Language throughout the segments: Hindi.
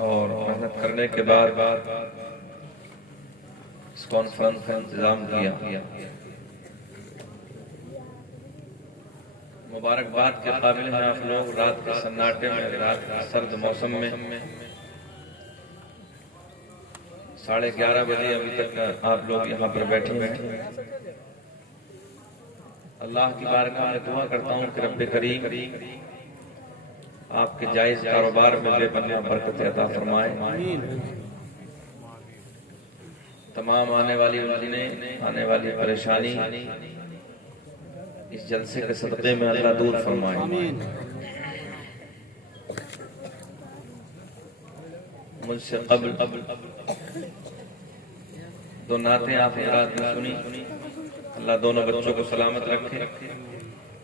और मेहनत करने के बाद इस कॉन्फ्रेंस का इंतजाम किया। मुबारकबाद के काबिल हैं आप लोग। रात के सन्नाटे में, रात के सर्द मौसम में 11:30 बजे अभी तक आप लोग यहाँ पर बैठे हैं। अल्लाह की बारगाह में दुआ करता हूँ कि रब्बे करीम आपके जायज कारोबार में बेपनाह बरकत अता फरमाए। तमाम आने वाली उलझने, आने वाली परेशानी इस जलसे के सदक़े में अल्लाह दूर फरमाए। मुझसे क़ब्ल दो नातें आप हज़रात ने सुनी। अल्लाह दोनों बच्चों को सलामत रखे।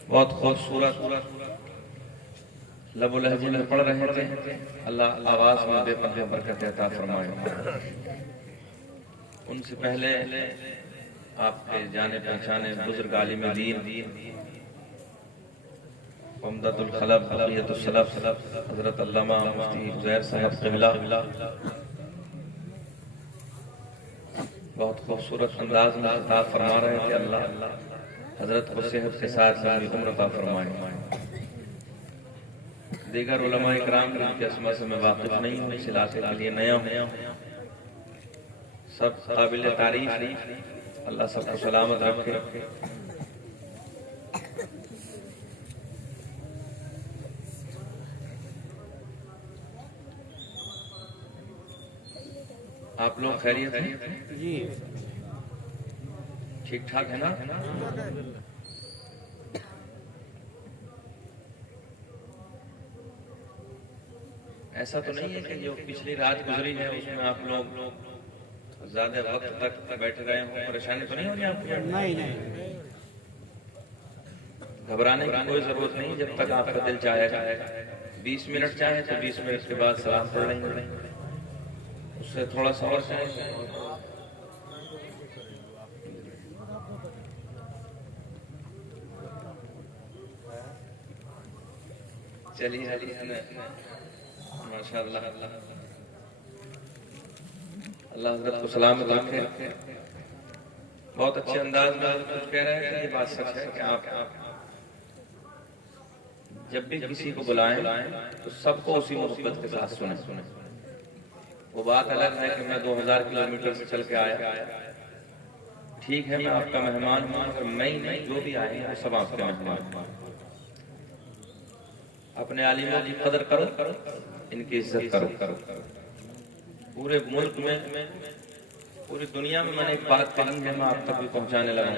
बहुत खूबसूरत लबो लहजे में पढ़ रहे थे। अल्लाह आवाज में बेपनाह बरकत अता फरमाए। उनसे पहले आपके जाने पहचाने बुजुर्ग आलिम दीन उम्दतुल खलब बक़ियतुस सलफ हज़रत अल्लामा मुफ्ती ज़ुहैर साहब क़िबला बहुत खूबसूरत अंदाज में खिताब फरमा रहे थे। अल्लाह हजरत को सेहत के साथ लंबी उम्र अता फरमाए। दीगर उलमा इकराम के अस्मा से मैं वाकिफ नहीं हूँ, इस इलाके के लिए नया हूँ। सब काबिल तारीफ। अल्लाह सबको सलामत रखे। आप लोग खैरियत हैं जी? ठीक ठाक है ना? ऐसा तो नहीं है कि जो पिछली रात गुजरी है उसमें आप लोग ज्यादा वक्त तक बैठ गए हों? परेशानी तो नहीं होगी आपको? नहीं। घबराने की कोई जरूरत नहीं। जब तक आपका दिल चाहेगा 20 मिनट चाहे तो 20 मिनट के बाद सलाम पढ़ लेंगे, उससे थोड़ा सा और चलिए माशाअल्लाह। अल्लाह हज़रत को सलामत रखे। बहुत अच्छे अंदाज में कुछ कह रहे हैं। ये बात सच है कि आप जब भी किसी को बुलाएं तो सबको उसी मोहब्बत के साथ सुने। वो बात अलग है कि मैं 2000 किलोमीटर से चल के आया, ठीक है, मैं आपका मेहमान हूँ, अगर मैं ही नहीं जो भी आए वो सब आपके मेहमान। अपने आलिमों की कदर करो, इनकी इज्जत करो। पूरे मुल्क में, पूरी दुनिया में मैंने एक बात कही है, मैं आप तक भी पहुंचाने लगा।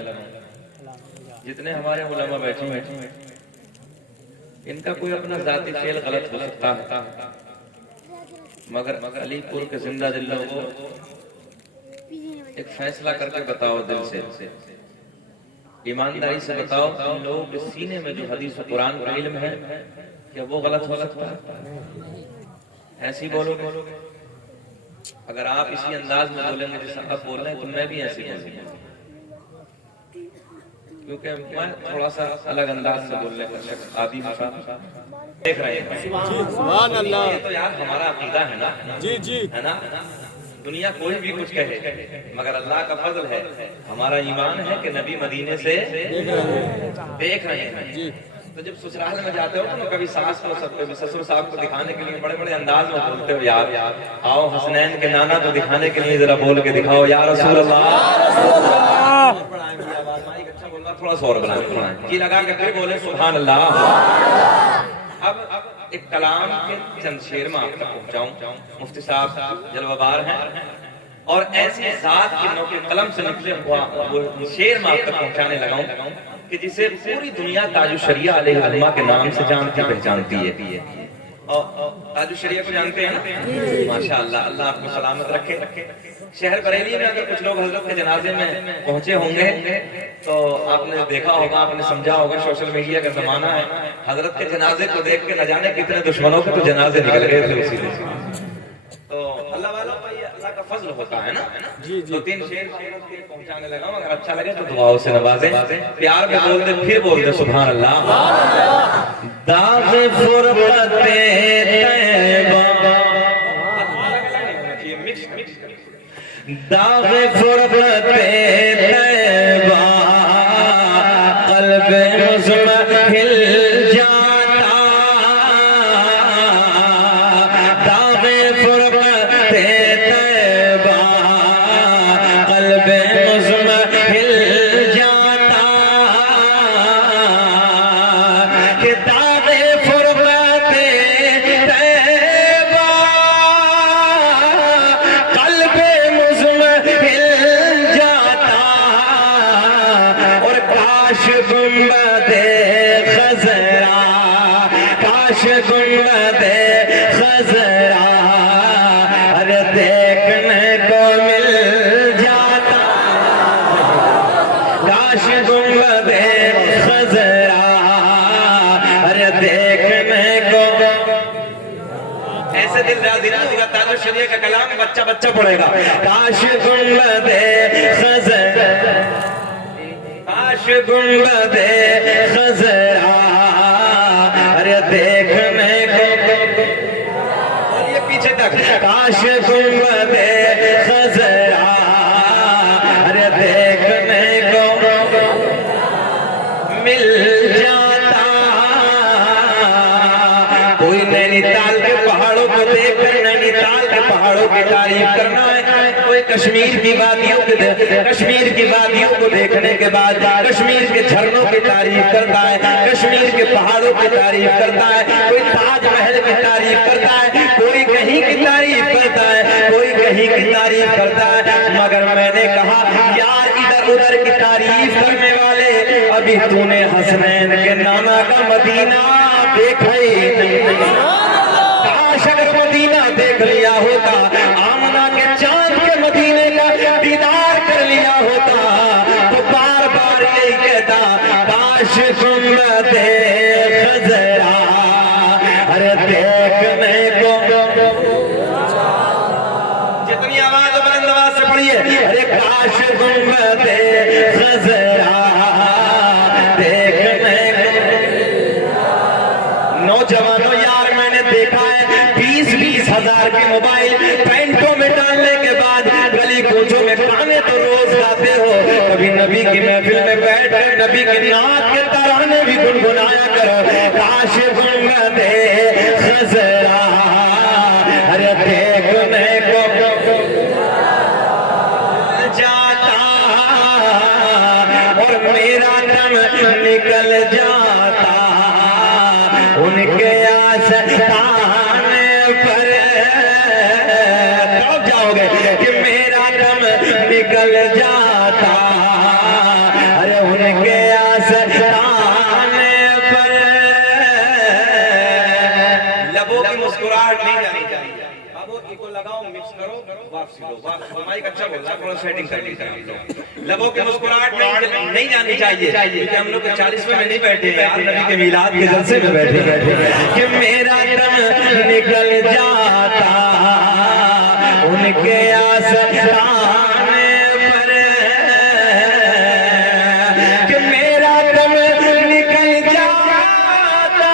जितने हमारे उलमा बैठे हैं इनका कोई अपना जाती फेल गलत हो सकता है, मगर अलीपुर के जिंदा दिल लोगों एक फैसला करके बताओ, दिल से ईमानदारी से बताओ, इन लोगों के सीने में जो हदीस और कुरान का इल्म है क्या वो गलत हो सकता है? ऐसे ही बोलोगे? अगर आप इसी अंदाज में बोलेंगे जैसा आप बोल रहे हैं तो मैं भी ऐसे बोलूंगा, क्योंकि मैं थोड़ा सा अलग अंदाज से बोलने का शख्स आदि देख रहे हैं। सुभान अल्लाह। ये तो यार हमारा अकीदा है ना जी, है ना? दुनिया कोई भी कुछ कहे मगर अल्लाह का फजल है, हमारा ईमान है कि नबी मदीने से देख रहे हैं। तो जब ससुराल में जाते हो तो कभी सास को, कभी ससुर साहब को दिखाने के लिए बड़े बड़े अंदाज में बोलते हो, यार आओ हसनैन के नाना को दिखाने के लिए जरा बोल के दिखाओ, या रसूल अल्लाह। थोड़ा सा और बनाए जी लगा के फिर बोले सुभान अल्लाह। अब एक कलाम के चंद शेर में आप तक पहुंचाऊं। मुफ्ती साहब जलवाबार हैं और ऐसी जात के नौके कलम से निकले हुआ वो शेर में आप तक पहुंचाने लगाऊं कि जिसे पूरी दुनिया ताजुश शरिया अलैहिस्सलाम के नाम से जानती पहचानती है। और ताजुश शरिया को जानते हैं ना? माशाअल्लाह, अल्लाह आपको सलामत रखे। शहर बरेली में अगर कुछ लोग हजरत के जनाजे में पहुंचे होंगे तो आपने देखा होगा, आपने समझा होगा, सोशल मीडिया का जमाना है, हजरत के जनाजे को देख के न जाने कितने दुश्मनों के तो जनाजे निकल गए थे उसी दिन। तो अल्लाह वाला भाई अल्लाह का फजल होता है ना जी। 2-3 शेर पहुंचाने लगा, अगर अच्छा लगे तो दुआओं से नवाजे, प्यार में बोल दे, फिर बोल दे सुभान अल्लाह। दाग़ फुरक़ते तैबा दाग़े फ़ुरक़ते तैबा क़ल्ब मुज़महिल जाता, दाग़े फ़ुरक़ते तैबा क़ल्ब मुज़महिल जाता, कि दाग़े फ़ुरक़ते तैबा क़ल्ब मुज़महिल जाता, और काश गुंबदे खज़रा, काश गुंबदे खज़रा अरे देखने को मिल जाता, काश गुंबदे खज़रा अरे देखने को। ऐसे दिल राज़ी ना होगा, ताज़ शरीय का कलाम बच्चा बच्चा पढ़ेगा। काश गुंबदे खज़रा, काश गुंबदे खज़रा अरे देखने को, और ये पीछे तक, काश गुंबदे खज़रा अरे देखने को मिल जाता। कोई नैनीताल के पहाड़ों को देखकर नैनीताल के पहाड़ों की तारीफ करना है, कोई कश्मीर की वादियों को कश्मीर की वादियों को देखने के बाद कश्मीर के झरनों की तारीफ करता है, कश्मीर के पहाड़ों की तारीफ करता है, कोई ताजमहल की तारीफ करता है, कोई कहीं की तारीफ करता है, कोई कहीं की तारीफ करता है। मगर मैंने कहा यार इधर उधर की तारीफ करने वाले, अभी तूने हसनैन के नाना का मदीना देखा ही नहीं। काश अगर मदीना देख लिया होता, आमना के चांद के मदीने का दीदार कर लिया होता, तो बार बार यही कहता काश गुंबदे खज़रा अरे देखने को। जितनी आवाज बुलंद आवाज से पढ़िए, अरे काश गुंबदे खज़रा देखने को। नौजवानों यार मैंने देखा है 20-20 हजार के मोबाइल पैंटों में डालने के बाद गली कूचों में गाने तो रोज गाते हो, कभी नबी की महफिल में बैठकर नबी के नात के तराने भी गुनगुनाया करो। काश गुंबदे खज़रा अरे देखने को जाता, और मेरा दम निकल जाता उनके आस्थाने पर। कब जाओगे कि मेरा दम निकल जाता अरे उनके आस्थाने पर। लबों की मुस्कुराहट नहीं जानी चाहिए, बाबू को लगाओ मिक्स करो वापसी लो, वापसी माइक अच्छा बोल रहा है, थोड़ा सेटिंग कर लीजिए आप लोग। लबों की मुस्कुराहट नहीं जानी चाहिए, क्योंकि हम लोग 40वें में नहीं बैठे हैं यार, नबी के मिलाद के जलसे में बैठे कि मेरा दम निकल जाता उनके आस्थाने पर, कि मेरा दम निकल जाता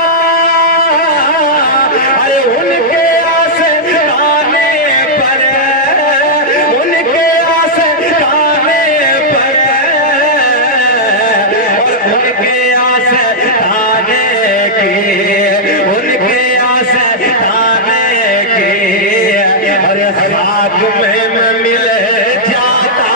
अरे उनके आस्थाने पर, उनके आस्थाने पर, और उनके आस्थाने की, उनके आस्थाने की अरे खाक में मैं मिल जाता।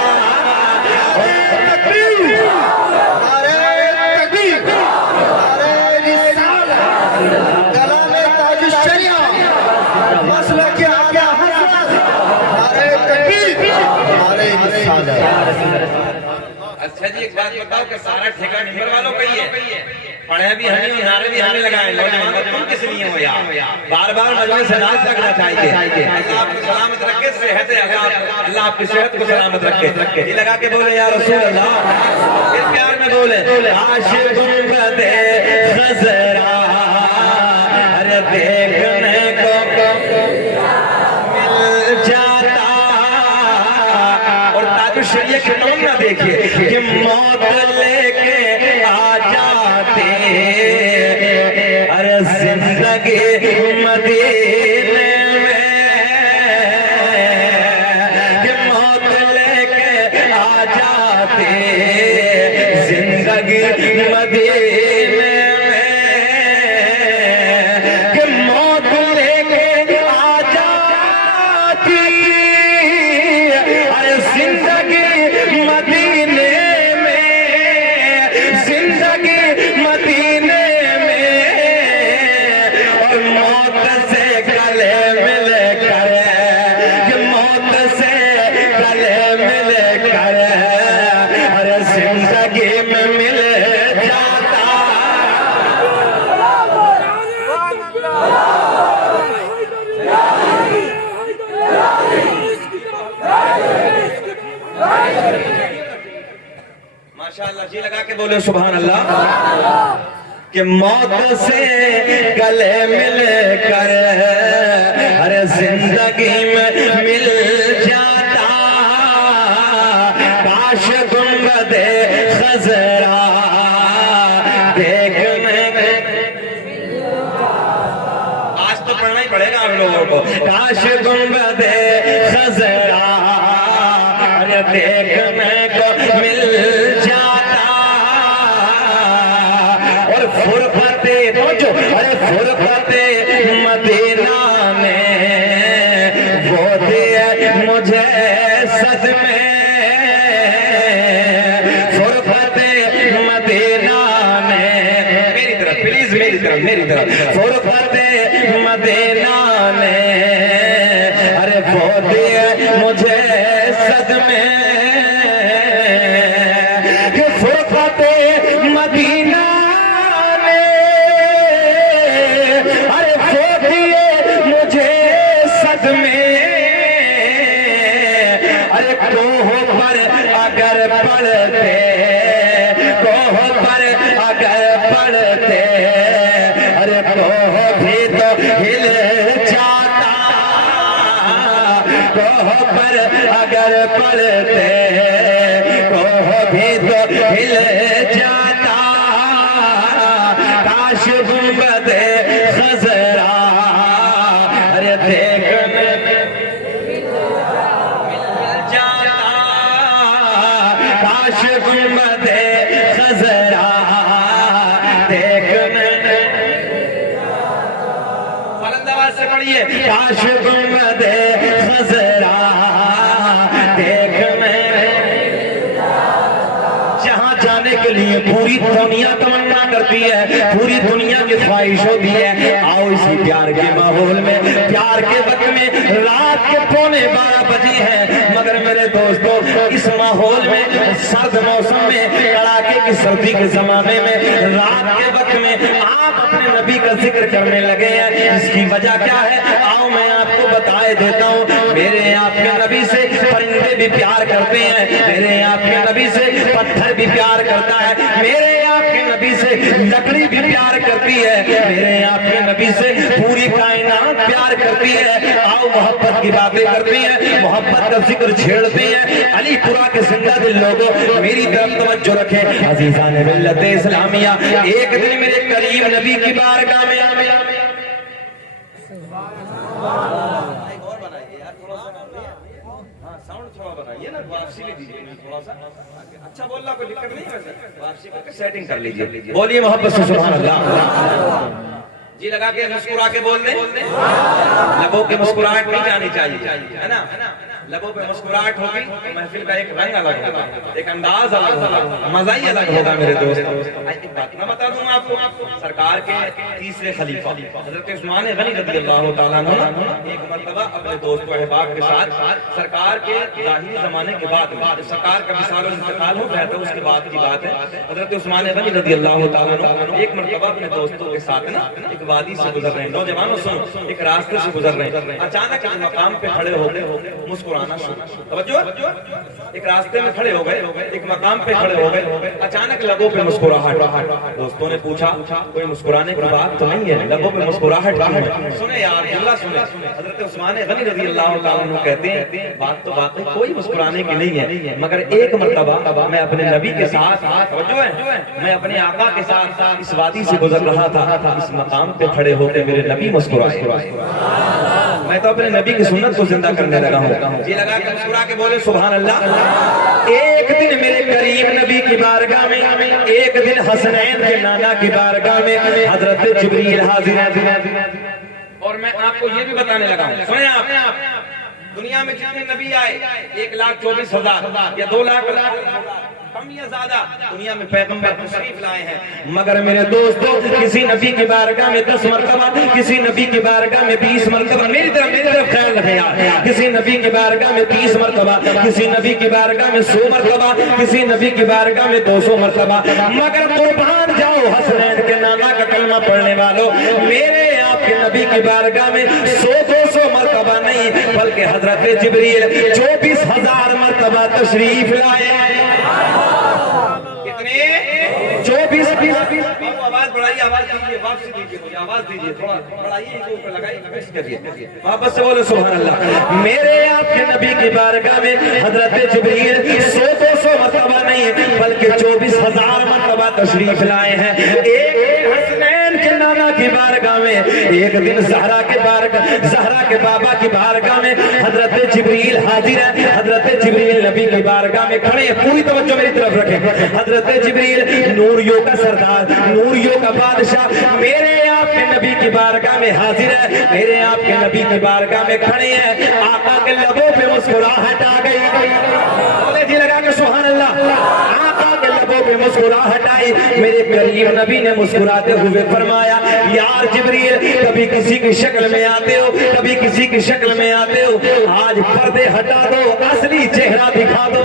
अच्छा जी एक बात बताओ कि सारा ठेका नंबर वालों का ही है, पढ़े भी हमें नारे भी हमें लगाए, तुम किस लिए हो यार, बार बार मजमे से नाच लगना चाहिए। अल्लाह आपको सलामत रखे, सेहत है अल्लाह आपकी सेहत को सलामत रखे। ये लगा के बोले यार रसूल अल्लाह, फिर प्यार में बोले आशिक गुंबदे खज़रा अरे देखने को मिल जाता। और ताजु शरीयत के नाम ना देखिए कि मौत लेके आ जाते अरे जिंदगी मदीने में, कि मौत के बोले सुभान अल्लाह। कि मौत से गले मिल कर अरे जिंदगी में मिल जाता, काश गुंबदे खजरा देखने आज तो पढ़ना ही पड़ेगा आप लोगों को। काश गुंबदे खजरा अरे देखने को मिल जाता, और फुरफते तो जो अरे फुरफते मदीना में वो दिए मुझे सदमे, फुरफते मदीना में मेरी तरफ प्लीज मेरी तरफ फुरफते मदीना में अरे वो दिए मुझे सदमे, फुरफते मदीना अगर पढ़ते कोह पर अगर पढ़ते अरे कोह भी तो हिल जाता, कोह पर अगर पढ़ते कोह भी तो हिल जाता, काश गुंबदे खजरा अरे देखने काश गुंबदे खजरा देखने फलंदाबाद से पढ़िए, काश गुंबदे खजरा देखने, जहाँ जाने के लिए पूरी दुनिया तमन्ना करती है, पूरी दुनिया की ख्वाहिश होती है, आओ इसी प्यार के माहौल में, प्यार के वक्त में रात के 11:15 बजे हैं, मगर मेरे दोस्तों इस माहौल में सर्द मौसम में कड़ाके की सर्दी के जमाने में रात के वक्त में आप अपने नबी का जिक्र करने लगे हैं। इसकी वजह क्या है आओ मैं आपको बताए देता हूँ। मेरे आपके नबी से परिंदे भी प्यार करते हैं, मेरे आपके नबी से पत्थर भी प्यार करता है, मेरे आपके नबी से लकड़ी भी प्यार करती है, मेरे आपके नबी से पूरी कायनात प्यार करती है। आओ मोहब्बत की बातें करते हैं, मोहब्बत का जिक्र छेड़ते हैं। अलीपुरा के जिंदा दिल लोगों मेरी तरफ तवज्जो रखें। अजीजान मिल्लत इस्लामिया, एक दिन मेरे करीम नबी की बारगाह में साउंड थोड़ा बनाइए ना, वापसी ले दीजिए थोड़ा सा, अच्छा बोलना कोई दिक्कत नहीं, वैसे वापसी करके सेटिंग कर लीजिए। बोलिए मोहब्बत से सुभान अल्लाह। जी लगा के मुस्कुरा के बोल दें, लबों की मुस्कुराहट नहीं जानी चाहिए, है ना, लबों पे मुस्कुराहट होगी तो महफिल का एक रंग अलग होगा, एक अंदाज अलग होगा, मजा ही अलग होगा। मेरे दोस्तों एक बात मैं बता दूं आपको, सरकार के तीसरे खलीफा हजरत उस्मान गनी रज़ी अल्लाह तआला अन्हु एक मर्तबा अपने दोस्तों अहबाब के साथ सरकार के जाहिरी जमाने के बाद सरकार का विसाल इंतकाल हो गया था, उसके बाद की बात है। हजरत उस्मान गनी रज़ी अल्लाह तआला अन्हु एक मर्तबा अपने दोस्तों के साथ ना एक वादी से गुजर रहे हैं, नौजवानों सुनो, एक रास्ते से गुजर रहे हैं, अचानक एक मकाम पे खड़े हो गए, मुस्कुराना शुरू, तवज्जो, एक रास्ते में खड़े हो गए, एक मकाम पे खड़े हो गए, अचानक लबों पे मुस्कुराहट। दोस्तों ने पूछा कोई मुस्कुराने की बात तो नहीं है, लबों पे मुस्कुराहट क्यों है? सुने यार अब्दुल्ला सुने, हजरत उस्मान गनी रज़ी अल्लाह तआला अन्हु कहते हैं बात तो वाकई कोई मुस्कुराने की नहीं है, मगर एक मर्तबा मैं अपने नबी के साथ, तवज्जो है, मैं अपने आका के साथ इस वादी से गुजर रहा था, इस मकाम पे खड़े होकर मेरे नबी मुस्कुराए, मैं तो अपने नबी की सुन्नत को जिंदा करने लगा हूँ। जी लगा के मुस्कुरा के बोले सुभान अल्लाह। एक दिन मेरे करीम नबी की बारगाह में, एक दिन हसनैन के नाना की बारगाह में हजरत जिब्रील हाजिर हैं। और मैं आपको ये भी बताने लगा हूँ, सुने आप, दुनिया में जितने नबी आए 1,24,000 या 2 लाख कम या ज्यादा दुनिया में पैगंबर तशरीफ लाए हैं, मगर मेरे दोस्तों किसी नबी की बारगाह में 10 मरतबा, किसी नबी की बारगाह में 20 मरतबा, मेरी तरफ ख्याल रखें यार, किसी नबी की बारगाह में 30 मरतबा, किसी नबी की बारगाह में 100 मरतबा, किसी नबी की बारगाह में 200 मरतबा, मगर कुर्बान जाओ हसनैन के नाना का कलमा पढ़ने वालों, मेरे आपके नबी की बारगाह में 100-200 मरतबा नहीं बल्कि हजरत जिब्रील 24,000 मरतबा तशरीफ लाए। कितने? बीस आवाज बढ़ाइए, आवाज दीजिए, वापसी दीजिए, मुझे आवाज दीजिए, थोड़ा बढ़ाइए, इसको ऊपर लगाइए, कोशिश करिए, वापस से बोलो सुभान अल्लाह। मेरे आपके नबी की बारगाह में हजरत जिब्रील 100-200 मरतबा नहीं बल्कि 24,000 मरतबा तशरीफ लाए हैं। एक हसनैन के नाना की बारगाह में, एक दिन ज़हरा के बाबा की बारगाह में हजरत जिब्रील हाजिर है। हजरत जिब्रील नबी की बारगाह में खड़े हैं, पूरी तवज्जो मेरी तरफ रखें। हजरत जिब्रील नूरियों का सरदार, नूरियों का बादशाह मेरे आपके नबी की बारगाह में हाजिर है। मेरे आपके नबी की बारगाह में खड़े हैं, आका के लबों पे मुस्कुराहट आ गई। बोले जी लगा के सुभान अल्लाह। आका के लबों पे मुस्कुराहट आई। मेरे करीम नबी ने मुस्कुराते हुए फरमाया, यार जिब्रील कभी किसी की शक्ल में आते हो, कभी किसी की शक्ल में आते हो, आज पर्दे हटा दो, असली चेहरा दिखा दो।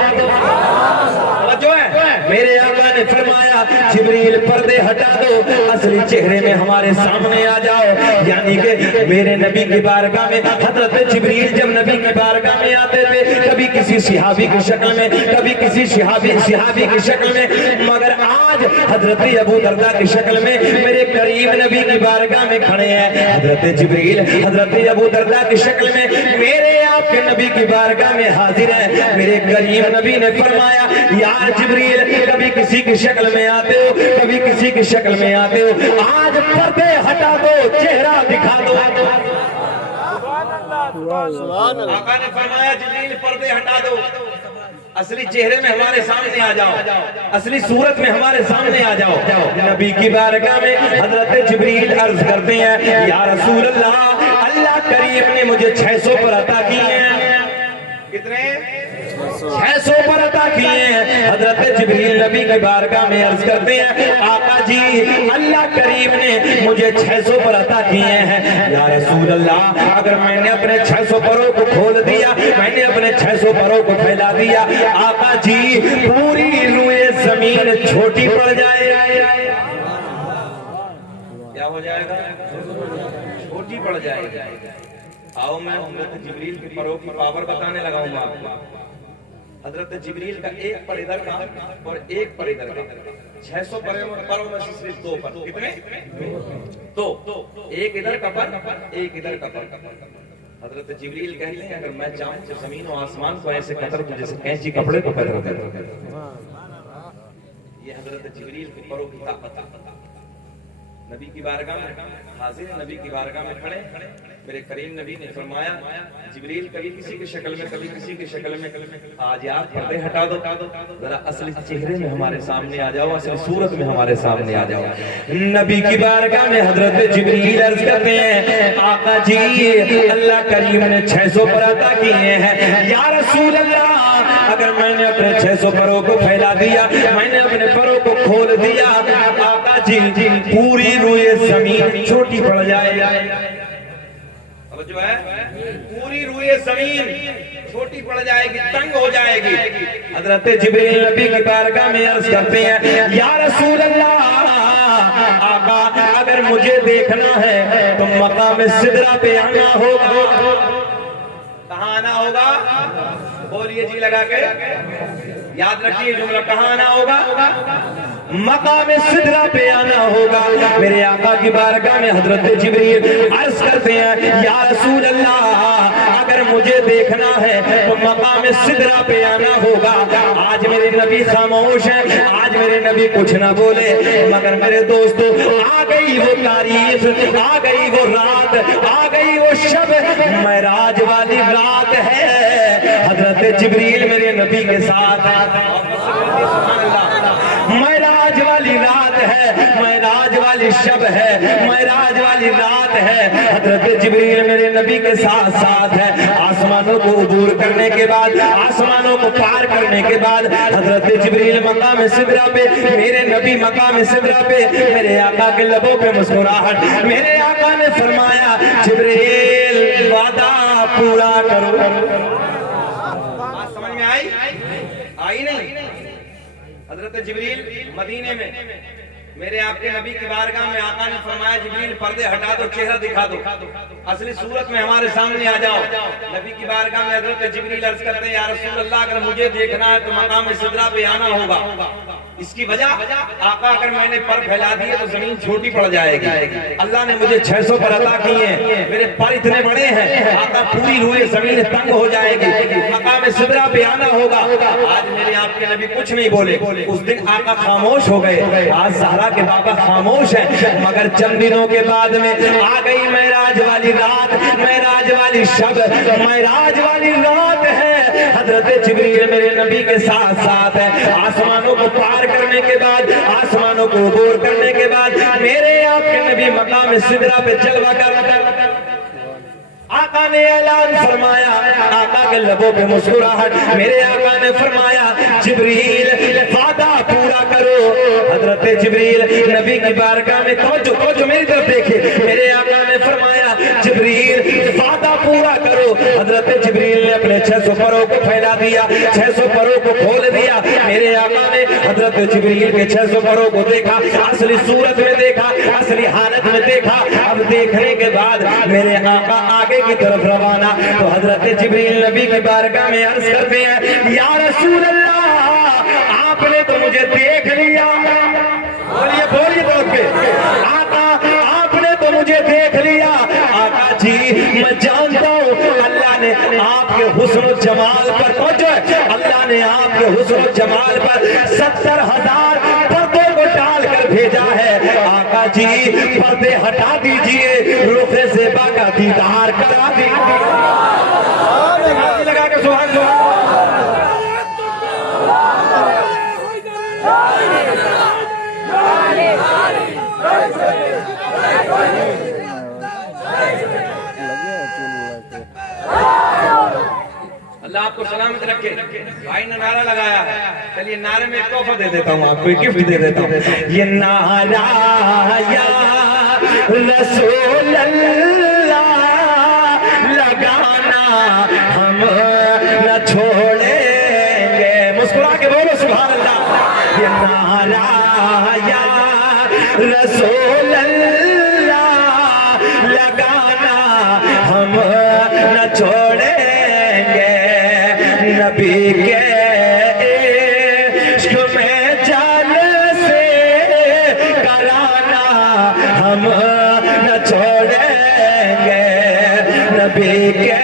जो है मेरे आका ने फरमाया, जिब्रील पर्दे हटा दो, असली चेहरे में हमारे सामने आ जाओ। यानी कि मेरे नबी की बारगाह में हजरत जिब्रील जब नबी की बारगाह में आते थे, कभी किसी सिहाबी की शक्ल में, कभी किसी सिहाबी की शक्ल में, मगर आज हजरत अबू दरदा की शक्ल में मेरे करीम नबी की बारगाह में खड़े हैं। हजरत जिब्रील हजरत अबू दरदा की शक्ल में मेरे आपके नबी की बारगाह में हाजिर है। मेरे करीम नबी ने फरमाया, यार जिब्रील कभी किसी की शक्ल में आते हो, कभी किसी की शक्ल में आते हो, आज पर्दे हटा दो, चेहरा दिखा दो। आका ने फरमाया, जिब्रील पर्दे हटा दो, असली चेहरे में हमारे सामने आ जाओ, असली सूरत में हमारे सामने आ जाओ। नबी की बारगाह में हजरत जिब्रील अर्ज करते हैं, या रसूल अल्लाह, अल्लाह करीम ने मुझे 600 पर अता किए हैं। कितने? 600 पर अता किए हैं। हजरत जिब्रील नबी की बारगाह में अर्ज करते हैं, आका जी अल्लाह करीम ने मुझे 600 पर अता किए हैं। या रसूल अल्लाह, अगर मैंने अपने 600 परों को खोल दिया, मैंने अपने 600 परों को फैला दिया, आका जी पूरी रूए जमीन छोटी पड़ जाए। क्या हो जाएगा? छोटी पड़ जाएगी। आओ मैं हजरत जिब्रील की परों की पावर बताने लगाऊंगा आपको। हजरत जिब्रील का एक पर इधर का और एक पर इधर का, 600 परों में से सिर्फ 2 पर। कितने? 2। एक इधर का पर, एक इधर का पर। हजरत जिब्रील कहते हैं, अगर मैं चाहूं तो जमीन और आसमान को ऐसे कतर दूं जैसे कैंची कपड़े को कतर देता। ये हजरत जिब्रील की परों की ताकत। नबी की बारगाह में हाजिर, नबी की बारगाह में खड़े, मेरे करीम नबी ने फरमाया, जिब्रील कभी किसी की शक्ल में, कभी किसी की शक्ल में, आज यार पर्दे हटा दो, जरा असली चेहरे में हमारे सामने आ जाओ, असली सूरत में हमारे सामने आ जाओ। नबी की बारगाह में हजरत जिब्रील अर्ज करते हैं, आका जी अल्लाह करीम ने 600 पर अता किए हैं। या रसूल अल्लाह, अगर मैंने अपने 600 परों को फैला दिया, मैंने अपने परों को खोल दिया, आका जी पूरी रूए जमीन छोटी पड़ जाए। अब जो है पूरी रूए जमीन छोटी पड़ जाएगी, तंग हो जाएगी। हजरत जिब्रील नबी की बारगाह में अर्ज करते हैं, या रसूल अल्लाह, आका अगर मुझे देखना है तो मकाम सिदरा पे आना होगा। कहाँ आना होगा? बोलिए जी लगा के, याद रखिए जुमला, कहाँ आना होगा? मकाम सिदरा पे आना होगा। मेरे आका की बारगाह में हजरत जिब्रील अर्ज करते हैं, या रसूल अल्लाह, अगर मुझे देखना है तो मकाम सिदरा पे आना होगा। आज मेरे नबी खामोश हैं, आज मेरे नबी कुछ ना बोले, मगर मेरे दोस्तों आ गई वो तारीख, आ गई वो रात, आ गई वो शब, मेराज वाली रात है। हजरत जिब्रील मेरे नबी के साथ मेराज वाली रात है, मेराज वाली शब है, मेराज वाली रात है। हजरत जिब्रील मेरे नबी के साथ साथ है। आसमानों को उबूर करने के बाद, आसमानों को पार करने के बाद हजरत जिब्रील मकाम सिदरा पे, मेरे नबी मकाम सिदरा पे, मेरे आका के लबों पे मुस्कुराहट। मेरे आका ने फरमाया, जिब्रील वादा पूरा करो। बात समझ में आई नहीं? हजरत जिब्रील मदीने में मेरे आपके नबी की बारगाह में आका ने फरमाया जिब्रील पर्दे हटा दो, चेहरा दिखा दो, असली सूरत में हमारे सामने आ जाओ। नबी की बारगाह में हजरत जिब्रील अर्ज करते हैं या रसूल अल्लाह, अगर मुझे देखना है तो मकाम सिदरा पे आना होगा। इसकी वजह आका अगर मैंने पर फैला दिए तो जमीन छोटी पड़ जाएगी। अल्लाह ने मुझे 600 पर अता किए हैं, मेरे पर इतने बड़े हैं, आका पूरी रूए जमीन तंग हो जाएगी, मकाम सिदरा पे आना होगा। आज मेरे आपके नबी कुछ नहीं बोले, उस दिन आका खामोश हो गए। आज ज़हरा के बाबा खामोश है, मगर चंद दिनों के बाद में आ गई मेराज वाली रात, मेराज वाली शब, मेराज वाली रात है। हजरत जिब्रील मेरे नबी के साथ साथ है। आसमानों को पार करने के बाद, आसमानों को अबूर करने के बाद मेरे आपके नबी मकाम सिदरा पे जलवा कर आका ने ऐलान फरमाया, आका के लबों पे मुस्कुराहट, मेरे आका ने फरमाया जिब्रील वादा पूरा करो। हजरत जिब्रील नबी की बारगाह में तवज्जो मेरी तरफ देखे, मेरे आका ने फरमाया जिब्रील वादा पूरा करो। हजरत जिब्रील ने अपने 600 परों को फैला दिया, 600 परों को खोल दिया। मेरे आका ने हजरत जिब्रील के 600 परों को देखा, असली सूरत में देखा, असली हालत में देखा। अब देखने के बाद मेरे आका आगे की तरफ रवाना, तो हजरत जिब्रील नबी की बारगाह में अर्ज करते हैं या रसूल अल्लाह, आपने तो मुझे देख लिया। बोलिए बोलिए बोल के, आका आपने तो मुझे देख लिया। आका जी मैं जानता हूँ अल्लाह ने आपके हुस्न जमाल पर अल्लाह ने आपके हुस्न जमाल पर 70,000 पर्दों को डाल कर भेजा है। आका जी पर्दे हटा दीजिए, रुखे से बाका दीदार करा दीजिए। लगा के सुभान अल्लाह आपको सलामत रखे। भाई ने नारा लगाया है, चलिए नारे में एक तोहफा दे देता हूँ, आपको एक गिफ्ट दे देता हूँ। ये नारा या रसूल अल्लाह लगाना हम न छोड़ेंगे। मुस्कुरा के बोलो सुभान अल्लाह। ये नारा या रसूल अल्लाह लगाना हम न छोड़ेंगे। नबी के इश्क में जान से कराना हम न छोड़ेंगे। नबी के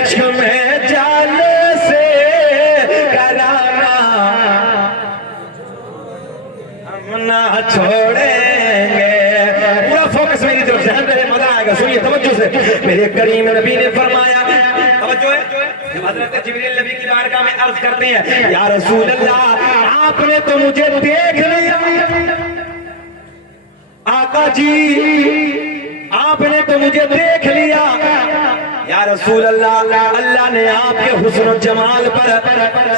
इश्क में जान से कराना हम न छोड़ेंगे। पूरा फोकस मेरी तरफ से, मेरे मजा आएगा, सुनिए तवज्जो से। मेरे करीम नबी ने फरमाया, तवज्जो है, हजरत जिब्रील नबी की बारगाह में अर्ज करते हैं या रसूल अल्लाह, आपने तो मुझे देख लिया। आका जी आपने तो मुझे देख लिया। या रसूल अल्लाह, अल्लाह ने आपके हुस्न जमाल पर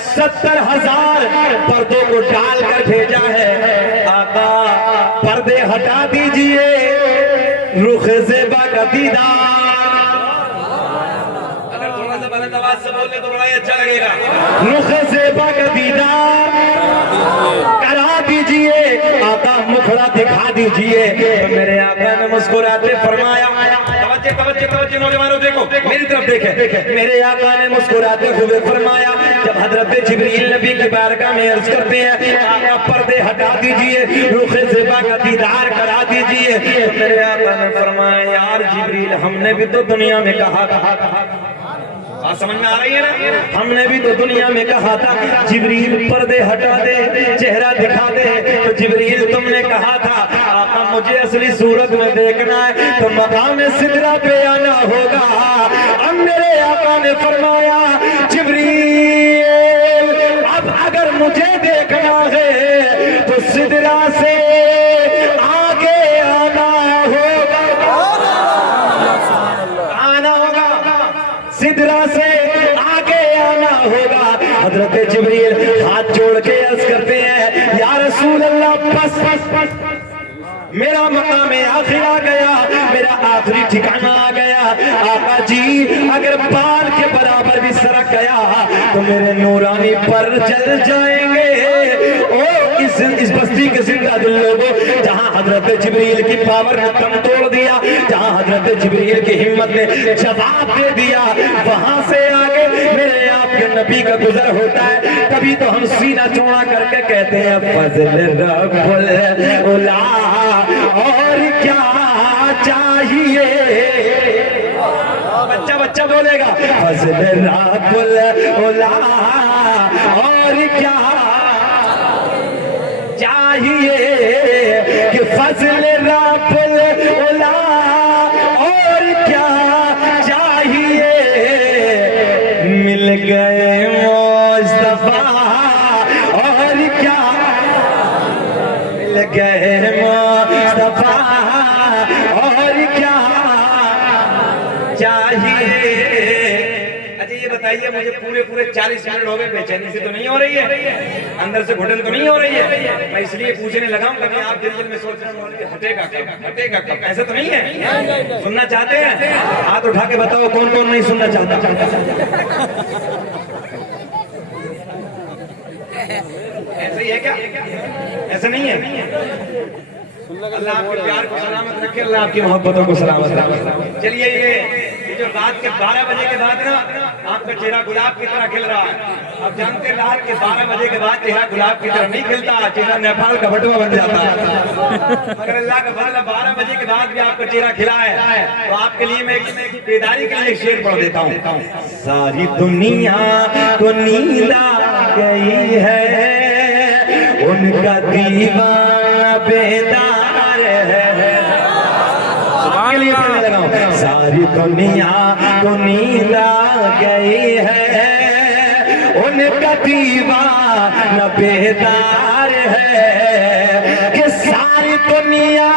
70,000 पर्दों को डाल कर भेजा है। आका पर्दे हटा दीजिए, रुख ज़ेबा का दीदार। अगर थोड़ा सा बुलंद आवाज से बोले तो बड़ा ही अच्छा लगेगा। रुख ज़ेबा का दीदार करा दीजिए, आका मुखड़ा दिखा दीजिए। तो मेरे आका ने मुस्कुराते फरमाया, तवज्जो नौजवानों देखो, मेरी तरफ देखें। मेरे आका ने मुस्कुराते हुए फरमाया, जब हजरत जिब्रील नबी की बारगाह में अर्ज करते हैं आका पर्दे हटा दीजिए, रुख ज़ेबा का दीदार करा दीजिए। तो मेरे आका ने फरमाया यार जिब्रील, हमने भी तो दुनिया में कहा था, बात समझ में आ रही है ना, हमने भी तो दुनिया में कहा था जिब्रील पर्दे हटा दे, चेहरा दिखा दे। तो जिब्रील तुमने कहा था आका मुझे असली सूरत में देखना है तो मकाम सिदरा पे आना होगा। अब मेरे आका ने फरमाया जिब्रील अब अगर मुझे देखना है तो सिदरा से आगे आना होगा, आना होगा, सिदरा से आगे आना होगा। हजरत जिब्रील हाथ जोड़ के अर्ज करते हैं या रसूल अल्लाह, बस मेरा मकाम आखिर आ गया, मेरा आखिरी ठिकाना आ गया। आका जी अगर बाल के बराबर भी सरक गया तो मेरे नूरानी पर जल जाएंगे। ओ इस बस्ती के जिंदा दिल लोगों, जहां हजरत जिब्रील की पावर ने दम तोड़ दिया, जहां हजरत जिब्रील की हिम्मत ने जवाब दे दिया, वहां से आगे मेरे आपके नबी का गुजर होता है। तभी तो हम सीना चौड़ा करके कहते हैं फजल रब्बुल उला, और क्या चाहिए। बच्चा बच्चा बोलेगा फजल रब्बुल उला, और क्या चाहिए कि फजल रब्बुल उला, और क्या चाहिए। मिल गए मुस्तफा, और क्या मिल गए मुस्तफा, और क्या चाहिए। अच्छा ये बताइए मुझे, पूरे 40 मिनट हो गए, बेचैनी से तो नहीं हो रही है, अंदर से घुटन तो नहीं हो रही है। मैं इसलिए पूछने लगा हूं कि आप दिल में सोच रहे हैं हटेगा कब, हटेगा कब, ऐसा तो नहीं है। सुनना चाहते हैं? हाथ उठा के बताओ कौन कौन नहीं सुनना चाहता। ऐसे ही है क्या? ऐसा नहीं है। अल्लाह आपके प्यार को सलामत रखे, अल्लाह आपकी मोहब्बतों को सलामत रखे। चलिए ये जो रात के 12 बजे के बाद ना आपका चेहरा गुलाब की तरह खिल रहा है। आप जानते हैं रात के 12 बजे के बाद चेहरा गुलाब की तरह नहीं खिलता, चेहरा नेपाल का बटुआ बन जाता है। मगर अल्लाह का फजल 12 बजे के बाद भी आपका चेहरा खिला है। तो आपके लिए मैं बेदारी के लिए शेर पढ़ देता हूँ। सारी दुनिया को नींद आ गई है, उनका दीवाना बेदार है। के लिए पढ़ने लगा हूं। सारी दुनिया को नींद आ गई है, उनका दीवाना बेदार है। कि सारी दुनिया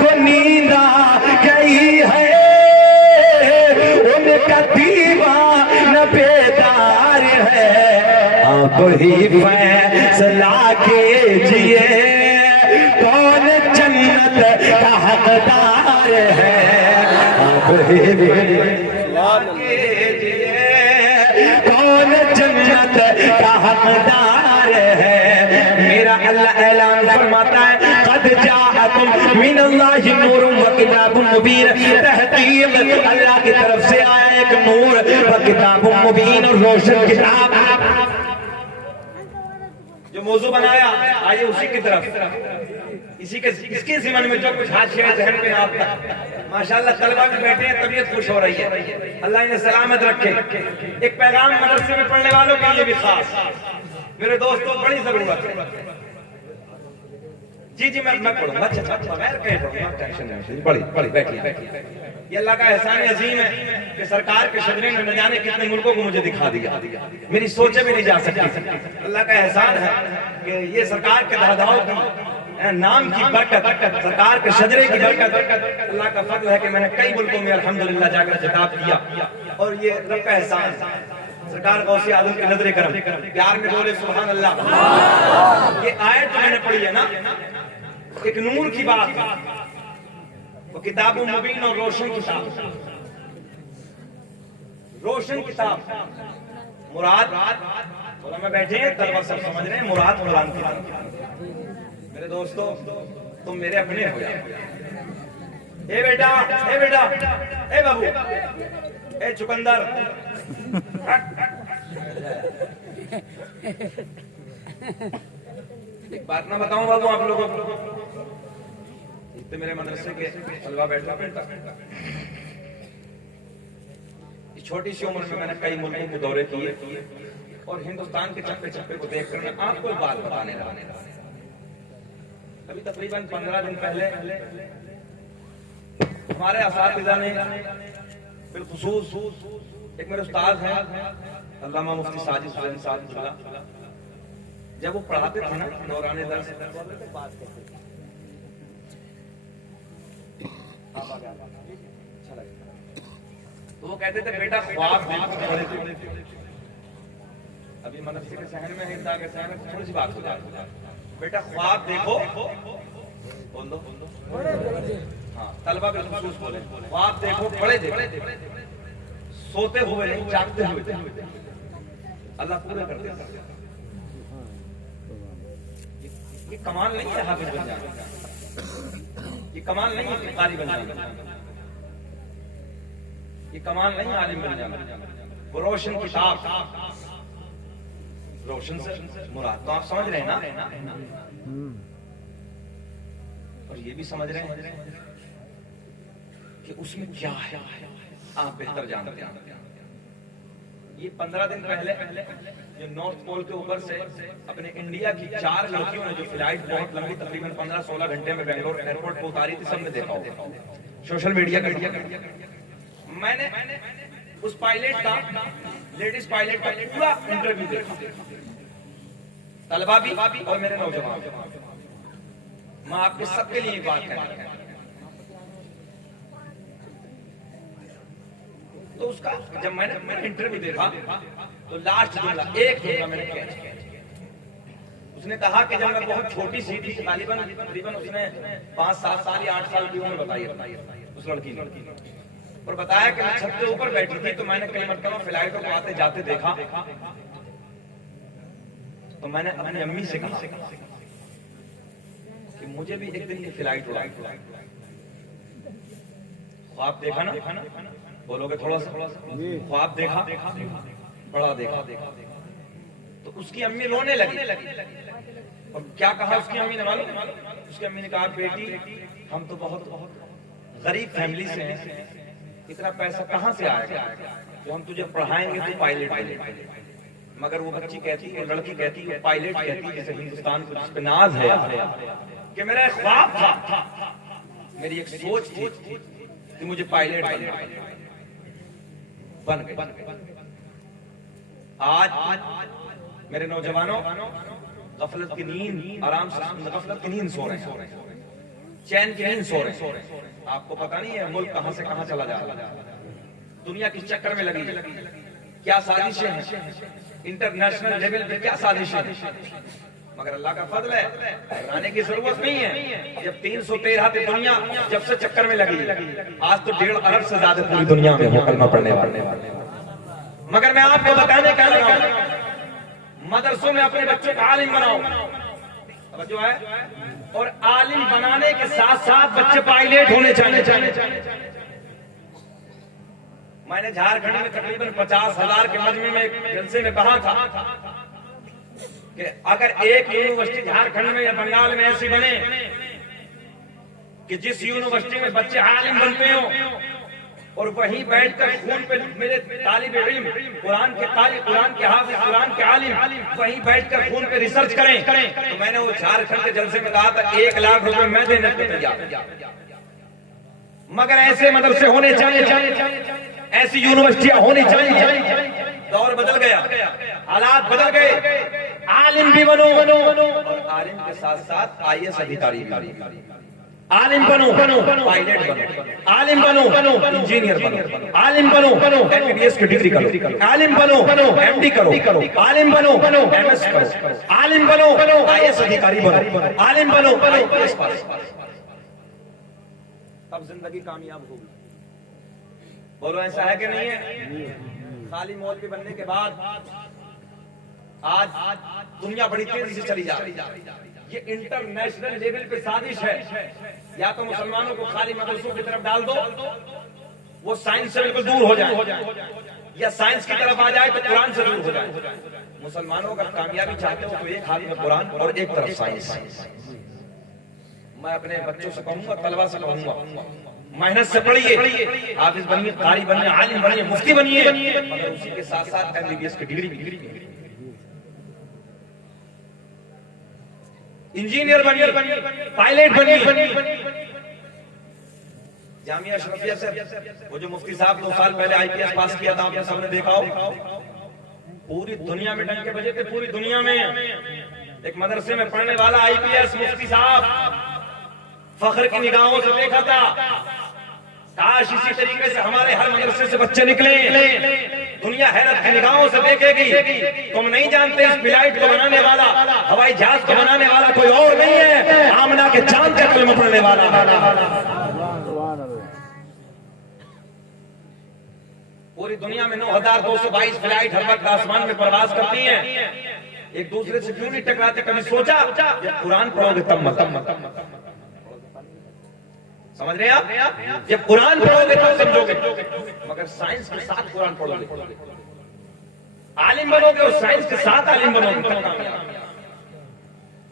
को नींद आ गई है, उनका दीवाना बेदार है। आप ही फैसला कीजिए कौन जन्नत का हकदार है। आप ही फैसला कीजिए कौन जन्नत का हकदार है। मेरा अल्लाह ऐलान फरमाता है कद जाअकुम मिनल्लाहि नूरुन व किताबुम मुबीन। तहकीक अल्लाह की तरफ से आया एक नूर व किताबुम मुबीन, और रोशन किताब। जो मौजू बनाया आइए उसी की तरफ, इसके ज़िम्मे में जो कुछ हाथ शेर जहन में आपका माशाल्लाह तलबा भी बैठे हैं, तबीयत खुश हो रही है, अल्लाह इन्हें सलामत रखे। एक पैगाम मदरसे में पढ़ने वालों के लिए भी खास, मेरे दोस्तों बड़ी जरूरत है। जी मैं पढ़ूंगा, अच्छा बगैर कहे पढ़ूंगा, टेंशन नहीं, पढ़ी बैठिए। ये अल्लाह का एहसान अजीम है कि सरकार के शजरे ने न जाने कितने मुल्कों को मुझे दिखा दिया, मेरी सोचे भी नहीं जा सकती। अल्लाह का एहसान है कि ये सरकार के दादाओं की नाम की बरकत, सरकार के शजरे की बरकत, अल्लाह का फजल है कि मैंने कई मुल्कों में अल्हम्दुलिल्लाह जाकर खिताब किया। और ये रब का एहसान, सरकार गौसे आजम की नजरे करम, प्यार में बोले सुभान अल्लाह। ये आयत जो मैंने पढ़ी है ना, एक नूर की बात, वो किताबुल मुबीन और रोशन किताब। रोशन किताब मुराद, में बैठे हैं तलबा सब समझ रहे हैं, मुराद कुरान की। मेरे दोस्तों तुम मेरे अपने हो यार। ए बेटा, ए बाबू, ए चुकंदर, एक बात ना बताऊं बाबू आप लोगों को, इतने मेरे मदरसे के तलबा बैठा छोटी सी उम्र में मैंने कई मुल्कों के दौरे किए और हिंदुस्तान के चप्पे चप्पे को देखकर मैं आपको एक बात बताने लगा। अभी तकरीबन 15 दिन पहले हमारे असातिज़ा ने बिलखुसूस एक मेरे उस्ताद हैं अल्लामा मुफ्ती साजिद हुसैन साहब, जब वो पढ़ाते थे ना दौरान दर्स, तो वो कहते थे बेटा ख्वाब देखो। अभी मदरसे के शहर में हिंदा के शहर में थोड़ी सी बात हो जाती है, बेटा ख्वाब देखो, बोल दो हाँ, तलबा के खुसूस बोले, वो आप देखो बड़े देखो, सोते हुए नहीं जागते हुए अल्लाह पूरे करते हैं। ये कमाल नहीं है हाफिज बन जाना, ये कमाल नहीं है कि कारी बन जाना, ये कमाल नहीं आलिम बन जाना। वो रोशन किताब, रोशन से मुराद तो आप समझ रहे हैं ना, और ये भी समझ रहे हैं कि उसमें क्या है, आप बेहतर जानते हैं। ये 15 दिन पहले जो नॉर्थ पोल के ऊपर से अपने इंडिया की 4 लड़कियों ने जो फ्लाइट बहुत लंबी तकरीबन 15-16 घंटे में बेंगलोर एयरपोर्ट पे उतारी थी, सबने देखा होगा सोशल मीडिया का। मैंने उस पायलट का, लेडीज पायलट का पूरा इंटरव्यू देखा, तलबा भी और मेरे नौजवान। मैं आपके सबके लिए बात करूंगा। तो उसका जब मैंने इंटरव्यू देखा तो लास्ट जुमला, एक जुमला मैंने कैच किया। उसने कहा कि जब मैं बहुत छोटी सी थी, तकरीबन उसने 5-7 साल या 8 साल की उम्र बताई उस लड़की ने, और बताया कि मैं छत के ऊपर बैठी थी तो मैंने कई मरतबा फ्लाइटों को आते जाते देखा। तो मैंने अपनी अम्मी से कहा कि मुझे भी एक दिन की फ्लाइट उड़ाई। ख्वाब देखा ना, बोलोगे थोड़ा सा, ख्वाब देखा, बड़ा देखा। तो उसकी अम्मी रोने लगी। और क्या कहा उसकी अम्मी ने मालूम? उसकी अम्मी ने कहा, बेटी हम तो बहुत गरीब फैमिली से हैं, इतना पैसा कहाँ से आएगा जो हम तुझे पढ़ाएंगे तो पायलट बनेगा। मगर वो बच्ची कहती है, लड़की कहती है, पायलट कहती है, जैसे हिंदुस्तान को जिस पे नाज है कि मेरा एक ख्वाब था, मेरी एक सोच थी कि मुझे पायलट बनना है, बन गई। आज मेरे नौजवानों गफलत की नींद, आराम से गफलत की नींद सो रहे हैं, चैन की नींद सो रहे हैं। आपको पता नहीं है मुल्क कहां से कहां चला जा रहा है, दुनिया किस चक्कर में लगी, क्या साजिशें हैं, इंटरनेशनल लेवल पे क्या साजिशें हैं। मगर अल्लाह का फजल है, घबराने की जरूरत नहीं है। जब 313 पे दुनिया जब से चक्कर में लगी, आज तो 1.5 अरब से ज्यादा पूरी दुनिया में हो कलमा पढ़ने वाले। मगर मैं आपको बताने क्या लगा, मदरसों में अपने बच्चों को आलिम बनाओ, जो है, और आलिम बनाने के साथ साथ बच्चे पायलट होने चाहिए। मैंने झारखंड में तकरीबन 50,000 के मजमे में एक जलसे में कहा था कि अगर एक यूनिवर्सिटी झारखंड में या बंगाल में ऐसी बने कि जिस यूनिवर्सिटी में बच्चे आलिम बनते हो और वहीं बैठकर खून पे मेरे तालिब इल्म, कुरान के हाफिज, कुरान के आलिम वहीं बैठकर खून पे रिसर्च करें, तो मैंने वो झारखंड के जलसे में कहा था 1 लाख रुपए मैं देने को तैयार। मगर ऐसे मदरसे होने चाहिए, ऐसी यूनिवर्सिटियां होनी चाहिए। दौर बदल गया, हालात बदल गए, आलिम भी बनो और आलिम के साथ साथ IAS अधिकारी भी। आलिम बनो, पायलट बनो, आलिम बनो, इंजीनियर बनो, आलिम बनो, MBBS की डिग्री करो, आलिम बनो, MD करो, आलिम बनो, MS करो, आलिम बनो, IAS अधिकारी बनो, आलिम बनो, IPS पास। तब जिंदगी कामयाब होगी। बोलो ऐसा है कि नहीं है? खाली मौलवी बनने के बाद आज दुनिया बड़ी तेजी से चली जा रही है। ये इंटरनेशनल लेवल पे साजिश है। या तो मुसलमानों को खाली मदरसों की तरफ डाल दो, वो साइंस से बिल्कुल दूर हो जाए, या साइंस की तरफ आ जाए तो कुरान से दूर हो जाए। मुसलमानों का कामयाबी चाहते हो तो एक हाथ में कुरान और एक तरफ साइंस। मैं अपने बच्चों से कहूंगा, तलबा से कहूंगा, मेहनत से पढ़िए, हाफिज बनिए, कारी बनिए, आलिम बनिए, मुफ्ती बनिए, मगर उसी के साथ साथ MBBS की डिग्री भी, इंजीनियर बनिए, पायलट बनिए। जामिया अशरफिया से वो जो मुफ्ती साहब 2 साल पहले IPS पास किया था, आपने सबने देखा हो, पूरी दुनिया में डंके बजे थे, पूरी दुनिया में एक मदरसे में पढ़ने वाला IPS मुफ्ती साहब फख्र की निगाहों से देखा था। काश इसी तरीके से हमारे हर मदरसे से बच्चे निकले, दुनिया हैरत की निगाहों से देखेगी। तुम नहीं जानते इस फ्लाइट को बनाने वाला, हवाई जहाज को बनाने वाला कोई और नहीं है, आमना के चांद का कलमा पढ़ने वाला। पूरी दुनिया में 9222 फ्लाइट हर वक्त आसमान में प्रवास करती हैं, एक दूसरे से क्यों नहीं टकराते? कभी सोचा? जब कुरान पढ़ोगे तब मत समझ रहे हैं आप? जब कुरान पढ़ोगे तब समझोगे। मगर साइंस के साथ कुरान पढ़ोगे, आलिम बनोगे और साइंस के साथ आलिम बनोगे तब कामयाब।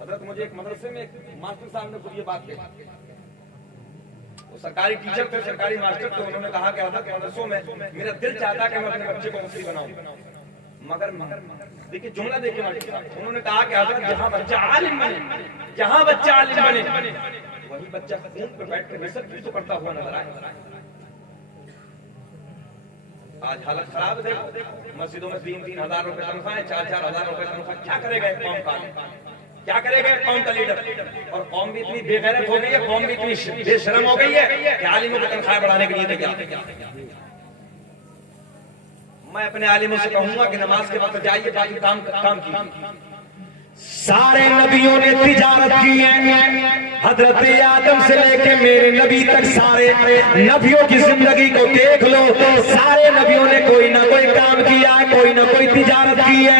हजरत मुझे एक मदरसे में मास्टर साहब ने खुद ये बात कही, वो सरकारी टीचर थे, सरकारी मास्टर थे। उन्होंने कहा कि हजरत मदरसों में मेरा दिल चाहता कि मैं अपने बच्चे को मुफ्ती बनाऊं, मगर देखिए जुमला देखिए मास्टर साहब, उन्होंने कहा कि हजरत जहां बच्चा आलिम बने, जहां बच्चा आलिम बने, वही बच्चा खून पे बैठ कर रिसर्च भी तो करता हुआ नजर आए। आज हालत खराब है, मस्जिदों में 3-3 हजार रुपए तनख्वाह, 4-4 हजार रुपए तनख्वाह। क्या करेगा एक कौम का, क्या करेगा एक कौम का लीडर? और कौम भी इतनी बेगैरत हो गई है, कौम भी इतनी बेशरम हो गई है कि आलिमों की तनख्वाह बढ़ाने के लिए तैयार। मैं अपने आलिमों से कहूंगा कि नमाज के वक्त जाइए, बाकी काम कीजिए। सारे नबियों ने तिजारत की है, हजरत आदम से लेके मेरे नबी तक सारे नबियों की जिंदगी को देख लो, सारे नबियों ने कोई ना कोई काम किया है, कोई ना कोई तिजारत की है।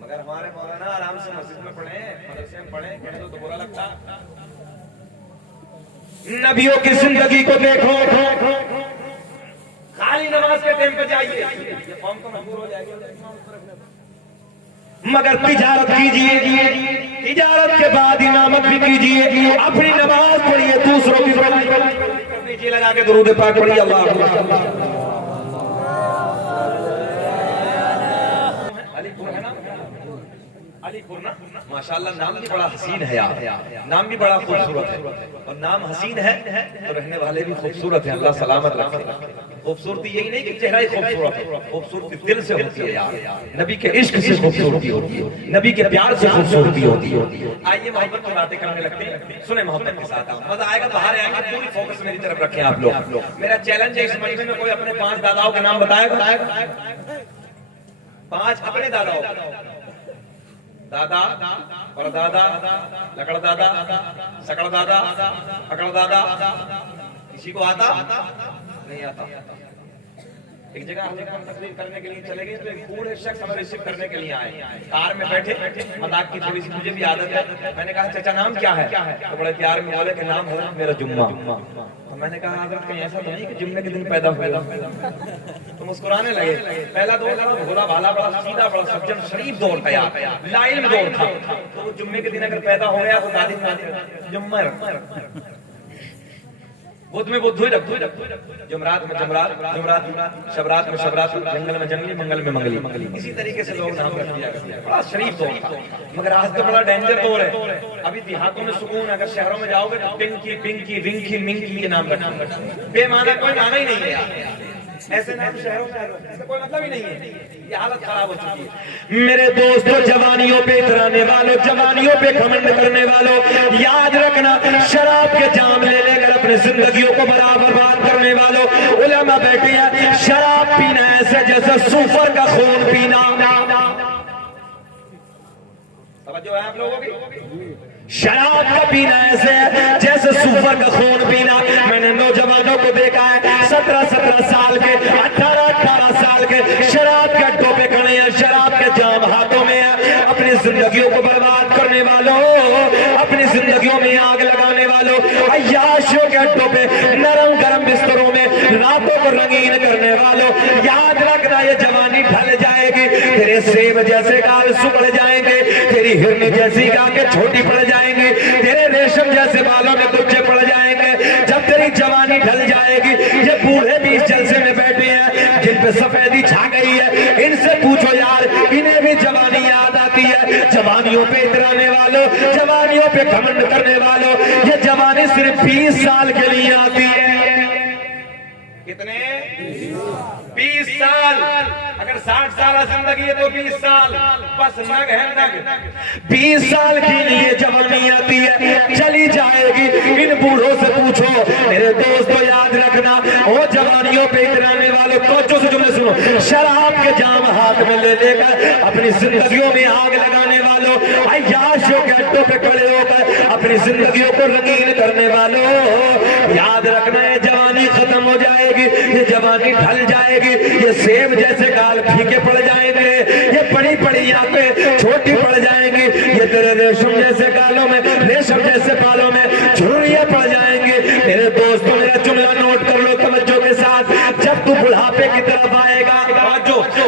मगर हमारे मौलाना आराम से मस्जिद में पढ़े, मदरसे में पढ़े, कह दो तो बुरा लगता। नबियों की जिंदगी को देखो, खाली नमाज के टाइम पे जाइए, ये कौम तो मजबूर हो जाएगी। मगर तिजारत कीजिए, तिजारत के बाद इनामत भी कीजिए, अपनी नमाज पढ़िए, दूसरों की कर दीजिए, लगा के दुरूद पाक पढ़िए। अल्लाह अलीपुर ना, माशाल्लाह नाम भी बड़ा हसीन है यार, नाम भी बड़ा खूबसूरत है, और नाम हसीन है तो रहने वाले भी खूबसूरत हैं। अल्लाह सलामत रखे। खूबसूरती यही नहीं कि चेहरा ही खूबसूरत है, खूबसूरती दिल से होती है यार। नबी के इश्क से खूबसूरती होती है, नबी के प्यार से खूबसूरती होती है। आइए मोहब्बत की बातें करने लगते हैं, सुने मोहब्बत के साथ, मजा आएगा। बाहर आएंगे, पूरी फोकस मेरी तरफ रखें आप लोग। मेरा चैलेंज है इस महीने में कोई अपने 5 दादाओं के नाम बताएगा, 5 अपने दादाओं, दादा, परदादा, लकड़ दादा, सकड़ दादा, अकड़ दादा। किसी को आता? नहीं आता। एक जगह हम तकरीर करने के लिए चले गए तो एक बूढ़े शख्स हमें रिसीव करने के लिए आए, कार में बैठे, मजाक की थोड़ी सी मुझे भी आदत है। मैंने कहा चाचा नाम क्या है? तो बड़े प्यार में बोले कि नाम हजरत मेरा जुम्मा। तो मैंने कहा हजरत कहीं ऐसा तो नहीं कि जुम्मे के दिन पैदा हुआ? तो मुस्कुराने लगे। पहला दौर था भोला भाला, बड़ा सीधा, बड़ा सज्जन शरीफ दौर था यार, लाइल दौर था। तो वो जुम्मे के दिन अगर पैदा हो गया तो दादी जुम्मा रख, बुध में बुध हुई रख, जुमरात में जुमरात, जुमरात शबरात में शबरात, जंगल में जंगली, मंगल में मंगली। इसी तरीके से लोग नाम रख दिया करते हैं। बड़ा शरीफ दौर था, मगर आज तो बड़ा डेंजर दौर है। अभी देहातों में सुकून, अगर शहरों में जाओगे तो पिंकी, पिंकी, विंकी, मिंकी ये नाम रखना, बेमाना कोई नाम ही नहीं है यार। ऐसे नाम शहरों में इसका कोई मतलब ही नहीं है। ये हालत खराब हो चुकी है। मेरे दोस्तों, जवानियों पे इतराने वालों, जवानियों पे घमंड करने वालों, याद रखना, शराब के जाम ले लेकर अपनी जिंदगियों को बर्बाद करने वालों, उलमा बैठे हैं। शराब पीना ऐसे जैसे सूफर का खून पीना। समझो है आप लोगों की? शराब का पीना ऐसे है जैसे सूफर का खून पीना। मैंने नौजवानों को देखा है, 17-17 साल के, 18-18 साल के, शराब के अड्डों पे खड़े हैं, शराब के जाम हाथों में है। अपनी जिंदगियों को बर्बाद करने वालों, अपनी जिंदगियों में आग लगाने वालों, अय्याशों के अड्डों पे, नरम गरम बिस्तरों में रातों को रंगीन करने वालों, याद रखना ये जवानी ढल जाएगी, तेरे सेब जैसे गाल सुकड़ जाएंगे, तेरी हिरनी जैसी आंखें छोटी पड़ जाएंगी, तेरे रेशम जैसे बालों में कुच्चे पड़ जाएंगे। जब तेरी जवानी ढल जाएगी, ये बूढ़े भी इस जलसे में बैठे हैं जिन पे सफेदी छा गई है, इनसे पूछो यार, इन्हें भी जवानी याद आती है? जवानियों पे इतराने वालों, जवानियों पे घमंड करने वालों, ये जवानी सिर्फ 20 साल के लिए आती है। कितने? 20 साल। अगर 60 साल जिंदगी है तो 20 साल बस नग है नग। 20 साल के लिए जवानी आती है, चली जाएगी। इन बूढ़ों से पूछो। मेरे दोस्तों याद रखना, वो जवानियों पे इतराने वालों, बच्चों से जुमले सुनो, शराब के जाम हाथ में ले लेकर अपनी जिंदगियों में आग लगाने वालों, अय्याशों के अड्डों पे खड़े होकर अपनी जिंदगियों को रंगीन करने वालों, याद रखना है जवानी जवानी खत्म हो जाएगी, ये जवानी ढल जाएगी, ये सेब जैसे गाल फीके पड़ जाएंगे, ये बड़ी बड़ी आंखें छोटी पड़ जाएंगी, ये तेरे रेशम जैसे गालों में, रेशम जैसे बालों में झुर्रियां पड़ जाएंगी। मेरे दोस्तों मेरा जुमला नोट कर लो तवज्जो के साथ, जब तू बुढ़ापे की तरफ आएगा,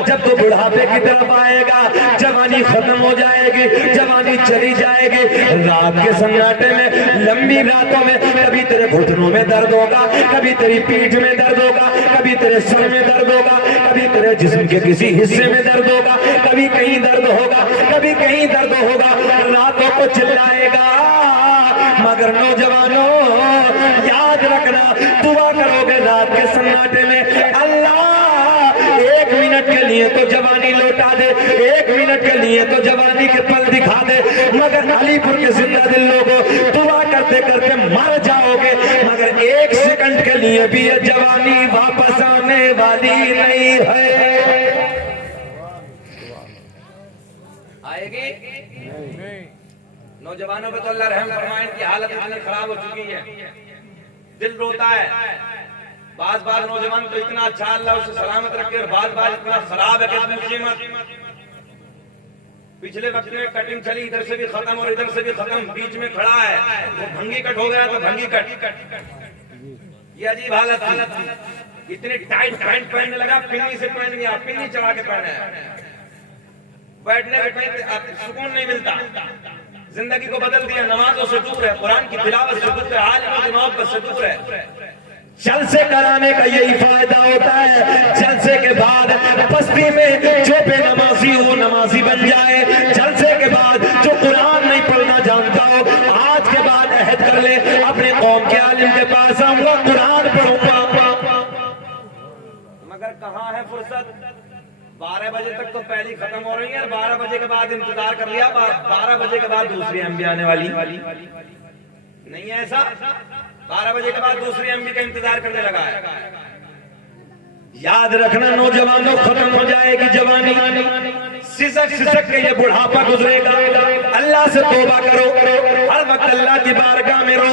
जब तू बुढ़ापे की तरफ आएगा, जवानी खत्म हो जाएगी, जवानी चली जाएगी। रात के सन्नाटे में, लंबी रातों में कभी तेरे घुटनों में दर्द होगा, कभी तेरी पीठ में दर्द होगा, कभी तेरे सर में दर्द होगा, कभी तेरे जिस्म के किसी हिस्से में दर्द होगा, कभी कहीं दर्द होगा, कभी कहीं दर्द होगा। रातों को चिल्लाएगा, मगर नौजवानों याद रखना, दुआ करोगे रात के सन्नाटे में, अल्लाह 1 मिनट के लिए तो जवानी लौटा दे, 1 मिनट के लिए तो जवानी के पल दिखा दे। मगर अलीपुर के जिंदा दिल लोगों, दुआ करते करते मर जाओगे, मगर 1 सेकंड के लिए भी ये जवानी वापस आने वाली नहीं है। आएगी? नौजवानों पे तो अल्लाह रहम फरमाए, की हालत इतनी खराब हो चुकी है, दिल रोता है। बाज नौजवान तो इतना अच्छा अल्लाह उसे सलामत रखे, और बाज इतना खराब है कि पूछिए मत। पिछले वक्त में कटिंग चली, इधर से भी खत्म और इधर से भी खत्म, बीच में खड़ा है, वो भंगी कट हो गया तो भंगी कट। ये अजीब हालत थी, इतनी टाइट पैंट पहनने लगा, पिन्नी से पहन गया, पिन्नी चढ़ा के पहने, बैठने में कहीं सुकून नहीं मिलता, जिंदगी को बदल दिया। नमाजों से दूर है, कुरान की तिलावत से दूर है, आलिम की मोहब्बत से दूर है। जलसे कराने का यही फायदा होता है, जलसे के बाद बस्ती में जो बेनमाजी वो नमाजी बन जाए, जलसे के बाद जो कुरान नहीं पढ़ना जानता हो, आज के बाद अहद कर ले, अपने कौम के आलिम के पास आऊंगा, कुरान पढ़ूंगा। मगर कहाँ है फुर्सत? 12 बजे तक तो पहली खत्म हो रही है, 12 बजे के बाद इंतजार कर लिया, 12 बजे के बाद दूसरी एमबी आने वाली नहीं है ऐसा। 12 बजे के बाद दूसरी एमबी का इंतजार करने लगा है। याद रखना नौजवानों, खत्म हो जाएगी जवानी, सिसक के ये बुढ़ापा गुजरेगा। अल्लाह से तौबा करो, हर वक्त अल्लाह की बारगाह में रो।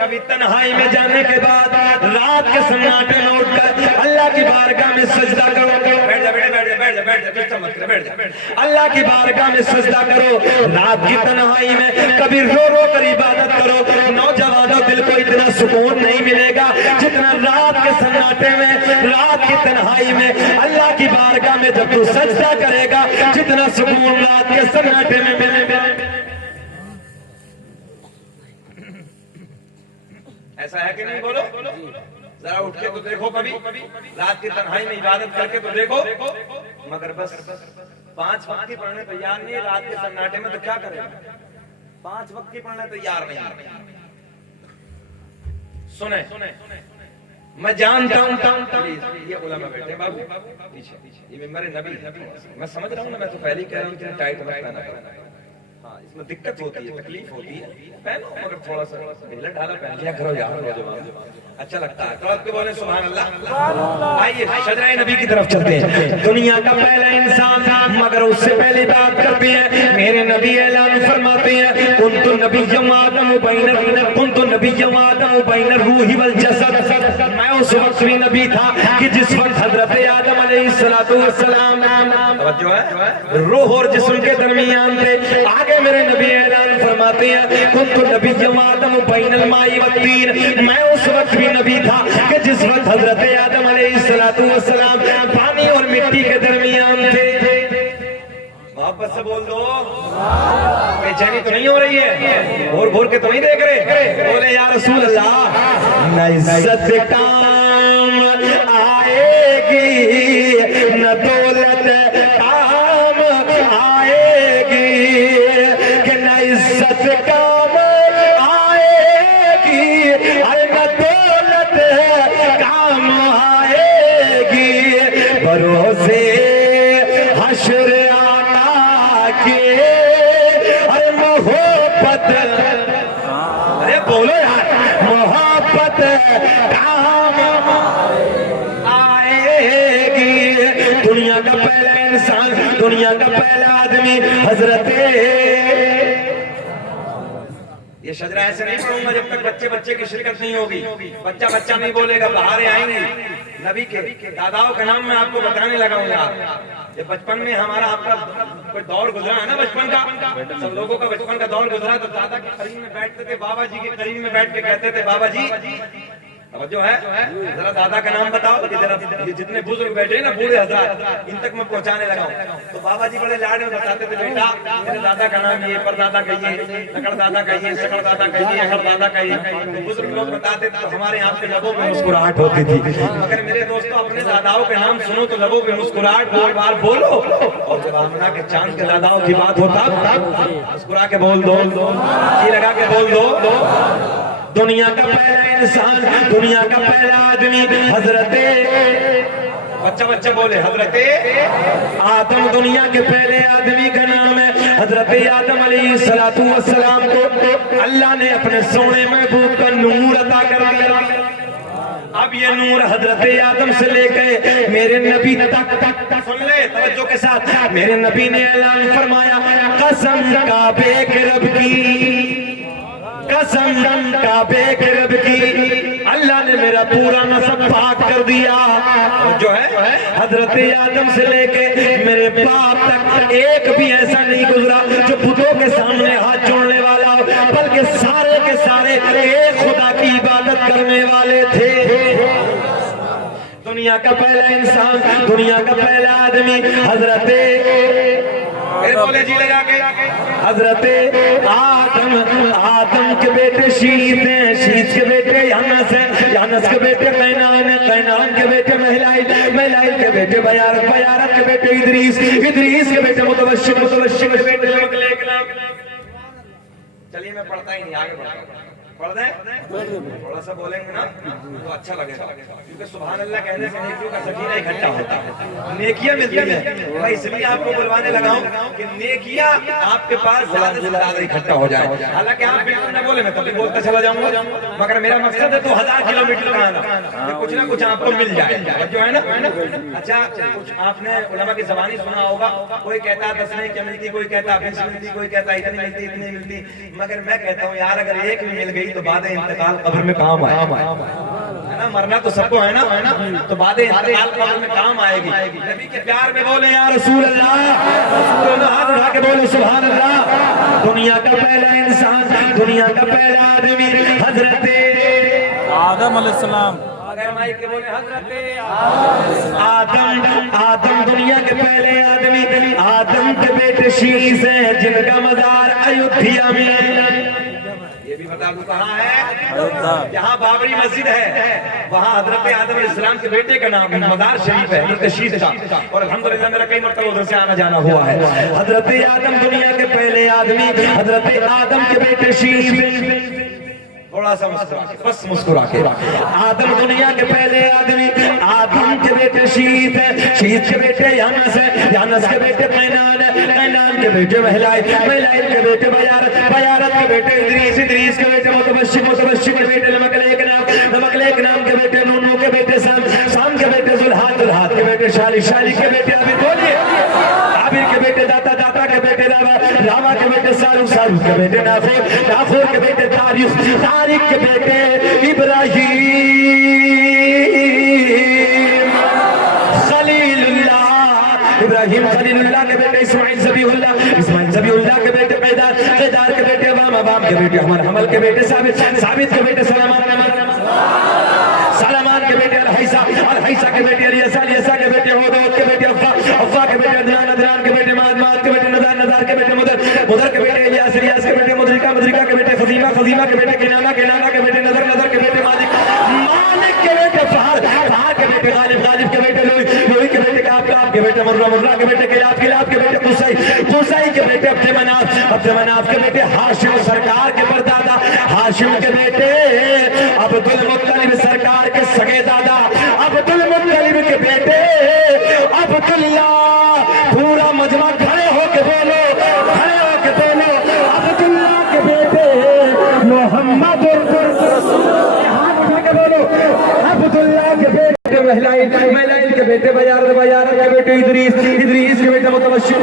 कभी तन्हाई में जाने के बाद, रात के सन्नाटे में उठकर अल्लाह की बारगाह में सजदा करो। अल्लाह की बारगाह में सजदा करो, रात की तन्हाई में कभी रो रो कर इबादत करो। नौजवानों, दिल को इतना सुकून नहीं मिलेगा जितना रात के सन्नाटे में, रात की तन्हाई में अल्लाह की बारगाह में जब तू सजदा करेगा, जितना सुकून रात के सन्नाटे में मिलेगा। ऐसा है कि नहीं? बोलो जरा उठ के तो देखो, कभी रात की तन्हाई में इबादत करके तो देखो। मगर बस 5 वक्त की पढ़ने तैयार नहीं, रात के सन्नाटे में तो क्या करेगा? 5 वक्त की पढ़ने तैयार नहीं। सुने, मैं जानता हूँ, ये उलमा बैठे बाबू पीछे, ये मेरे नबी, मैं समझ रहा हूँ ना, मैं तो पहले कह रहा हूँ कि टाइट मत पहना। हाँ, इसमें दिक्कत होती है, तकलीफ होती है, पहनो मगर थोड़ा सा ढीला ढाला पहन लिया करो यार, अच्छा लगता है। तो बोले सुभान अल्लाह। आइए शजराए नबी की तरफ चलते हैं। दुनिया का पहला इंसान, मगर उससे पहले बात करते हैं, मेरे नबी ऐलान फरमाते हैं, कुन्तु नबिय्यम आदम बैन रूही वल जसद। मैं उस वक्त भी नबी था कि जिस वक्त हजरत आदम अलैहिस्सलातु वस्सलाम रूह और जिस्म के दरमियान थे। आगे मेरे नबी ऐलान फरमाते हैं, कुन्तु नबिय्यम आदम बैनल माई वत्तीन। मैं उस वक्त भी नबी था कि जिस वक्त हजरत आदम अलैहिस्सलातु वस्सलाम पानी और मिट्टी के दरमियान थे। मोहब्बत से बोल दो, बेचैनी तो नहीं हो रही है? घोर घोर के तो नहीं देख रहे? बोले या रसूल अल्लाह, न इज्जत काम आएगी, न दौलत काम आएगी, कि न इज्जत काम आएगी, अरे न दौलत काम आएगी। भरोसे हश्र बोलो यार, मोहब्बत काम आएगी। दुनिया का पहला इंसान, दुनिया का पहला आदमी हजरत, ये शजरा ऐसे नहीं पढ़ूंगा जब तक बच्चे बच्चे की शिरकत नहीं होगी। बच्चा बच्चा नहीं बोलेगा, बाहर आएंगे। नबी के दादाओं का नाम मैं आपको बताने लगाऊंगा। ये बचपन में हमारा आपका कोई दौर गुजरा है ना, बचपन का सब लोगों का बचपन का दौर गुजरा। तो दादा के करीब में बैठते थे, बाबा जी के करीब में बैठ के कहते थे, बाबा जी अब जो है जरा दादा का नाम बताओ। जरा ये जितने बुजुर्ग बैठे हैं ना, बूढ़े हजरात, इन तक मैं पहुंचाने लगा हूँ। तो बाबा जी बड़े लाड में बताते थे, बेटा मेरे दादा का नाम ये, परदादा कहिए, नकड़ दादा कहिए, सकड़ दादा कहिए, अखड़ दादा कहिए। तो बुजुर्ग लोग बताते थे तो हमारे यहाँ पे लबों पे मुस्कुराहट होती थी। मगर मेरे दोस्तों, अपने दादाओं के नाम सुनो तो लबों पे मुस्कुराहट बार बार बोलो। और जब आमना के चांद के दादाओं की बात होता मुस्कुरा के बोल दो, जी लगा के बोल दो। दुनिया का पहला इंसान, दुनिया का पहला आदमी हजरते, बच्चा बच्चा बोले, हजरते आदम दुनिया के पहले आदमी का नाम है। हजरते आदम अलैहिस्सलातु वस्सलाम को अल्लाह ने अपने सोने महबूब का नूर अता कर दिया। अब ये नूर हजरते आदम से लेकर मेरे नबी तक सुन ले तवज्जो के साथ। मेरे नबी ने ऐलान फरमाया, कसम काबे के रब की, कसम काबे के रब की, अल्लाह ने मेरा पूरा नसब पाक कर दिया। जो है हजरत आदम से लेके मेरे बाप तक एक भी ऐसा नहीं गुजरा जो बुतों के सामने हाथ जोड़ने वाला हो, बल्कि सारे के सारे एक खुदा की इबादत करने वाले थे। दुनिया का पहला इंसान, दुनिया का पहला आदमी हजरत बोले जी लगा के हजरते आदम, आदम के बेटे शीत हैं, शीत के बेटे यानस हैं, यानस के बेटे कैनान हैं, कैनान के बेटे महलाइल, महलाइल के बेटे बयारत, बयारत के बेटे इदरीस, इदरीस के बेटे मुतवश्शिक, मुतवश्शिक के बेटे चलिए मैं पढ़ता ही नहीं, आगे बढ़ता हूं। पढ़ दें, थोड़ा सा बोलेंगे ना तो अच्छा लगेगा, क्योंकि सुभान अल्लाह कहने से नेकियों का सकीना इकट्ठा होता है, नेकियां मिलती हैं। मैं इसलिए आपको बुलवाने लगा हूं कि नेकियां आपके पास ज्यादा से ज्यादा इकट्ठा हो जाए। हालांकि आप बिल्कुल न बोले, मैं तभी बोलता चला जाऊंगा, मगर मेरा मकसद है तो 1000 किलोमीटर का आना, कुछ ना कुछ आपको मिल जाए, जो है ना। अच्छा, कुछ आपने उलमा की ज़बानी सुना होगा, कोई कहता 10 नहीं क्या मिलती, कोई कहता 20 मिलती, कोई कहता इतनी मिलती, इतनी मिलती। मगर मैं कहता हूँ यार, अगर एक भी मिल गई तो बाद इंतकाल कब्र में काम आए, है ना। मरना तो सबको है ना, तो बाद इंतकाल कब्र में काम आएगी। नबी के प्यार में बोले या रसूल अल्लाह, हाथ उठा के बोले सुभान अल्लाह। दुनिया का पहला इंसान, दुनिया का पहला आदमी हजरते आदम अलैहिस्सलाम, के बोले हजरते आदम, आदम दुनिया के पहले आदमी, आदम के बेटे शीश हैं जिनका मजार अयोध्या में। ये भी बता दूं कहाँ है, जहाँ बाबरी मस्जिद है वहाँ हजरत आदम अलैहिस्सलाम के बेटे का नाम मजार शरीफ है, हजरत शीश का। और अल्हम्दुलिल्लाह मेरा कई मरतबा उधर से आना जाना हुआ है। हजरत आदम दुनिया के पहले आदमी, हजरत आदम के बेटे शीश। थोड़ा सा मुस्कुरा के, बस मुस्कुरा के। आदम दुनिया के पहले आदमी, आदम के बेटे शीत है, शीत के बेटे यानस है, यानस के बेटे कैनान है, कैनान के बेटे महलाइल, महलाइल के बेटे बयारत, बयारत के बेटे इदरीस, इदरीस के बेटे मुतवश्शिक, मुतवश्शिक के बेटे नमकलेक नाम, नमकलेक नाम के बेटे नूनू के बेटे साम, साम के बेटे जुल्हात, जुल्हात के बेटे शाली, शाली के बेटे अभी बोलिए आबिर के बेटे दाता, दाता के बेटे रावा, रावा के बेटे सारू, सारू के बेटे नाफूर, नाफूर के बेटे तारिक, तारिक के बेटे इब्राहिम खलीलुल्लाह, इब्राहिम खलीलुल्लाह के बेटे इस्माइल ज़बीहुल्लाह, इस्माइल ज़बीहुल्लाह के बेटे कैदार, कैदार के बेटे अवाम, अवाम के बेटे हमल, हमल के बेटे साबित, साबित के बेटे सलामान, सलामान के बेटे अल-हैसा, अल-हैसा के बेटे अलियसा, अलियसा के बेटे हुदूद के बेटे अफ़ा, अफ़ा के बेटे अदनान, अदनान के बेटे माद, माद के बेटे नज़ार, नज़ार के बेटे मुदर, मुदर के बेटे इलियास, इलियास के बेटे मुदरिका, मुदरिका के बेटे खज़ीमा, खज़ीमा के बेटे किनाना, किनाना के बेटे नज़र, नज़र के बेटे मालिक, मालिक के बेटे फहर, फहर के बेटे गालिब, गालिब के बेटे लोई, लोई के बेटे काब, काब के बेटे मुर्रा, मुर्रा के बेटे किलाब, किलाब के बेटे कुसै, कुसै के बेटे अब्द मनाफ, अब्द मनाफ के बेटे हाशिम सरकार के परदादा, हाशिम के बेटे अब्दुल मुत्तलिब सरकार के सगे दादा, अब्दुल मुत्तलिब के बेटे अब्दुल्ला। पूरा मजमा खड़े होके बोलो, खड़े होके बोलो, अब्दुल्ला के बेटे मोहम्मद रसूलुल्लाह, हाथ उठा के बोलो, अब्दुल्ला के बेटे महलाइल के बेटे बयार के बेटे इदरीस के बेटे मुतवश्शिक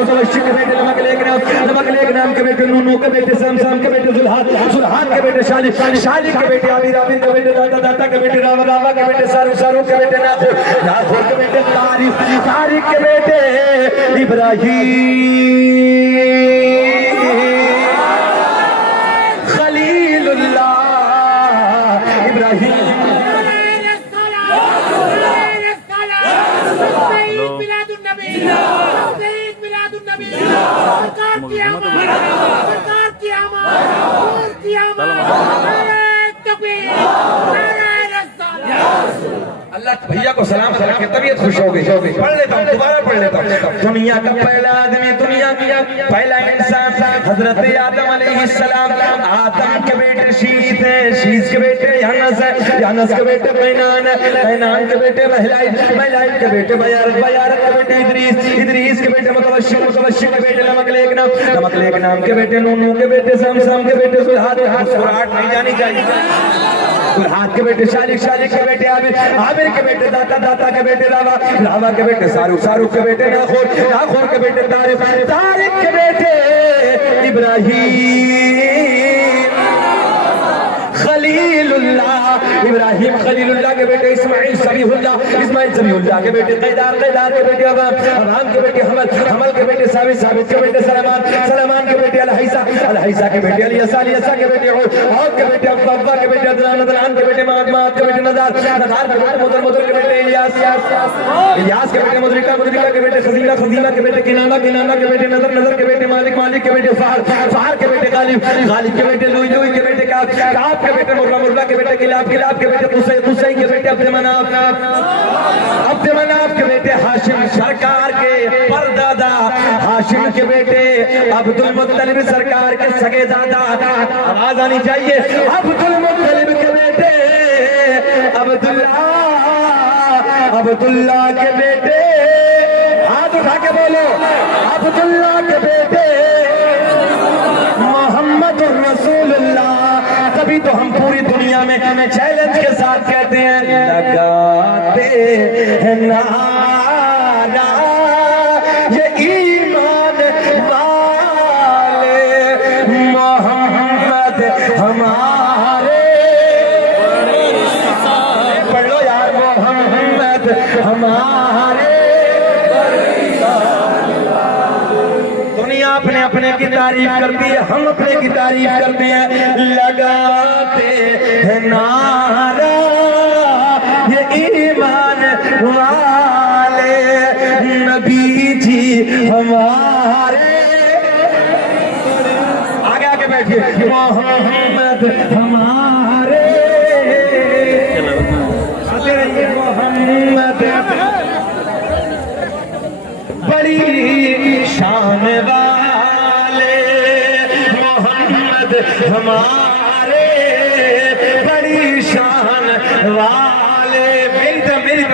के बेटे नमक नाम के बेटे नूनू के बेटे समसम के बेटे जुल्हान के बेटे शालिक के बेटे आबिर के बेटे दाता के बेटे रावा के बेटे सारू के बेटे नाखुर के बेटे तारिक के बेटे इब्राहीम खलीलुल्लाह इब्राहीम अल्लाह भैया को सलाम करके तबीयत खुश हो गई। पढ़ लेता हूँ, दोबारा पढ़ लेता हूँ। दुनिया का पहला आदमी, दुनिया का पहला इंसान हजरत आदम अलैहिस्सलाम। आदम के बेटे शीत है, शीत के बेटे यानस के बेटे कैनान के बेटे महलाइल के बेटे बयार के बेटे इदरीस के बेटे मुतवश्शिक के बेटे नमक नाम के बेटे नूनू के बेटे समसम के बेटे सुराट नहीं जानी चाहिए। हाथ के बेटे शालिक के बेटे आबिर के बेटे दाता के बेटे रावा के बेटे सारू के बेटे नाखुर के बेटे तारिक के बेटे इब्राहीम खलीलुल्लाह के बेटे इस्माइल समीउल्लाह के बेटे कैदार के बेटे अब्राम के बेटे हमल के बेटे साबित के बेटे सलमान के बेटे अलहैसा के बेटे अलियसा के बेटे औद के बेटे अब्बा के बेटे अदनान के बेटे माद के बेटे नज़ार के बेटे मुदर के बेटे इलियास के बेटे मुदरिका के बेटे खजीमा के बेटे किनाना के बेटे नजर के बेटे मालिक के बेटे फहर के बेटे गालिब के बेटे लुई के बेटे काब के बेटे मुर्रा के बेटे किलाब के बेटे कुसै के बेटे अब्द मनाफ के बेटे हाशिम सरकार के परदादा हाशिम के बेटे अब्दुल मुत्तलिब सरकार के सगेदादा। आवाज आनी चाहिए। अब्दुल मुत्तलिब के बेटे अब्दुल्लाह के बेटे, हाथ उठा के बोलो, अब्दुल्लाह के बेटे मोहम्मद रसूलुल्लाह। तभी तो हम पूरी दुनिया में चैलेंज के साथ कहते हैं, लगाते हैं नारा ये ईमान वाले मोहम्मद हमारे। पढ़ लो यार, मोहम्मद हमारे। दुनिया अपने अपने की तारीफ करती है, हम अपने की तारीफ करते हैं। लगाते हैं नारा ये ईमान वाले नबी जी हमारे। आगे बैठिए। मोहम्मद हमारे, आते रहिए। मोहम्मद बड़ी शान वाले मोहम्मद हमारे, बड़ी शान वाले।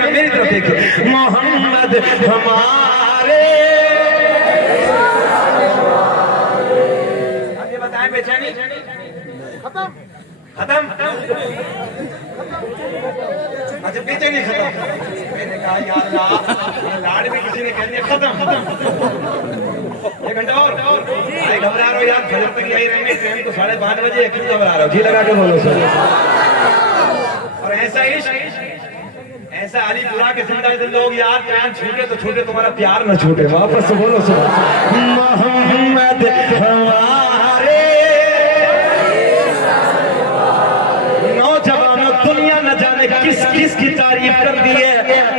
मेरी तरफ देखिए। मोहम्मद हमारे। आगे बताएं। बेचैनी खत्म। अच्छा, बेचैनी खत्म। मैंने कहा यार लाड़ में किसी ने कह दिया खत्म। 1 घंटा और घबरा रहे हो यार, फजर तक यही रहेंगे। ट्रेन तो 5:30 बजे। क्यों घबरा रहे हो? जी लगा के बोलो सर। और ऐसा अलीपुरा के जिंदा लोग यार, ट्रेन छूटे तो छूटे, तुम्हारा प्यार न छूटे। वापस से बोलो सर। मोहम्मद हमारे। नौजवानों, दुनिया न जाने किस की तारीफ करती है,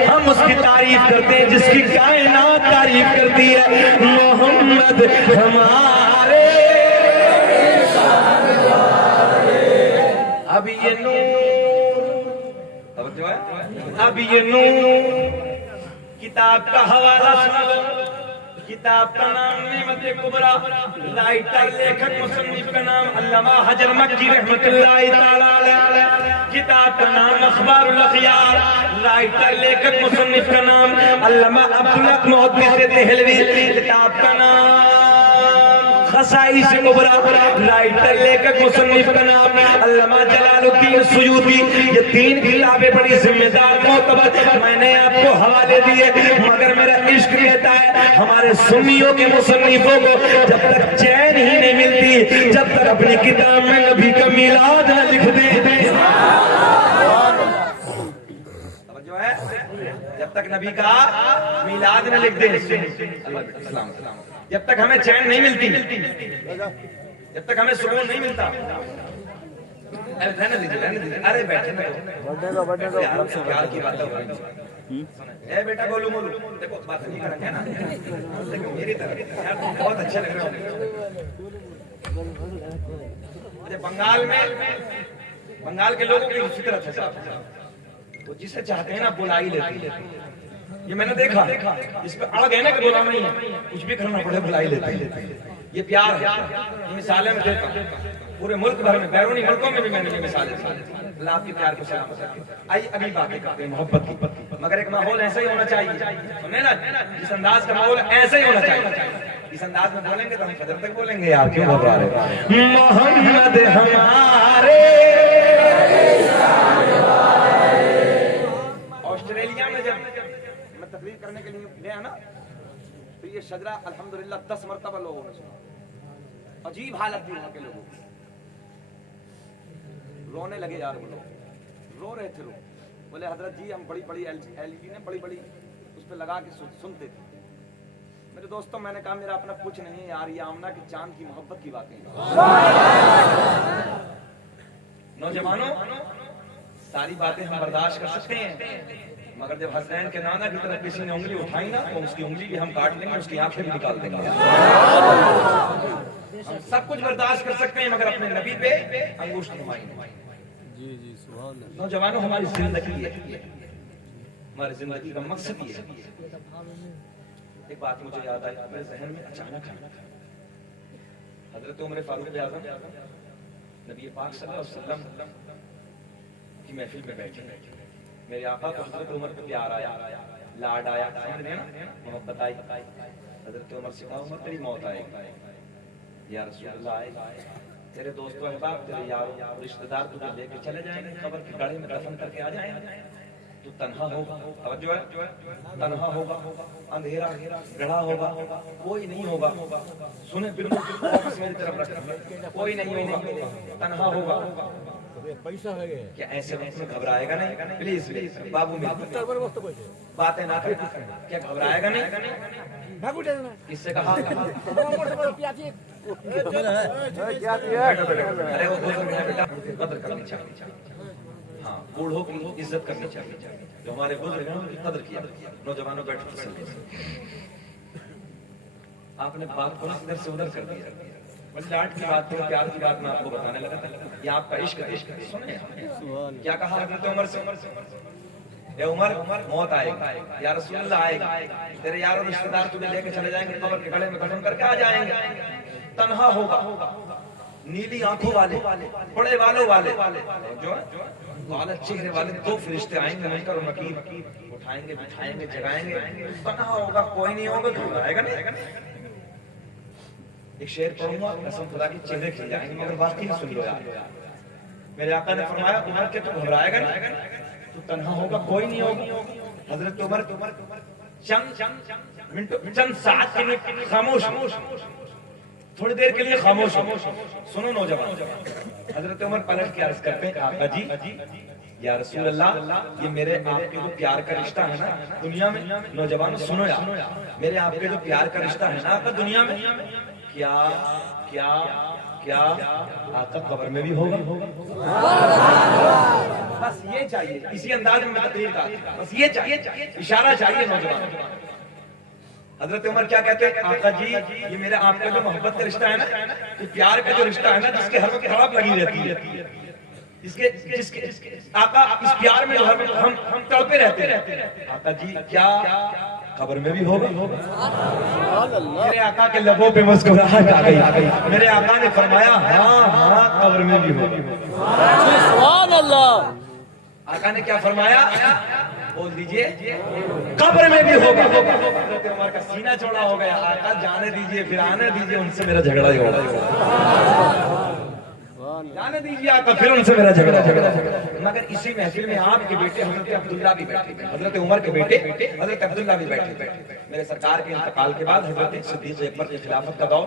हम उसकी तारीफ करते हैं जिसकी कायनात तारीफ करती है। मोहम्मद हमारे। अब ये नूर किताब का हवाला सुनो। किताब का नाम नेमत कुबरा, राइटर लेखक मुसन्निफ का नाम अल्लामा हजर मक्की रहमतुल्लाहि तआला अलैह। किताब का नाम अखबारुल अखयार, राइटर लेखक मुसन्निफ का नाम अल्लामा अब्दुल हक मुहद्दिस देहलवी। किताब का नाम खसाइस कुबरा, राइटर लेखक मुसन्निफ का नाम अल्लामा जलालुद्दीन सुयूती। ये 3 किताबें बड़ी जिम्मेदार मोतबर मैंने आपको हवाले दिए, मगर मेरा इश्क कहता है हमारे सुन्नियों के मुसन्निफों को जब तक चैन ही नहीं मिलती जब तक अपनी किताब में नबी का मिलाद न लिख दे। जो है जब तक नबी का मिलाद न लिख दे, जब तक हमें चैन नहीं मिलती, जब तक हमें सुकून नहीं मिलता। रहने दीजिए, अरे बैठे यार, प्यार की बात है बेटा। गोलू मोलू देखो बात नहीं करेंगे ना, देखो मेरी तरफ यार बहुत अच्छे लग रहे हो। मुझे बंगाल के लोगों की फितरत है, वो जिसे चाहते हैं ना बुला ही लेते हैं। ये मैंने देखा, इस पे आ गए ना कि बुलाना ही है, कुछ भी करना पड़े बुला ही लेते हैं। ये प्यार है, ये मिसालें मैं देता हूँ पूरे मुल्क भर में, बैरूनी मुल्कों में भी मैंने ये मिसालें अल्लाह आपके प्यार को सलाम करके। आइए अभी बातें करते हैं मोहब्बत की, मगर एक माहौल ऐसा ही होना चाहिए, सुने ना, जिस अंदाज का माहौल ऐसा ही होना चाहिए। इस अंदाज में बोलेंगे तो हम फजर तक बोलेंगे यार, क्यों घबरा रहे। मोहम्मद हमारे, ऑस्ट्रेलिया में जब मैं तकरीर करने के लिए गया ना, तो ये शजरा अल्हम्दुलिल्लाह 10 मरतबा लोगों ने सुना। अजीब हालत थी वहां के लोगों की, रोने लगे यार, वो लोग रो रहे थे। लोग बोले हजरत जी हम बड़ी बड़ी एलईडी ने बड़ी बड़ी उस पर लगा के सुनते थे। मेरे दोस्तों मैंने कहा मेरा अपना कुछ नहीं यार, ये आमना की चांद की मोहब्बत की बातें। नौजवानों सारी बातें हम बर्दाश्त कर सकते हैं, मगर जब हसनैन के नाना की तरफ किसी ने उंगली उठाई ना तो उसकी उंगली भी हम काट लेंगे, उसकी आंखें भी निकाल देंगे। हम सब कुछ बर्दाश्त कर सकते हैं मगर अपने नबी पे अंगुष्ठ घुमाएंगे। नौजवानों हमारी जिंदगी है, हमारी जिंदगी का मकसद ये है। एक बात मुझे याद आई मेरे जहन में अचानक, हजरत उमर फारूक आज़म नबी पाक सल्लल्लाहु अलैहि वसल्लम की महफिल में बैठे, मेरे आका को हजरत उमर पे प्यार आया, लाड आया, समझ रहे ना, मोहब्बत आई। हजरत उमर से कहा उमर तेरी मौत आएगी, या रसूल अल्लाह आएगी, तेरे दोस्तों अहबाब तेरे यारों रिश्तेदार तुझे लेके चले जाएंगे, कब्र की गाड़ी में दफन करके आ जाएंगे, तू तन्हा होगा, तवज्जो है, तन्हा होगा, अंधेरा गढ़ा होगा, कोई नहीं होगा। सुने बिल्कुल मेरी तरफ रख, कोई नहीं होगा, तन्हा होगा। क्या ऐसे वक्त में घबराएगा नहीं? प्लीज प्लीज बाबू बातें ना करें, क्या घबराएगा नहीं? किससे कहा? अरे वो बेटा कदर करनी चाहिए, हाँ बूढ़ों की इज्जत करनी चाहिए, जो हमारे बुजुर्ग हैं उनकी कदर किया। नौजवानों बैठो, आपने बात को इधर से उधर कर दिया। लाड की बात थी, प्यार की बात मैं आपको बताने लगा था, ये आपका इश्क है। सुनिए क्या कहा हजरत उमर से, ए उमर मौत आएगी, या रसूल अल्लाह आएगी, तेरे यार और रिश्तेदार तुझे लेके चले जाएंगे, कब्र के गड़े में दफन करके आ जाएंगे, तन्हा होगा, नीली आंखों वाले, बड़े वालों वाले, जो वाले चेहरे वाले 2 फरिश्ते आएंगे, मुनकर और नकीर, उठाएंगे बिठाएंगे जगाएंगे, तन्हा होगा, कोई नहीं होगा, घबराएगा नहीं। एक शेर पढ़ूंगा, कसम खुदा की चेहरे खिल जाएंगे, मगर वाकई सुन लो यार। मेरे आका ने फरमाया उमर के तू घबराएगा नहीं, तू तन्हा होगा, कोई नहीं होगा। हजरत उमर चंद साथ के लिए खामोश, थोड़ी देर के लिए खामोश। सुनो नौजवान, हजरत उमर पलट के अर्ज करते हैं आका जी या रसूल अल्लाह, ये मेरे आपके जो प्यार का रिश्ता है ना दुनिया में, नौजवान सुनो यार, मेरे आपके जो प्यार का रिश्ता है ना आपका दुनिया में, क्या क्या क्या आका कब्र में भी होगा? बस ये चाहिए, इसी अंदाज में तकरीर का, बस ये चाहिए, इशारा चाहिए नौजवान। हजरत उमर क्या कहते हैं, आका जी ये मेरे आपका जो मोहब्बत का रिश्ता है ना, ये प्यार का जो रिश्ता है ना, जिसके हर वक्त तड़प लगी रहती है, जिसके आका इस प्यार में हम तड़पे रहते हैं, आका जी क्या कब्र में भी होगा? मेरे आका के लबों पे मुस्कुराहट आ गई, मेरे आका ने फरमाया हाँ हाँ कब्र में भी होगा। सुभान अल्लाह। आका ने क्या फरमाया? बोल दीजिए कब्र में भी होगा। हजरत उमर का सीना चौड़ा हो गया, आका जाने दीजिए, फिर आने दीजिए, उनसे मेरा झगड़ा ही होगा, जाने दीजिए आका, फिर उनसे मेरा झगड़ा। मगर इसी महफिल में आपके बेटे हजरत अब्दुल्ला भी बैठे, हजरत उमर के बेटे हजरत अब्दुल्ला भी बैठे। मेरे सरकार के इंतकाल के बाद हजरत सिद्दीक अकबर की खिलाफत का दौर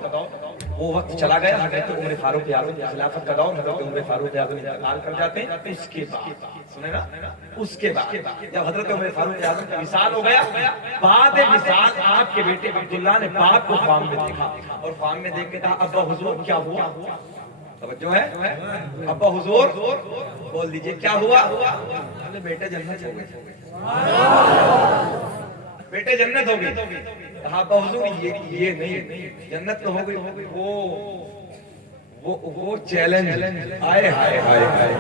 वो वक्त चला गया। हजरत उमर फारूक आज़म की खिलाफत का दौर, हजरत उमर फारूक आज़म इंतकाल कर जाते हैं। उसके बाद सुने ना, उसके बाद जब हजरत उमर फारूक आज़म का विसाल हो गया, बाद विसाल आपके बेटे अब्दुल्ला ने बाप को ख्वाब में देखा और ख्वाब में देख के कहा, अब्बा हुजूर क्या हुआ? तवज्जो है, अब्बा हुजूर बोल दीजिए क्या हुआ? बोले बेटे जन्नत हो गए, बेटे जन्नत हो गई। कहा अब्बा हुजूर ये नहीं, जन्नत तो हो गई, वो चैलेंज आए, हाय हाय हाय,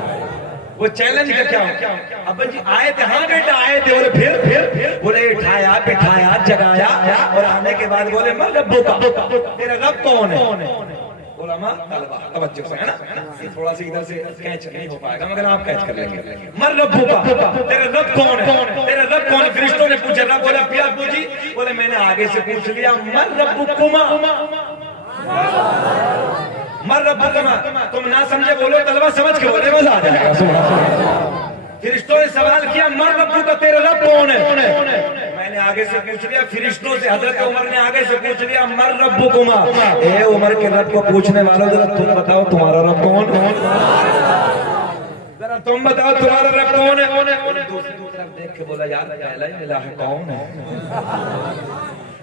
वो चैलेंज का क्या? अब्बा जी आए थे, हाँ बेटा आए थे। बोले फिर बोले उठाया बिठाया जगाया और आने के बाद बोले मैं रब्बू का, तेरा रब कौन है? बोला मां तलबा, तवज्जो से है ना, ये थोड़ा सा इधर से कैच नहीं हो पाएगा मगर आप कैच कर लेंगे। मर रब्बू का, तेरा रब कौन है? तेरा रब कौन है? फरिश्तों ने पूछा, रब बोला पिया अब्बू जी, बोले मैंने आगे से पूछ लिया, मर रब्बुकुमा, मर रब्बुकुमा। तुम ना समझे बोलो, तलबा समझ के बोले, मजा आ जाएगा। सुभान अल्लाह। फरिश्तों ने सवाल किया, मर रब्बू का, तेरा रब कौन है? मैंने आगे से पूछ लिया फरिश्तों से, हजरत उमर ने आगे से पूछ लिया, मर रब्बुकुमा। ए उमर के रब को पूछने वालों, जरा तुम बताओ तुम्हारा रब कौन है? जरा तुम बताओ तुम्हारा रब कौन है? दूसरी तरफ देख के बोला, यार पहला ही मिला है, कौन है?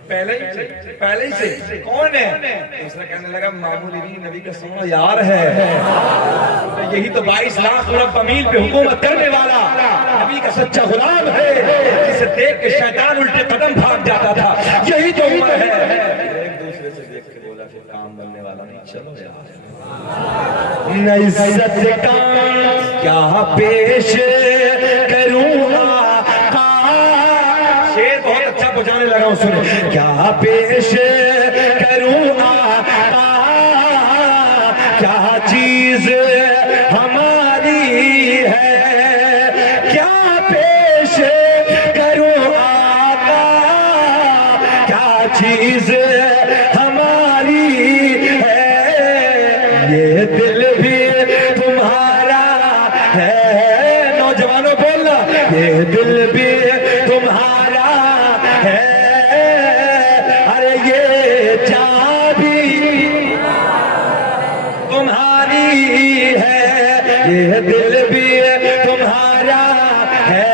पहले ही से कौन है? दूसरा कहने लगा, मामूली नहीं, नबी का सोना यार है। तो यही तो 22 लाख अरब मील पे हुकूमत करने वाला नबी का सच्चा गुलाम है, जिसे देख के शैतान उल्टे कदम भाग जाता था। यही तो उम्र है। एक दूसरे से देख के बोला, फिर काम बनने वाला नहीं, चलो यार नई सच का क्या पेश करूँ, शेर बहुत अच्छा बजाने लगा हूँ, सुने। क्या पेश करूँ आका, क्या चीज हमारी है, क्या पेश करूँ आका, क्या चीज हमारी है, ये दिल भी तुम्हारा है। नौजवानों बोलना, ये दिल भी तुम्हारा है, अरे ये चाबी तुम्हारी है, ये दिल भी तुम्हारा है,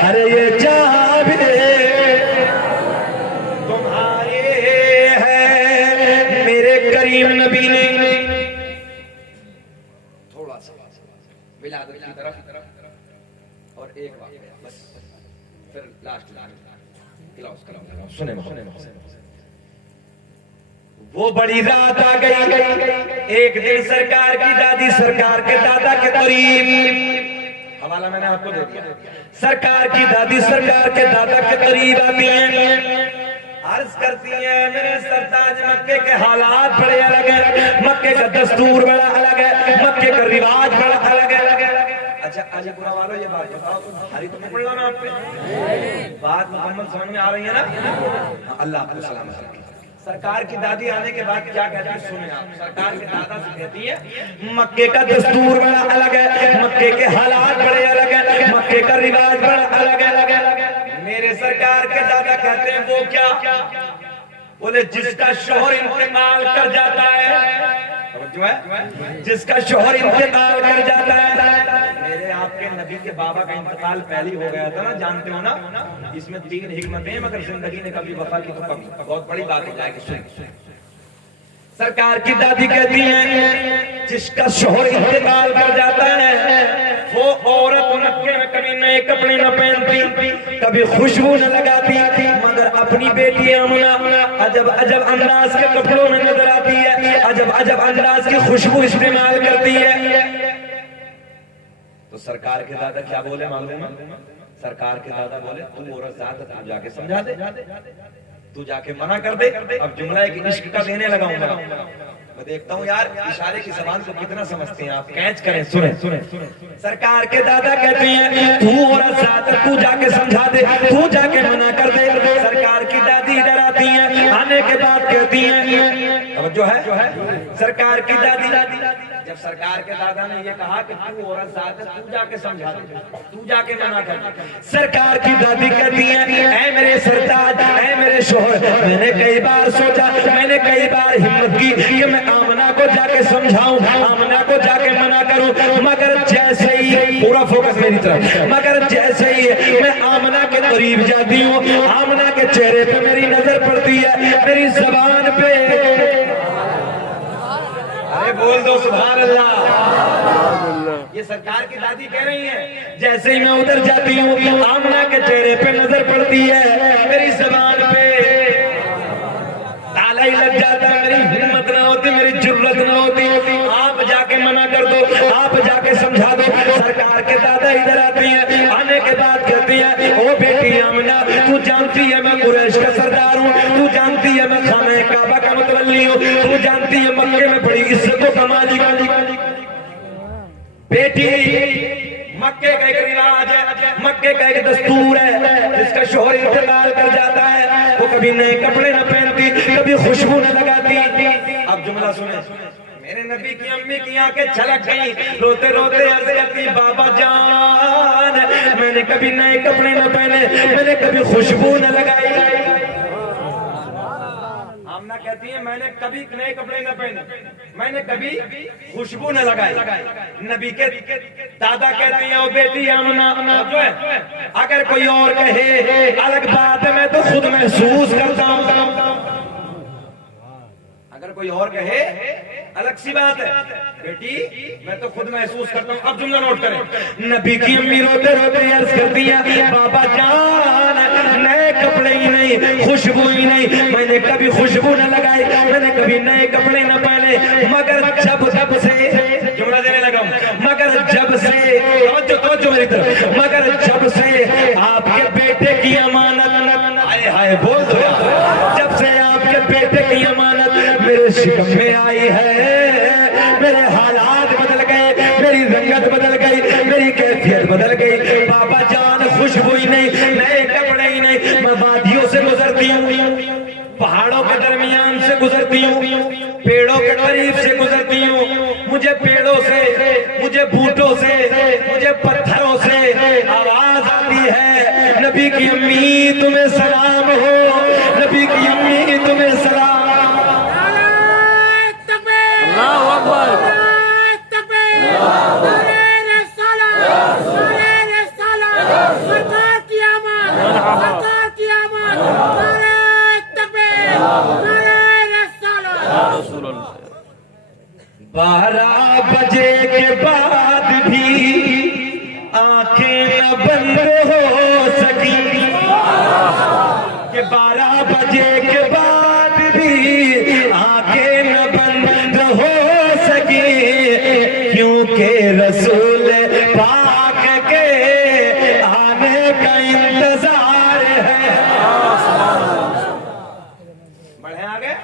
अरे ये चाबी तुम्हारी है। मेरे करीम नबी ने थोड़ा सा विलादत की तरफ और एक वाक़या बस, फिर लास्ट क्लोज करो। सुने वो बड़ी रात आ गई, एक दिन सरकार की दादी सरकार के दादा के करीब, हवाला मैंने आपको दे दिया। सरकार की दादी सरकार के दादा के करीब आती हैं, अर्ज करती है, मेरे सरताज मक्के के हालात बड़े अलग है, मक्के का दस्तूर बड़ा अलग है, मक्के का रिवाज बड़ा अलग है। अच्छा अलीपुरा वालों ये बात बताओ, तुम भारी तो नहीं पड़ रहा ना आप पे? बात मुकम्मल समझ में आ रही है ना? अल्लाह आपको सलामत रखे। सरकार की दादी आने के बाद क्या कहती है सुने आप। सरकार के दादा से कहती है, मक्के का दस्तूर बड़ा अलग है, मक्के के हालात बड़े अलग है, मक्के का रिवाज बड़ा अलग है। मेरे सरकार के दादा कहते हैं वो क्या? बोले जिसका शोहर इंतकाल कर जाता है, जो है जिसका शोहर इंतकाल कर जाता है। मेरे आपके नबी के बाबा का इंतकाल पहले ही हो गया था ना, जानते हो ना। इसमें 3 हिकमतें हैं, मगर जिंदगी ने कभी वफा की तो कभी, बहुत बड़ी बात हो जाएगी। सुन, सरकार की दादी कहती हैं, जिसका शोहर इंतकाल कर जाता है, वो औरत मक्के में कभी नए कपड़े न पहनती, कभी खुशबू न लगाती, मगर अपनी बेटी आमना अजब अजब अंदाज के कपड़ों में नजर आती है, अजब अजब अंदाज की खुशबू इस्तेमाल करती है। तो सरकार के दादा क्या बोले मालूम है? सरकार के दादा बोले, तू औरत जात जाके समझा दे। तू जाके मना कर दे। अब जुमला एक इश्क का देने लगाऊंगा। मैं देखता हूँ यार इशारे की जबान को कितना समझते हैं आप। कैच करें, सुने सुने सरकार के दादा कहते हैं तू औरत साथ तू जाके समझा दे, तू जाके मना कर दे। सरकार की दादी इधर आती है, आने के बाद कहती है, अब जो है सरकार की दादी, जब सरकार के दादा ने ये कहा कि तू औरत साथ है, तू जाके समझा दे, तू जाके मना कर दे। सरकार की दादी कहती है ऐ मेरे सरताज, ऐ मेरे शोहर, मैंने कई बार सोचा, मैंने कई बार हिम्मत की कि मैं आमना को जाके समझाऊं, आमना को जाके मना करूं, मगर जैसे ही, पूरा फोकस मेरी तरफ, मगर जैसे ही मैं आमना के करीब जाती हूँ, आमना के चेहरे पे मेरी नजर पड़ती है, मेरी जबान पे, अरे बोल दो सुभान अल्लाह। ये सरकार की दादी कह रही है जैसे ही मैं उधर जाती हूँ, आमना के चेहरे पे नजर पड़ती है, मेरी जबान पे ताला ही लग जाता है, मेरी हिम्मत ना होती, मेरी जुर्रत ना होती, आप जाके मना कर दो, आप जाके समझा दो। सरकार के दादा इधर आती हैं, आने के बाद कहती है ओ बेटी आमना, तू जानती है मैं कुरैश का सरदार हूँ, तू जानती है मैं खाने काबा का मुतवल्ली हूँ, तू जानती है मक्के में बड़ी इज्जत को कमा ली। बेटी मक्के का एक रिवाज है, मक्के का एक दस्तूर है, जिसका शोहर इंतकाल कर जाता है वो कभी नए कपड़े न पहनती, कभी खुशबू न लगाती। अब जुमला सुने, मेरे नबी की अम्मी की आंखें छलक गई, रोते रोते अर्ज करती बाबा जान मैंने कभी नए कपड़े न पहने, मैंने कभी खुशबू न लगाई। आमना कहती है मैंने कभी नए कपड़े न पहने, मैंने कभी खुशबू न लगाई। नबी के दादा कहते हैं ओ बेटी आमना, जो है अगर कोई और कहे अलग बात है, मैं तो खुद महसूस करता हूँ, अगर कोई और कहे अलग सी बात है बेटी, मैं तो खुद महसूस करता हूँ। अब जुमला नोट करें, नबी की अम्मी रोते रोते अर्ज करती है बाबा जान नए कपड़े ही नहीं, खुशबू ही नहीं, मैंने कभी खुशबू न लगाई, मैंने कभी नए कपड़े न पहने, मगर जब से, जुमला देने लगा हूं, मगर जब से, तवज्जो मेरी तरफ, मगर जब से आपके बेटे की अमानत, हाय हाय बोल दो यार, जब से आपके बेटे की अमानत मेरे शिकम में आई है, मेरे हालात बदल गए, मेरी रंगत बदल गई, मेरी कैफियत बदल गई। बाबा जान खुशबू ही नहीं, नए कपड़े ही नहीं, मैं वादियों से गुजरती हूँ, पहाड़ों के दरमियान से गुजरती हूँ, पेड़ों के करीब से गुजरती हूँ, मुझे पेड़ों से, मुझे बूटों से, मुझे पत्थरों से आवाज आती है नबी की अम्मी तुम्हें सलाम हो, नबी की अम्मी तुम्हें सलाम। बारह बजे के बाद भी आंखें न बंद हो सकी, कि 12 बजे के बाद भी आंखें न बंद हो सकी, क्योंकि रसूल पाक के आने का इंतजार है। बढ़े आगे,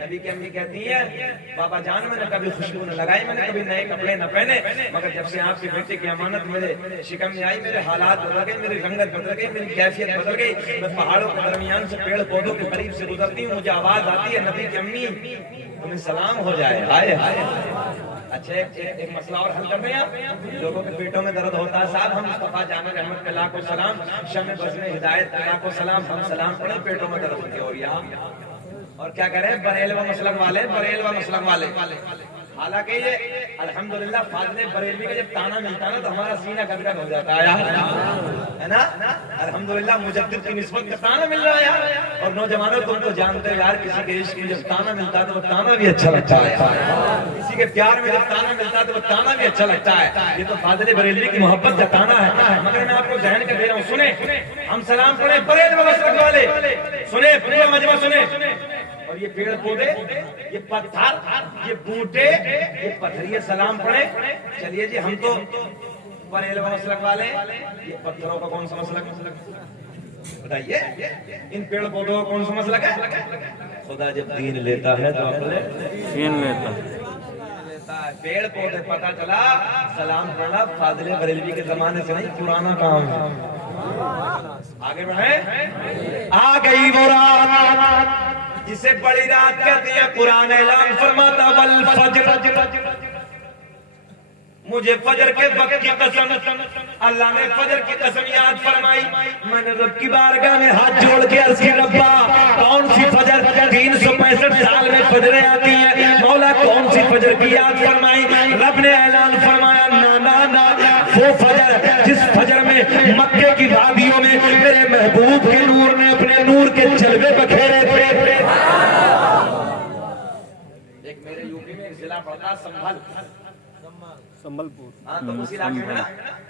नबी की अम्मी कहती है बाबा जान मैंने कभी खुशबू न लगाई, मैंने कभी नए कपड़े न पहने, मगर जब से आपके बेटे की अमानत मेरे शिकम में आई, मेरे हालात बदल गए, मेरी रंगत बदल गई, मेरी कैफियत बदल गई, मैं पहाड़ों के दरमियान से पेड़ पौधों के करीब से गुजरती हूँ, मुझे आवाज आती है नबी की अम्मी तुम्हें सलाम हो जाए। हाय हाय। अच्छा एक मसला और हल कर रहे हैं, लोगों के पेटों में दर्द होता है साहब, हम मुस्तफा जामिल अहमद के लाखों सलाम, शम्मे बज़्म हिदायत के लाखों सलाम, हम सलाम पढ़े पेटों में दर्द होती है, और यहाँ और क्या करें बरेलवा मसलक वाले, बरेलवा मसलक वाले। हालांकि ये अल्हम्दुलिल्लाह फाज़िले बरेलवी का जब ताना मिलता है ना तो हमारा सीना गदगद हो जाता है यार, है ना। अल्हम्दुलिल्लाह मुजद्दिद की निस्बत का ताना मिल रहा है यार। और नौजवानों तुम तो जानते हो यार, किसी के इश्क में जब ताना मिलता है तो वो ताना भी अच्छा लगता है, किसी के प्यार में जब ताना मिलता है तो वो ताना भी अच्छा लगता है। ये तो फाज़िले बरेलवी की मोहब्बत का ताना है। मगर मैं आपको जहन के दे रहा हूँ, सुने हम सलाम पढ़े बरेलवा मसलक वाले, सुने पूरा मजमा सुने। और ये पेड़ पौधे, ये पत्थर, ये बूटे, ये पत्थरिए सलाम पड़े। चलिए जी हम तो बरेलवा मसलक वाले, ये पत्थरों का कौन सा मसलक, बताइए इन पेड़ पौधों को कौन सा मसला है? खुदा जब दीन लेता है तो अपने छीन लेता। पेड़ पौधे पता चला सलाम करना फाजिले बरेलवी के जमाने से नहीं, पुराना काम है। आगे बढ़े। आ गई वो रात जिसे बड़ी रात कहती है, कुरान ऐलान फरमाता वल फज्र, मुझे फजर के वक्त की कसम, अल्लाह ने फजर की कसम याद फरमाई। मैंने रब की बारगाह में हाथ जोड़ के अर्ज की रब्बा कौन सी फजर, 365 साल में फजरें आती हैं, मौला कौन सी फजर की याद फरमाई। रब ने ऐलान फरमाया ना ना ना, वो फजर जिस फजर में मक्के की वादियों में मेरे महबूब के नूर ने अपने नूर के जलवे बखेरे थे। एक मेरे यूपी में जिला पड़ता संबलपुर। हाँ तो उस इलाके में ना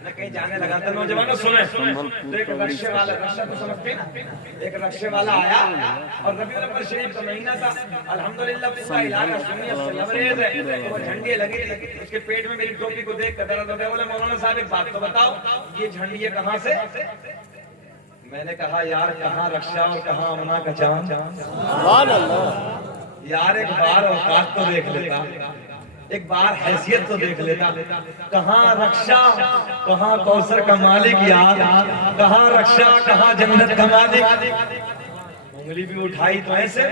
मैं कहीं जाने लगा था, नौजवानों सुने तो एक रक्शे वाला, रक्शा तो समझते ना, एक रक्शे वाला आया और रबीउल अव्वल शरीफ का महीना था, अल्हम्दुलिल्लाह पूरा इलाका सुन्नियत से लबरेज है, वो झंडियां लगी थी। उसके पेट में मेरी टोपी को देख कर दर्द हो गया। बोले मौलाना साहब एक बात तो बताओ, ये झंडियां कहाँ से? मैंने कहा यार कहाँ रक्षा और कहाँ अमना का चांद, यार एक बार औकात तो देख लेता, एक बार हैसियत तो देख लेता। कहाँ रक्षा कहाँ कौसर का मालिक यार, कहाँ रक्षा कहाँ जन्नत का मालिक। उंगली भी उठाई तो ऐसे।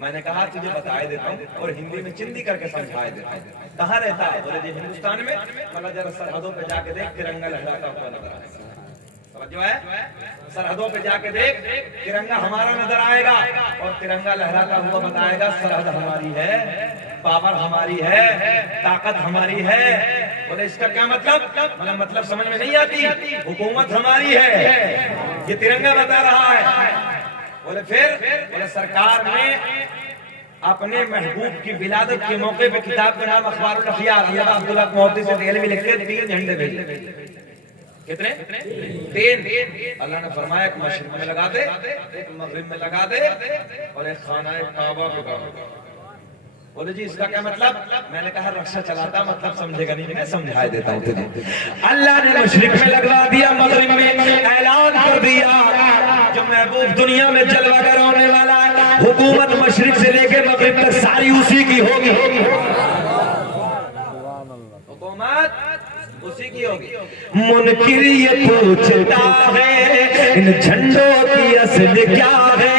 मैंने कहा तुझे बताए देता हूँ और हिंदी में चिंदी करके समझाए देता हूँ। कहाँ रहता है? बोले जी हिंदुस्तान में। मतलब जरा सरहदों पे जाके देख तिरंगा लहराता हुआ नजर आएगा। समझो है? सरहदों पे जाके देख तिरंगा हमारा नजर आएगा और तिरंगा लहराता हुआ बताएगा सरहद हमारी है, पावर हमारी है, ताकत हमारी है। बोले इसका क्या मतलब? मतलब समझ में नहीं आती। हुकूमत हमारी है, ये तिरंगा बता रहा है। बोले फिर? बोले सरकार ने अपने महबूब की विलादत के मौके पे किताब का नाम अखबारुल अखियार अब्दुल्ला मोहब्बती से देहलवी लिखते 3 झंडे भेजे। कितने? 3। अल्लाह ने फरमाया एक मशरिक में लगा दे, एक मगरिब में लगा दे और एक खाना काबा पे लगा दे। बोले जी इसका क्या मतलब? मैंने कहा रक्षा चलाता मतलब समझेगा नहीं, मैं समझा देता हूँ तुझे। अल्लाह ने मशरिक में लगवा दिया, मगरिब में ऐलान कर दिया जो महबूब दुनिया में जलवा कर होने वाला है, हुकूमत मशरिक से लेके मगरिब तक सारी उसी की होगी। हुकूमत उसी की होगी। मुनकिर ये पूछता है इन झंडों की असल क्या है,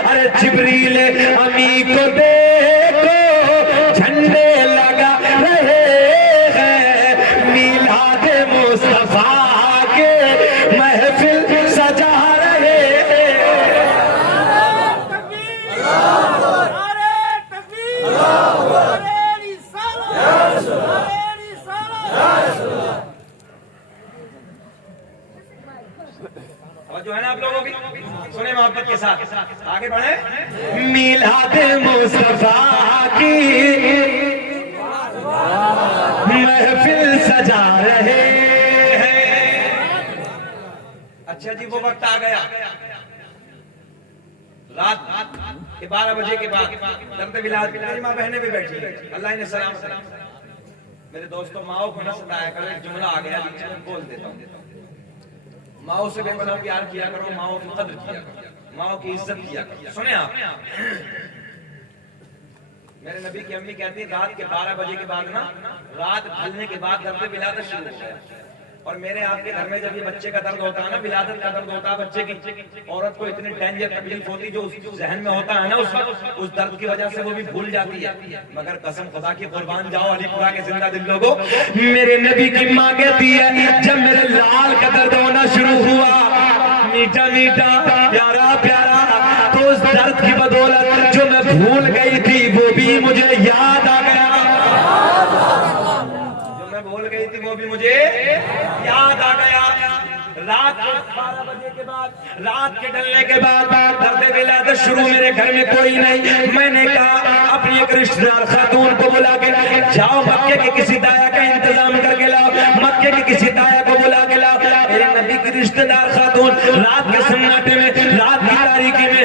अरे जिब्रील अमी को देखो झंडे लगा रहे हैं, मीलाद मुस्तफा के महफिल सजा रहे हैं। जो है ना आप लोगों की सुने मोहब्बत के साथ आगे बढ़े। मीलाद मुस्तफा की महफिल सजा रहे हैं। अच्छा जी वो वक्त आ गया रात के 12 बजे के बाद दर्द विलाद मेरी माँ बहनें भी बैठी है, अल्लाह ने सलाम। मेरे दोस्तों माओ को न सताया करो, एक जुमला आ गया बीच में बोल देता हूँ। माओ से बेपनाह प्यार किया करो, माओ की कदर किया करो, माओ की इज्जत किया करो। सुने आप, मेरे नबी की अम्मी कहती है रात के 12 बजे के बाद ना, रात ढलने के बाद दर्द विलादत शुरू हो गया। और मेरे आपके घर में जब ये बच्चे का दर्द होता है ना, विलादत का दर्द होता है बच्चे की, औरत को इतनी डेंजर तकलीफ होती जो उस जहन में होता है ना उस वक्त, उस दर्द की वजह से वो भी भूल जाती है। मगर कसम खुदा की कुर्बान जाओ अलीपुरा के जिंदा दिल लोगों, मेरे नबी की माँ कहती है जब मेरे लाल का दर्द होना शुरू हुआ, मीठा मीठा प्यारा प्यारा, तो उस दर्द की बदौलत जो मैं भूल गई थी वो भी मुझे याद आ गया। भूल गई थी वो भी मुझे याद आ गया। रात के 12 बजे के बाद, रात के ढलने के बाद दर्द विलादत शुरू। मेरे घर में कोई नहीं। मैंने कहा अपनी एक रिश्तेदार खातून को बुला के जाओ मक्के के किसी दाया का इंतजाम करके लाओ, मक्के के किसी दाया को बुला के लाओ। मेरे नबी की रिश्तेदार खातून रात के सन्नाटे में, रात की तारीकी में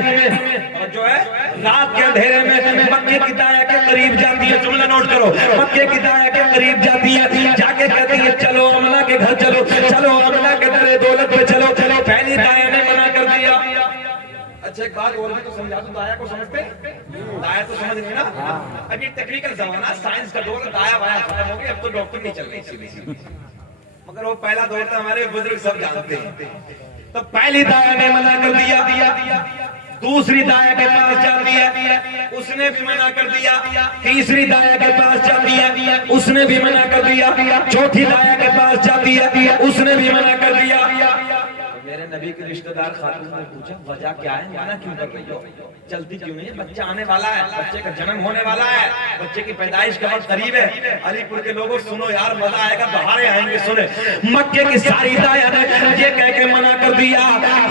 और जो है रात के अंधेरे में मक्के की दाया के करीब जाती है। जुमला नोट करो, मक्के की दाया के करीब जाती है, जाके कहती है चलो अमना के घर चलो, चलो अमना के दरे दौलत पे चलो। पहली दाया अच्छा एक बात और भी तो समझा दूं, दाया को समझते? दाया तो समझ नहीं ना। अब ये टेक्निकल जमाना, साइंस का दौर, दाया वाया खत्म हो गया, अब तो डॉक्टर नहीं चल रही सीधी। मगर वो पहला दौर था, हमारे बुजुर्ग सब जानते हैं। तो पहली दाया ने मना कर दिया, दूसरी दाया के पास जाती है, उसने भी मना कर दिया। तीसरी दाया के पास जाती है, उसने भी मना कर दिया, चौथी दाया के पास जाती है, उसने भी मना कर दिया। तो मेरे नबी के रिश्तेदार खातून ने पूछा वजह क्या है, मना क्यों कर रही हो, चलती क्यों नहीं? बच्चा आने वाला है, बच्चे का जन्म होने वाला है, बच्चे की पैदाइश का वक्त करीब है। अलीपुर के लोगों सुनो यार, मजा आएगा, बहारे आएंगे। सुने, मक्के की सारी दाया ने ये कह के मना कर दिया,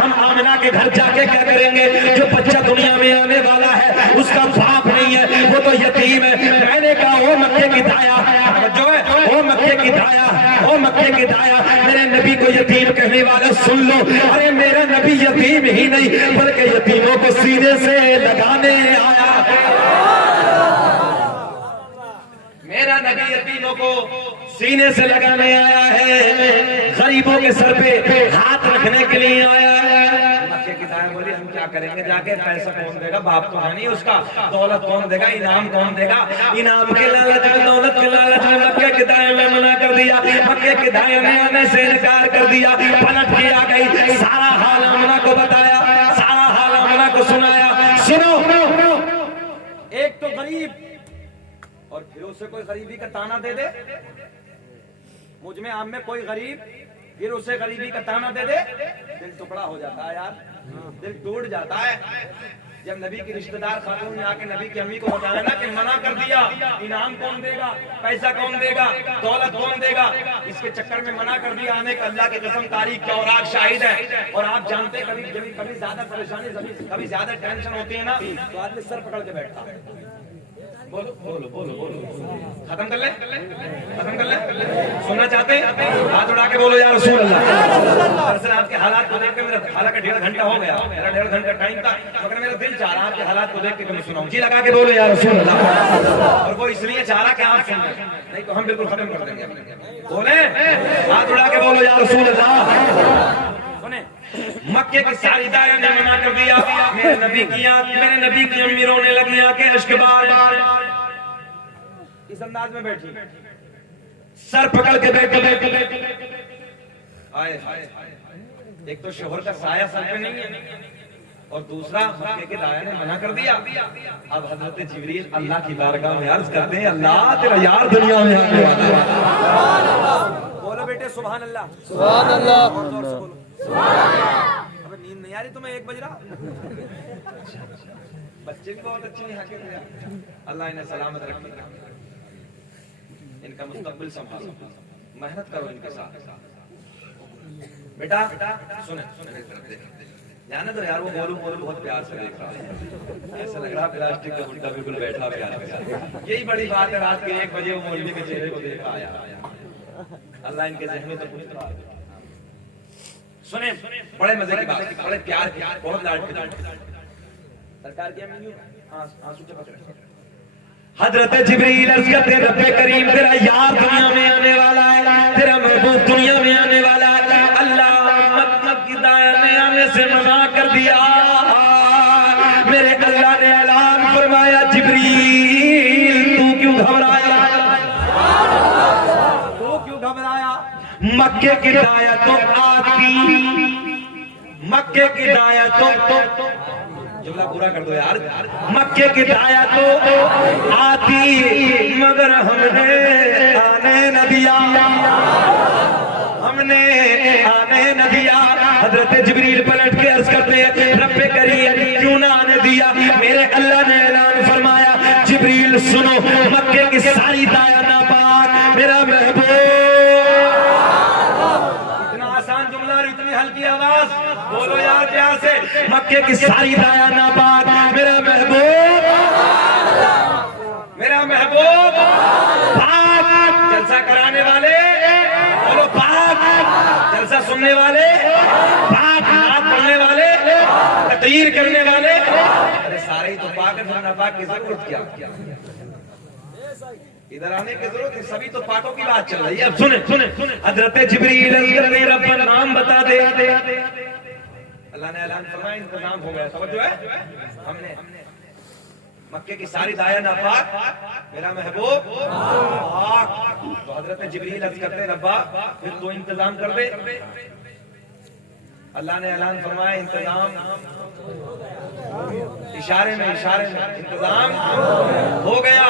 हम आमिना के घर जाके क्या करेंगे? जो बच्चा दुनिया में आने वाला है उसका बाप नहीं है, वो तो यतीम है। मैंने कहा ओ मक्के की दाया, जो है ओ मक्के की दाया, ओ मक्के की दाया, मेरे नबी को यतीम कहने वाले सुन लो। अरे मेरा नबी यतीम ही नहीं बल्कि यतीमों को सीने से लगाने आया। मेरा नबी यतीमों को सीने से लगाने आया है, गरीबों के सर पे हाथ रखने के लिए आया है। मक्के की दाया बोली हम क्या करेंगे जाके, पैसा कौन देगा, बाप तो है नहीं उसका, दौलत कौन देगा, इनाम कौन देगा? इनाम के लालच में, दौलत के लालच में मक्के की दाया ने मना कर दिया। मक्के की दाया ने आने से इनकार कर दिया, पलट के आ गई, सारा हाल आमना को बताया, सारा हाल आमना को सुनाया। सुनो, एक तो गरीब और फिर उसे कोई गरीबी का ताना दे दे, मुझ में आम में कोई गरीब फिर उसे गरीबी का ताना दे दे, दिल टुकड़ा हो जाता है यार, दिल टूट जाता है। जब नबी की रिश्तेदार खातून ने आके नबी की अम्मी को बताया ना कि मना कर दिया, इनाम कौन देगा, पैसा कौन देगा, दौलत कौन देगा, इसके चक्कर में मना कर दिया आने का। अल्लाह की कसम, तारीख के और आप शाहिद है। और आप जानते हैं कभी ज्यादा परेशानी, कभी ज्यादा टेंशन होती है ना, तो आदमी सर पकड़ के बैठता है। बोलो बोलो बोलो बोलो, खत्म कर ले, खत्म कर ले। सुनना चाहते हैं? हाथ उठा के बोलो यार रसूल अल्लाह। दरअसल आपके हालात को देख के मेरा, हालांकि 1.5 घंटा हो गया, मेरा 1.5 घंटा टाइम था, मगर मेरा दिल चाह रहा आपके हालात को देख के मैं सुनाऊं। जी लगा के बोलो यार रसूल अल्लाह। और वो इसलिए चाह रहा कि आप सुन लें, नहीं तो हम बिल्कुल खत्म कर देंगे। बोले, हाथ उठा के बोलो यार रसूल अल्लाह। सुने, मक्के की सारी दाया ने मना कर दिया। मेरे नबी की अम्मी रोने लगी, आके इश्क बार इस अंदाज में बैठी, सर पकड़ के बैठे। आए एक तो शोहर का साया सर पे नहीं है, और दूसरा मक्के के दाया ने मना कर दिया। अब हजरत जिब्रील अल्लाह की बारगाह में अर्ज करते हैं, अल्लाह तेरा यार दुनिया में आने वाला। बोलो बेटे सुभान अल्लाह, सुभान अल्लाह। अबे नींद नहीं आ रही तुम्हें? 1 बज रहा। बच्चे भी बहुत अच्छे हैं, अल्लाह इन्हें सलामत रखे, इनका मुस्तकबिल संभालो, मेहनत करो इनके साथ। बेटा सुने, जाने दो यार, वो बोलू बहुत प्यार से देख रहा है, ऐसा लग रहा प्लास्टिक का गुड्डा बिल्कुल बैठा प्यार के साथ। यही बड़ी बात है, रात के 1 बजे वो मौलवी के चेहरे को देख आया। अल्लाह इनके जहन में तो कुछ सुने, बड़े मजे की बात, बड़े प्यार की, बहुत लाड की सरकार की अम्मी आंसू चपक रहे। हजरत जिब्रील अर्ज करते हैं, रब्बे करीम तेरा यार दुनिया में आने वाला है, तेरा महबूब दुनिया में आने वाला है। अल्लाह मतलब की दाया ने आने से मना कर दिया। मेरे अल्लाह ने ऐलान फरमाया, जिब्रील तू क्यों घबराया, तू क्यों घबराया? मक्के की दाया तो आती, मक्के की दाया तो जुमला पूरा कर दो यार। मक्के की दाया तो आती, मगर हमने आने न दिया, हमने आने न दिया। हजरत जिब्रील पलट के अर्ज करते हैं, रब्बे करीम क्यों ना आने दिया? मेरे अल्लाह ने ऐलान फरमाया, जिब्रील सुनो, मक्के की सारी दाया नापाक, मेरा महबूब। इतनी हल्की आवाज बोलो यार प्यार से, मक्के की सारी दाया नापाक, मेरा महबूब, मेरा महबूब पाक। जलसा कराने वाले बोलो पाक, जलसा सुनने वाले पाक, नात पढ़ने वाले, तकरीर करने वाले, अरे सारे ही तो पाक है, नापाक की जरूरत क्या? इधर आने की जरूरत है, सभी तो पाकों की बात चल रही है। अब सुने, हजरत जिब्रील रब्बा नाम बता दे। अल्लाह ने ऐलान फरमाया इंतजाम हो गया। समझ जो है हमने मक्के की सारी दाया नापाक, मेरा महबूब पाक। तो हजरत जिब्रील अर्ज करते हैं रब्बा फिर तो इंतजाम कर दे। अल्लाह ने ऐलान फरमाया इंतजाम, इशारे में इंतजाम हो गया।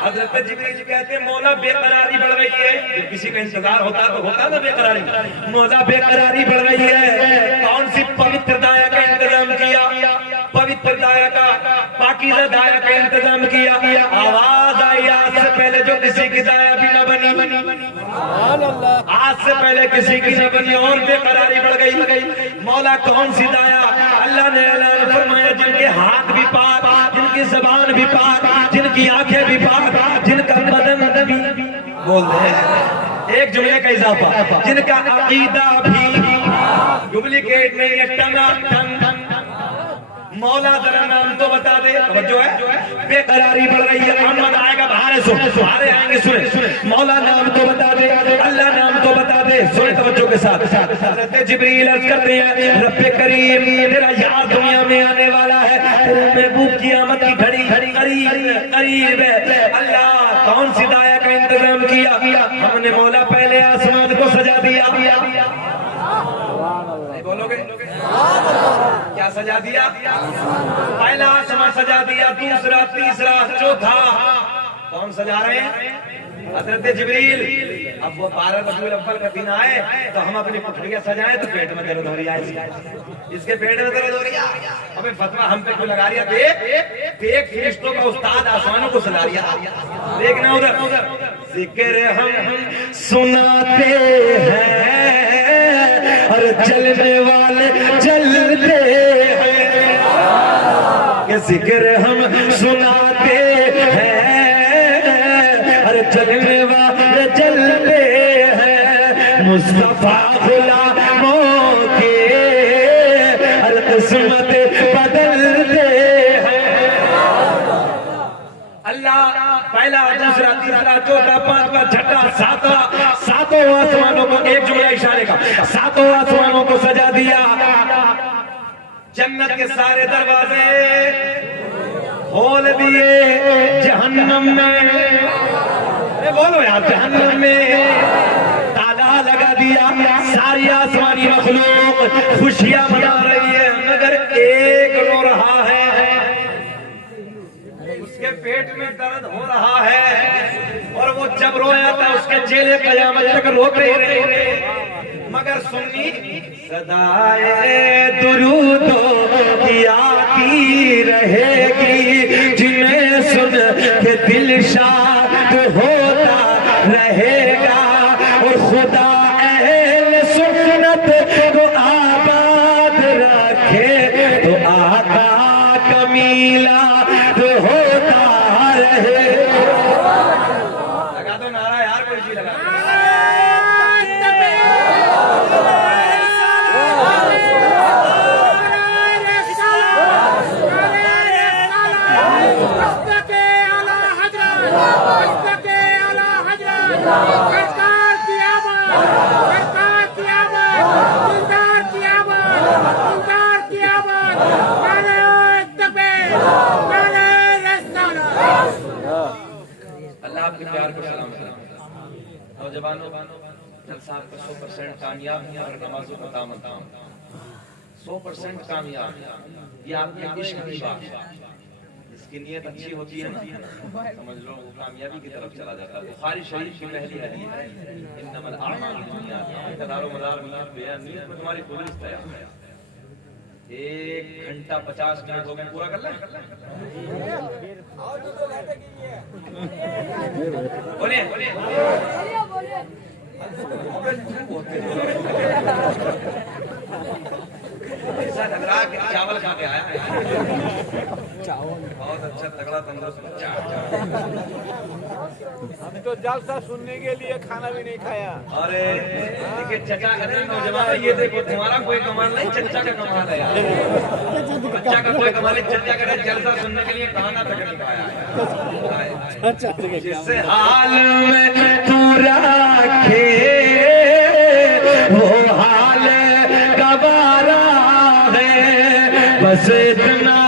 हजरत जिब्रील कहते हैं मौला बेकरारी बढ़ रही है। जब किसी का इंतजार होता तो होता ना बेकरारी, मौला बेकरारी बढ़ रही है। कौन सी पवित्र दाया का इंतजाम किया, पवित्र दाया का, पाकीज़ा दाया का इंतजाम किया। आवाज आई आज से पहले जो किसी की दाया भी ना बनी, आज से पहले किसी की न बनी और बेकरारी बढ़ गई। मौला कौन सी दाया? अल्लाह ने ऐलान फरमाया जिनके हाथ भी पाक, जिनकी जुबान भी पाक, जिनकी आंखें भी पाक, जिनका बदन भी बोल रहे हैं एक जुमले का इजाफा, जिनका अकीदा भी डुप्लीकेट नहीं है, टना टन। मौला जरा नाम तो बता दे। जो है बेकरारी बढ़ रही है, अहमद आएगा बाहर, सुहारे आएंगे, सुने मौला नाम तो बता दे, अल्लाह नाम तो बता दे। सुने तवज्जो के साथ। हज़रत जिब्रील अर्ज़ करते हैं रब्बे करीम तेरा यार दुनिया में आने वाला है, तेरे महबूब क़यामत की घड़ी करीब है। अल्लाह कौन सी दाया का इंतजाम किया? हमने मौला पहले आसमान को सजा दिया। बोलोगे क्या सजा दिया? पहला आसमान सजा दिया, दूसरा, तीसरा, चौथा। कौन सजा रहे हैं? हज़रत जिब्रील। अब वो 12 रबीउल अव्वल का दिन आए तो हम अपनी पुखरियां सजाएं तो पेट में दर्द हो रही है, इसके पेट में दर्द हो रही है। हमें फतवा हम पे क्यों लगा रही है? देख फरिश्तों का उस्ताद आसमानों को सजा रही है। देखना उधर जिक्र हम सुनाते हैं और चलने वाले चलते हैं, कि जिक्र हम सुनाते हैं और चलने वाले चलते हैं। मुस्तफा गुलामों के और किस्मत बदलते हैं। अल्लाह पहला, दूसरा, तीसरा, चौथा, पांचवा, छठा, सातों आसमानों को, एक जुमला इशारे का, सातों आसमानों को सजा दिया। जन्नत के सारे दरवाजे खोल दिए, जहन्नम में बोलो यार, जहन्नम में ताला लगा दिया। सारी आसमानी मखलूक खुशियां मना रही है, मगर एक रो रहा है, उसके पेट में दर्द हो रहा है। और वो जब रोया था उसके चेहरे कयामत तक रोते रहे। मगर सुन्नी सदाए दुरूदो आती रहेगी, जिन्हें सुन के दिल शाद होता रहेगा। और खुदा अहले सुन्नत को आबाद रखे तो आका कमीला तो होता रहे। लगा दो नारा यार, कोई चीज लगा दो। अल्लाह आपके प्यार को सलाम है। नौजवानों, जलसा आपका 100% कामयाब है और नमाजों का दामन 100% कामयाब। ये आपके इश्क की बात है, जिसकी नीयत अच्छी होती है ना, समझ लो वो कामयाबी की तरफ चला जाता है। बुखारी शरीफ की पहली हदीस है, इन्नमल अअमालु बिन्नियात, कदारो मदार नीयत में तुम्हारी खुलिस तैयार है। 1 घंटा 50 मिनट हो गए, पूरा कर लें। बोलिए ऐसा लग रहा कि चावल खा के आया। बहुत अच्छा तगड़ा तंदुरुस्त बच्चा। हम तो जलसा सुनने के लिए खाना भी नहीं खाया। अरे देखिए चचा कहते हैं नौजवान, ये देखो तुम्हारा कोई कमाल नहीं, चचा का कमाल है यार। बच्चा का कोई कमाल नहीं, चचा कहते हैं जलसा सुनने के लिए खाना तक नहीं खाया है। जिस हाल में तू रखे वो हाल गवारा है, बस इतना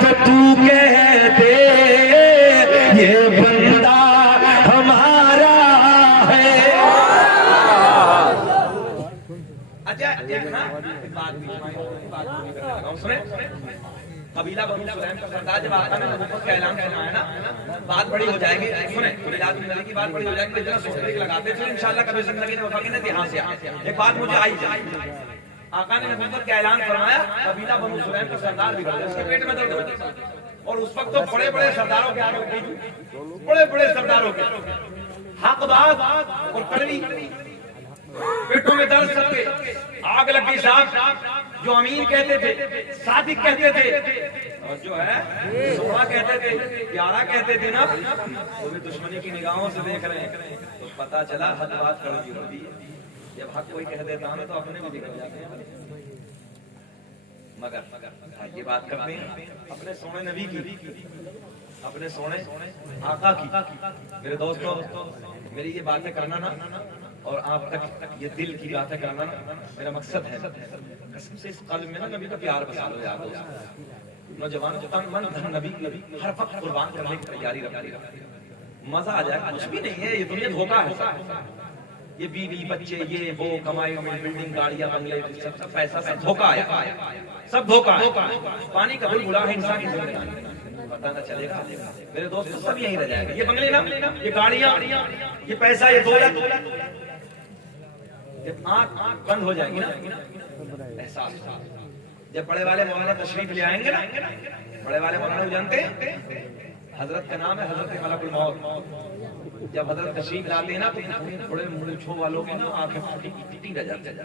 तो तू कह दे, ये बंदा हमारा है। अच्छा एक ना बात सुने, कबीला बनु सुलैम का सरदार जब आता है ना, नबूवत का ऐलान फरमाया ना, बात बड़ी हो जाएगी। सुने, मिलाद नबी की बात बड़ी हो जाएगी। इतना सोचने लगाते थे इंशाल्लाह कभी जिंदगी में वफा के ध्यान से एक बात मुझे आई जाए। आका ने नबूवत का ऐलान फरमाया, कबीला बनु सुलैम का सरदार बिगड़ गया, उसके पेट में दर्द हो गया। और उस वक्त तो बड़े बड़े सरदारों के आगे, बड़े बड़े सरदारों के हक बात और कड़वी, पेटों में दर्द, सबके आग लगी साहब। जो अमीन कहते थे, सादिक कहते थे, और जो है सोहा कहते थे, प्यारा कहते थे ना, वो भी दुश्मनी की निगाहों से देख रहे हैं। तो पता चला हद बात कड़वी होती है। जब हक कोई कह देता है तो अपने भी बिगड़ जाते हैं। मगर ये बात करते हैं अपने सोने नबी की, अपने सोने आका की। मेरे दोस्तों, मेरी ये बातें करना ना और आप तक ये दिल की बातें करना ना मेरा मकसद है। कसम से इस कल्ब में ना नबी का प्यार बसा लो यार दोस्तों। नौजवानों तन मन धन नबी हर वक्त कुर्बान करने की तैयारी रखी, मजा आ जाए। कुछ भी नहीं है ये दुनिया, धोखा है। ये बीवी बच्चे, ये वो, कमाई में बिल्डिंग, गाड़ियां, बंगले, सब पैसा, सब धोखा है, सब धोखा है। पानी का बुलबुला है इंसान की जिंदगी, पता ना चलेगा मेरे दोस्त, सब यहीं रह जाएगा। ये बंगले ना, ये गाड़ियां, ये पैसा, ये दौलत, जब आंख बंद हो जाएगी ना एहसास, जब बड़े वाले मौलाना तशरीफ ले आएंगे ना, बड़े वाले मौलाना जानते हैं, हजरत का नाम है हजरत मलकुल मौत। जब हजरत तशरीफ लाते हैं ना तो थोड़े मुड़े छो वालों के ना आंखें फटी रह जाते हैं,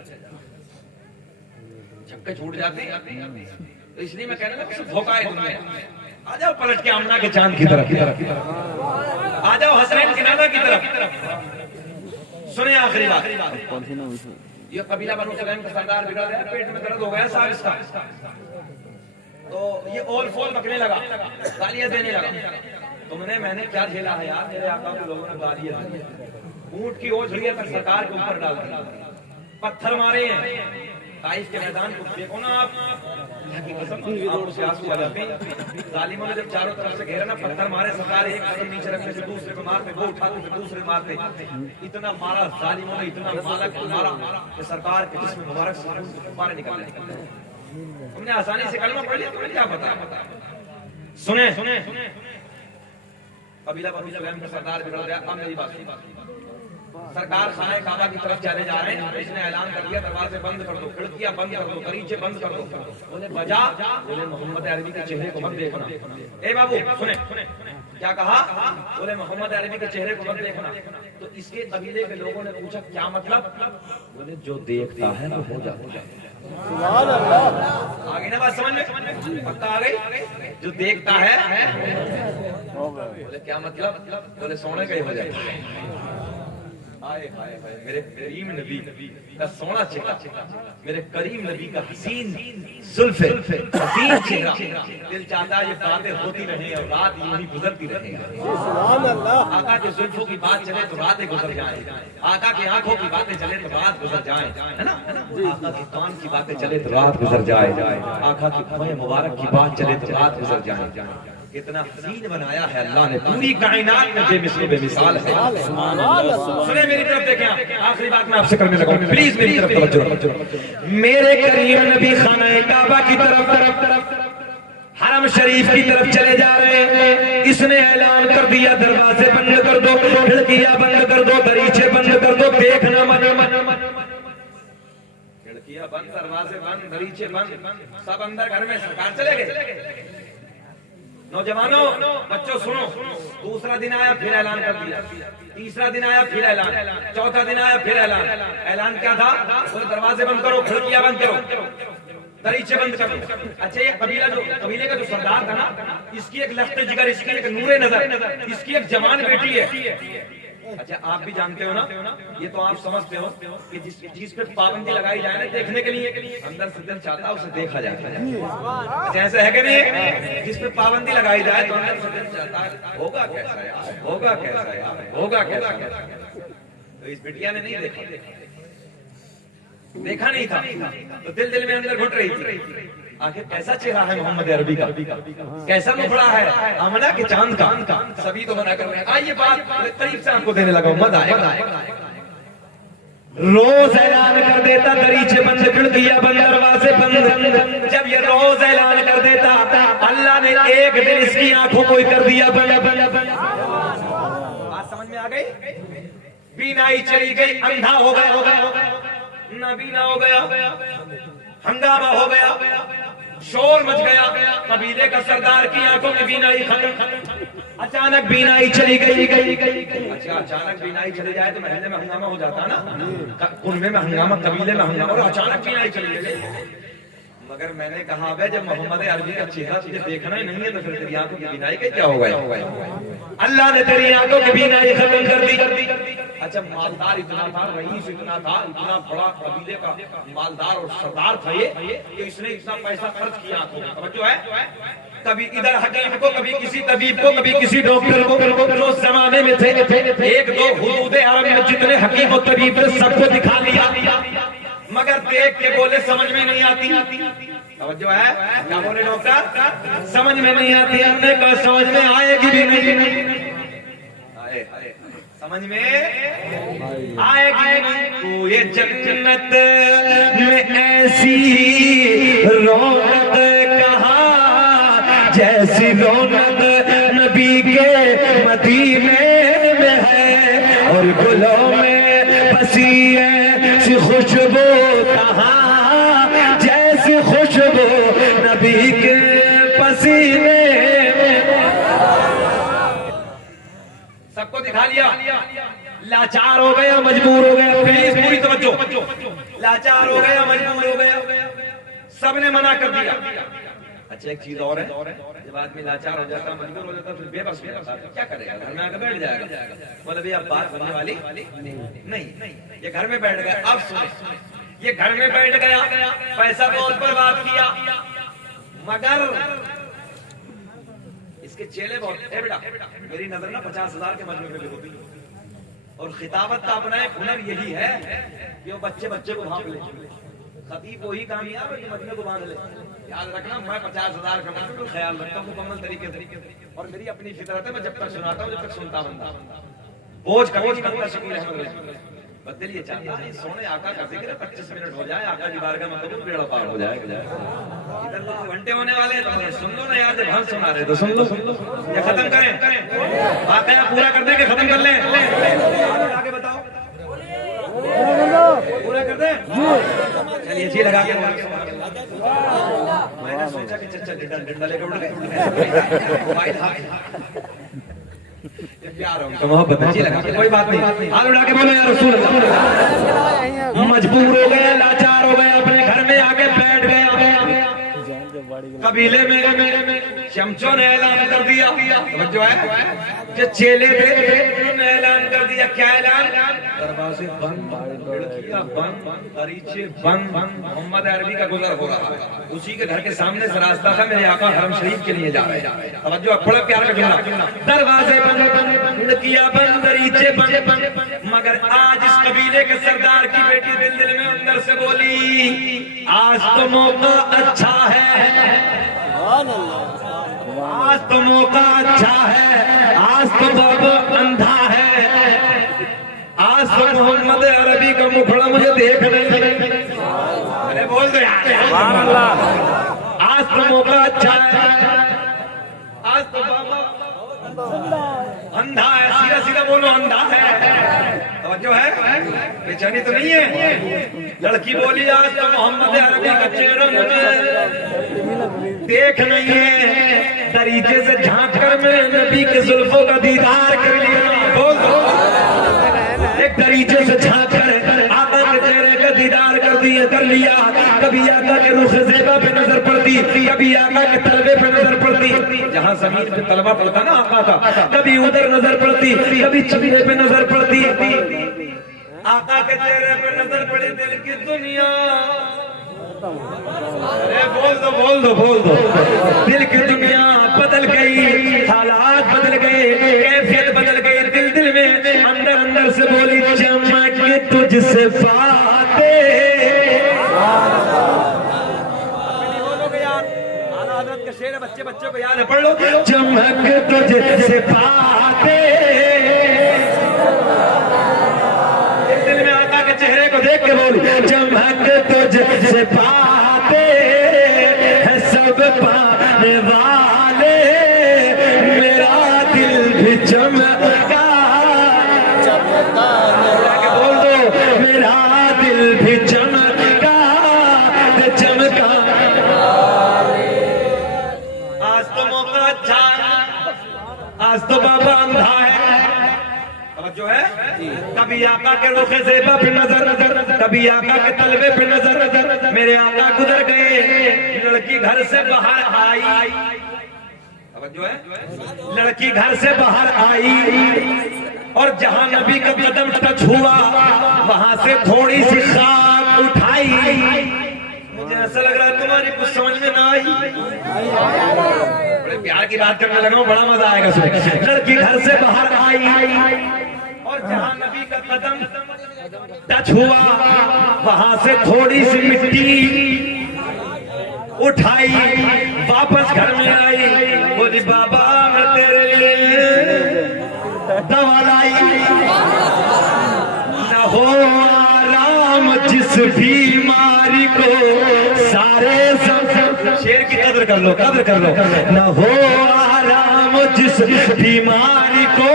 छक्के छूट जाते हैं। तो इसलिए मैं कह रहा हूं धोखा है दुनिया। आ जाओ पलट के आमना के चांद की तरफ, आ जाओ हसनैन की नाना की तरफ। सुने आखिरी बात, ये कबीला बनु सुलैम का सरदार बिगड़ गया, पेट में दर्द हो गया साहब इसका, तो ये ओल फोल बकने लगा, गालियां देने लगा। मैंने क्या झेला है यार, मेरे आका को लोगों ने गालियां दी, ऊंट की ओझड़ियां तक सरकार के ऊपर डाल दी, पत्थर मारे हैं। ताइफ के मैदान को देखो ना आप, जालिमों ने जब चारों तरफ से घेरा ना, पत्थर मारे सरकार, एक कदम नीचे रखने से दूसरे को मारते, वो उठाते फिर दूसरे मारते, इतना मारा जालिमों ने, इतना मारा कि सरकार के जिस्म मुबारक से मारे निकल गए। हमने आसानी से कलमा पढ़ लिया, तुम्हें क्या पता। सुने, कबीला बनु सुलैम का सरदार बिगड़ गया। अब मेरी बात सुनिए, सरकार खाने काबा की तरफ चले जा रहे हैं, इसने ऐलान कर दिया दरवाजे बंद कर दो, खिड़कियां बंद कर दो, दरीचे बंद कर दो। बोले बजा, बोले मोहम्मद अरबी के चेहरे को मत देखना। ए बाबू सुने, क्या कहा? बोले मोहम्मद अरबी के चेहरे को मत देखना। तो इसके कबीले के लोगों ने पूछा क्या मतलब? बोले जो देखता है वो हो जाता है। आगे ना बात समझ में, पक्का आ गई? जो देखता है बोले क्या मतलब? बोले सोने का ही हो जाता है। हाय हाय हाय, मेरे करीम नबी का सोना चेहरा, मेरे करीम नबी का हसीन जुल्फे, हसीन चेहरा, दिल चाहता ये बातें होती रहे और रात यूं ही गुजरती रहे। आका के जुल्फों की बात चले तो रातें गुजर जाए, आका की आंखों की बातें चले तो रात गुजर जाए, है ना? आका की कान की बातें चले तो रात गुजर जाए, आका की भौहें मुबारक की बात चले तो रात गुजर जाए। कितना हसीन बनाया है अल्लाह ने, पूरी कायनात में बेमिसल बेमिसाल है। सुने मेरी तरफ देखें, आखिरी बात मैं आपसे करने लगा हूं, प्लीज मेरी तरफ तवज्जो रखो। मेरे करीम नबी खाना काबा की तरफ हरम शरीफ की तरफ चले जा रहे हैं। इसने ऐलान कर दिया दरवाजे बंद कर दो, खिड़कियां बंद कर दो, दरीचे बंद कर दो, देखना मत। खिड़कियां बंद, दरवाजे बंद, दरीचे बंद, सब अंदर घर में। सरकार चले गए। नौजवानों, बच्चों सुनो, दूसरा दिन आया फिर ऐलान कर दिया, तीसरा दिन आया फिर ऐलान, चौथा दिन आया फिर ऐलान। ऐलान क्या था? बोले दरवाजे बंद करो, खिड़कियां बंद करो, दरीचे बंद करो। अच्छा, ये कबीले का जो सरदार था ना, इसकी एक लख्त जिगर, इसकी एक नूरे नजर, इसकी एक जवान बेटी है। अच्छा, आप भी जानते हो ना, ये तो आप समझते हो कि जिस चीज पे पाबंदी लगाई जाए ना देखने के लिए, अंदर से दिल चाहता है उसे देखा जाए। जैसे है कि नहीं? जिस पे पाबंदी लगाई जाए तो अंदर से दिल चाहता है होगा कैसा यार, होगा कैसा यार, होगा कैसा। तो इस बिटिया ने नहीं देखा। देखा नहीं था, तो दिल दिल में अंदर घुट रही थी, आखिर कैसा चेहरा है मोहम्मद अरबी का, कैसा मुखड़ा है आमना के चांद का। सभी तो मना कर रहे हैं। आइए बात करीब से आपको देने लगा, मजा आएगा। रोज ऐलान कर देता दरीचे बंद, खिड़कियां बंद, दरवाजे बंद। जब ये रोज ऐलान कर देता, अल्लाह ने एक दिन इसकी आंखों को कर दिया बंद। बात समझ में आ गई? बीनाई चली गई, अंधा हो गया, नाबीना हो गया, हंगामा हो गया, शोर मच गया, कबीले का सरदार की आंखों में बीनाई खत्म। अचानक बीनाई चली गई। अच्छा, अचानक बीनाई चली जाए तो महल्ले में हंगामा हो जाता ना, कुनबे में हंगामा, कबीले में हंगामा, और अचानक बीनाई चली गई। मगर मैंने कहा बे, जब मोहम्मद अरबी का चेहरा तुझे देखना ही नहीं है तो फिर तेरी आंखों की बीनाई का क्या होगा? अल्लाह ने तेरी आंखों की बीनाई खत्म कर दी। अच्छा, मालदार इतना था, रईस इतना था, इतना बड़ा कबीले का मालदार और सरदार था ये, तो इसने इतना पैसा खर्च किया आंखों में। समझो है, कभी इधर हकीम को, कभी किसी तबीब को, कभी किसी डॉक्टर को, जो जमाने में थे एक दो हुदूद अरब में जितने हकीम और तबीब थे सबको दिखा लिया, मगर देख के बोले समझ में नहीं आती। जो है क्या बोले डॉक्टर? समझ में नहीं आती। हमने कहा समझ में आएगी भी नहीं, समझ में आएगी नहीं। तो ये जन्नत में ऐसी रौनक कहाँ, जैसी रौनक नबी के मदीने में है, और गुलों में बसी ऐसी खुशबू कहाँ, जैसी खुशबू नबी के पसीने। सबको दिखा लिया, लाचार हो गया, मजबूर हो गया। प्लीज पूरी तवज्जो, लाचार हो गया, मजबूर हो गया, सबने मना कर दिया। अच्छा, एक चीज और है, जब आदमी लाचार हो जाता, मजबूर हो जाता, फिर बेबस हो जाता, क्या करेगा? घर में आकर बैठ जाएगा। बोले भैया अब बात होने वाली नहीं, ये घर में बैठ गया। अब सुने, ये घर में बैठ गया, पैसा बहुत बर्बाद किया, मगर इसके चेले बहुत, ए बेटा मेरी नजर ना 50,000 के मजमे में भी होती है, और खिताबत का अपना एक हुनर यही है कि वो बच्चे को भाप ले। खतीब वही कामयाब है कि मजमे को बांध ले। याद रखना, मैं 50,000 का मजमे को ख्याल रखता हूँ मुकम्मल तरीके से, और मेरी अपनी फितरत है, मैं जब तक सुनाता हूँ, जब तक सुनता बनता, बोझ कभी नहीं बनता। शकील अहमद बदल ये चाहता है सोने आका का जिक्र 25 मिनट हो जाए, आका की बारगाह में कबूल बेड़ा पार हो जाए। इधर तो घंटे होने वाले हैं, तो सुन लो ना यार, जब हम सुना रहे तो सुन लो। ये खत्म करें, वाकया पूरा कर दें कि खत्म कर लें? आगे बताओ, पूरा कर दें? चलिए जी, लगा के। मैंने सोचा कि चल डंडा लेकर उड़ गए, प्यार हो तो मोहब्बत अच्छी लगा, कोई बात नहीं। हाथ उठा के बोलो यार रसूल अल्लाह। मजबूर हो गया, लाचार हो गया, अपने घर में आके बैठ गया। कबीले में शमचों ने ऐलान कर दिया, जो है जो चेले थे उन्होंने ऐलान कर दिया। क्या ऐलान? दरवाजे बंद, खिड़कियां बंद, दरीचे बंद, मोहम्मद अरबी का गुजर हो रहा है। उसी के घर के सामने से रास्ता था, मेरे आका हरम शरीफ के लिए जा रहे हैं। अब जो बड़ा प्यार का जुमला, दरवाजे बंद, खिड़कियां बंद, दरीचे बंद, मगर आज इस कबीले के सरदार की बेटी दिल में अंदर से बोली, आज तो मौका अच्छा है, आज तो मौका अच्छा है, आज तो बाबा अंधा है, आज तो मोहम्मद अरबी का मुखड़ा मुझे देखने। अरे बोल दो यार, आज तो मौका अच्छा है, आज तो बाबा अंधा है। सीधा सीधा बोलो, अंधा है। और जो है बेचैनी तो नहीं है। लड़की बोली, आज तो मोहम्मद अरबी का चेहरा मुझे देख नहीं है, तरीके से झांक कर मैं नबी के जुल्फों का दीदार कर लिया। बोल दो, एक तरीके से झांक कर आका के चेहरे का दीदार कर लिया। कभी आका के रुख ज़ेबा पे नजर पड़ती, कभी आका के तलबे पे नजर पड़ती, जहाँ जमीन पे तलबा पड़ता ना आका का, कभी उधर नजर पड़ती, कभी चेहरे पे नजर पड़ती। आका के चेहरे पे नजर पड़ी, दिल की दुनिया। अरे बोल दो, दिल की दुनिया बदल गई, हालात बदल गए, कैफियत बदल गई। दिल में अंदर से बोली, चमक तुझसे बातें मेरे बच्चे बच्चों को याद है, पढ़ लो। चमक तुझसे पाते, दिल में आका के चेहरे को देख के बोलू, चमक तुझसे पाते हैं सब पाने वाले, मेरा दिल भी चमका, बोल दो मेरा दिल भी चमका, चमका। आज तो मौका अच्छा, आज तो बाबा अंधा है, जो है कभी आका के रोखे ज़ेबा पे नजर, कभी आका के तलवे पे नजर, मेरे आका गुजर गए, लड़की घर से बाहर आई, जो है लड़की घर से बाहर आई, और जहां नबी का कदम टच हुआ वहां से थोड़ी सी खाक उठाई। मुझे ऐसा लग रहा है तुम्हारी कुछ समझ में ना आई, बड़े प्यार की बात करने लगा हूं, बड़ा मजा आएगा सुन। लड़की घर से बाहर आई, और जहां नबी का कदम टच हुआ वहां से थोड़ी सी मिट्टी उठाई, वापस घर में आई, बोली बाबा मैं तेरे लिए दवा लाई, न हो आराम जिस बीमारी को सारे शेर की कदर कर लो, कदर कर लो, न हो आराम जिस बीमारी को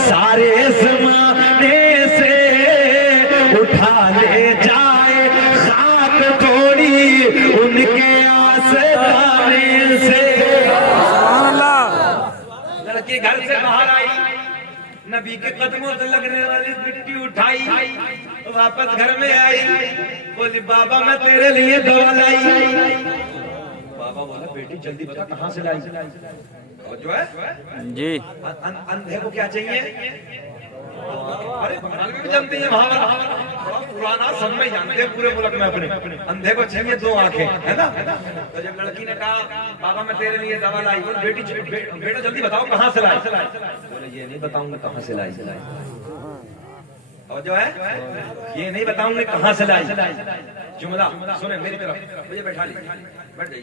सारे ज़माने से उठा ले जाए खाक थोड़ी उनके आसमाने से। लड़की घर से बाहर आई, नबी के कदमों से लगने वाली मिट्टी उठाई, वापस घर में आई, बोली बाबा मैं तेरे लिए दवा लाई। बाबा बोला बेटी जल्दी बता कहाँ से लाई, और जो है जी अंधे को क्या चाहिए, अरे बंगाल में भी जानते हैं महावरा, पुराना सब में जानते हैं पूरे मुल्क में, अपने अंधे को चाहिए दो आंखें, है ना। तो जब लड़की ने कहा बाबा मैं तेरे लिए दवा लाई, बोले बेटी बेटा जल्दी बताओ कहाँ से लाई, बोले ये नहीं बताऊंगा कहाँ से लाई, और जो है ये नहीं बताऊंगा कहाँ से लाई। जुमला सुने मेरी तरफ, मुझे बैठा ली, बैठ गई,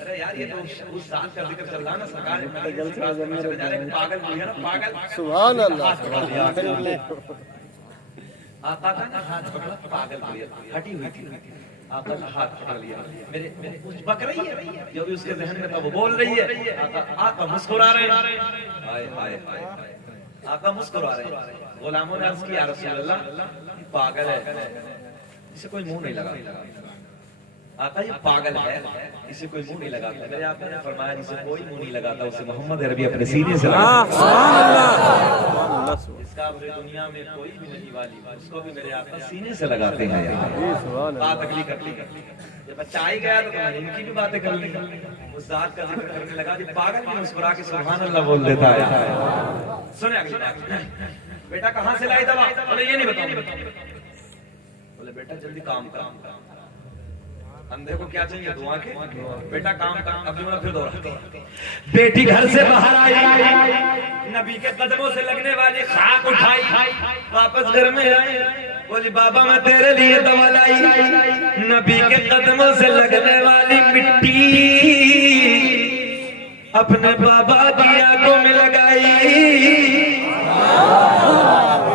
अरे यार ये तो उस साल का जिक्र चल रहा ना, सरकार ने पागल हुई है ना, पागल, सुभान अल्लाह। आका का ना हाथ पकड़ा, पागल हुई, हटी हुई थी, आका का हाथ पकड़ लिया, मेरे कुछ बक रही है, जो भी उसके जहन में था वो बोल रही है, आका मुस्कुरा रहे हैं, हाय हाय हाय, आका मुस्कुरा रहे हैं। गुलामों ने अर्ज किया रसूल अल्लाह पागल है, इसे कोई मुंह नहीं लगा, आका ये पागल है, इसे कोई मुंह नहीं लगाता। मेरे आका ने फरमाया जिसे कोई मुंह नहीं लगाता उसे मोहम्मद अरबी अपने सीने से लगाता, इसका दुनिया में कोई भी नहीं वाली, उसको भी मेरे आका सीने से लगाते हैं यार, बात अगली करती करती जब बच्चा आई गया तो मैंने इनकी भी बातें कर ली, उस जात का जिक्र करने लगा जो पागल भी मुस्कुरा के सुभान अल्लाह बोल देता है। सुने अगली बात, बेटा कहाँ से लाई दवा, बोले ये नहीं बताऊंगा, बोले बेटा जल्दी काम कर, अंधे को क्या चाहिए दुआ के, बेटा काम कर, अब जुमला फिर दोहरा, बेटी घर से बाहर आई, नबी के कदमों से लगने वाली खाक उठाई, वापस घर में आई, बोली बाबा मैं तेरे लिए दवा लाई, नबी के कदमों से लगने वाली मिट्टी अपने बाबा की आंखों में लगाई,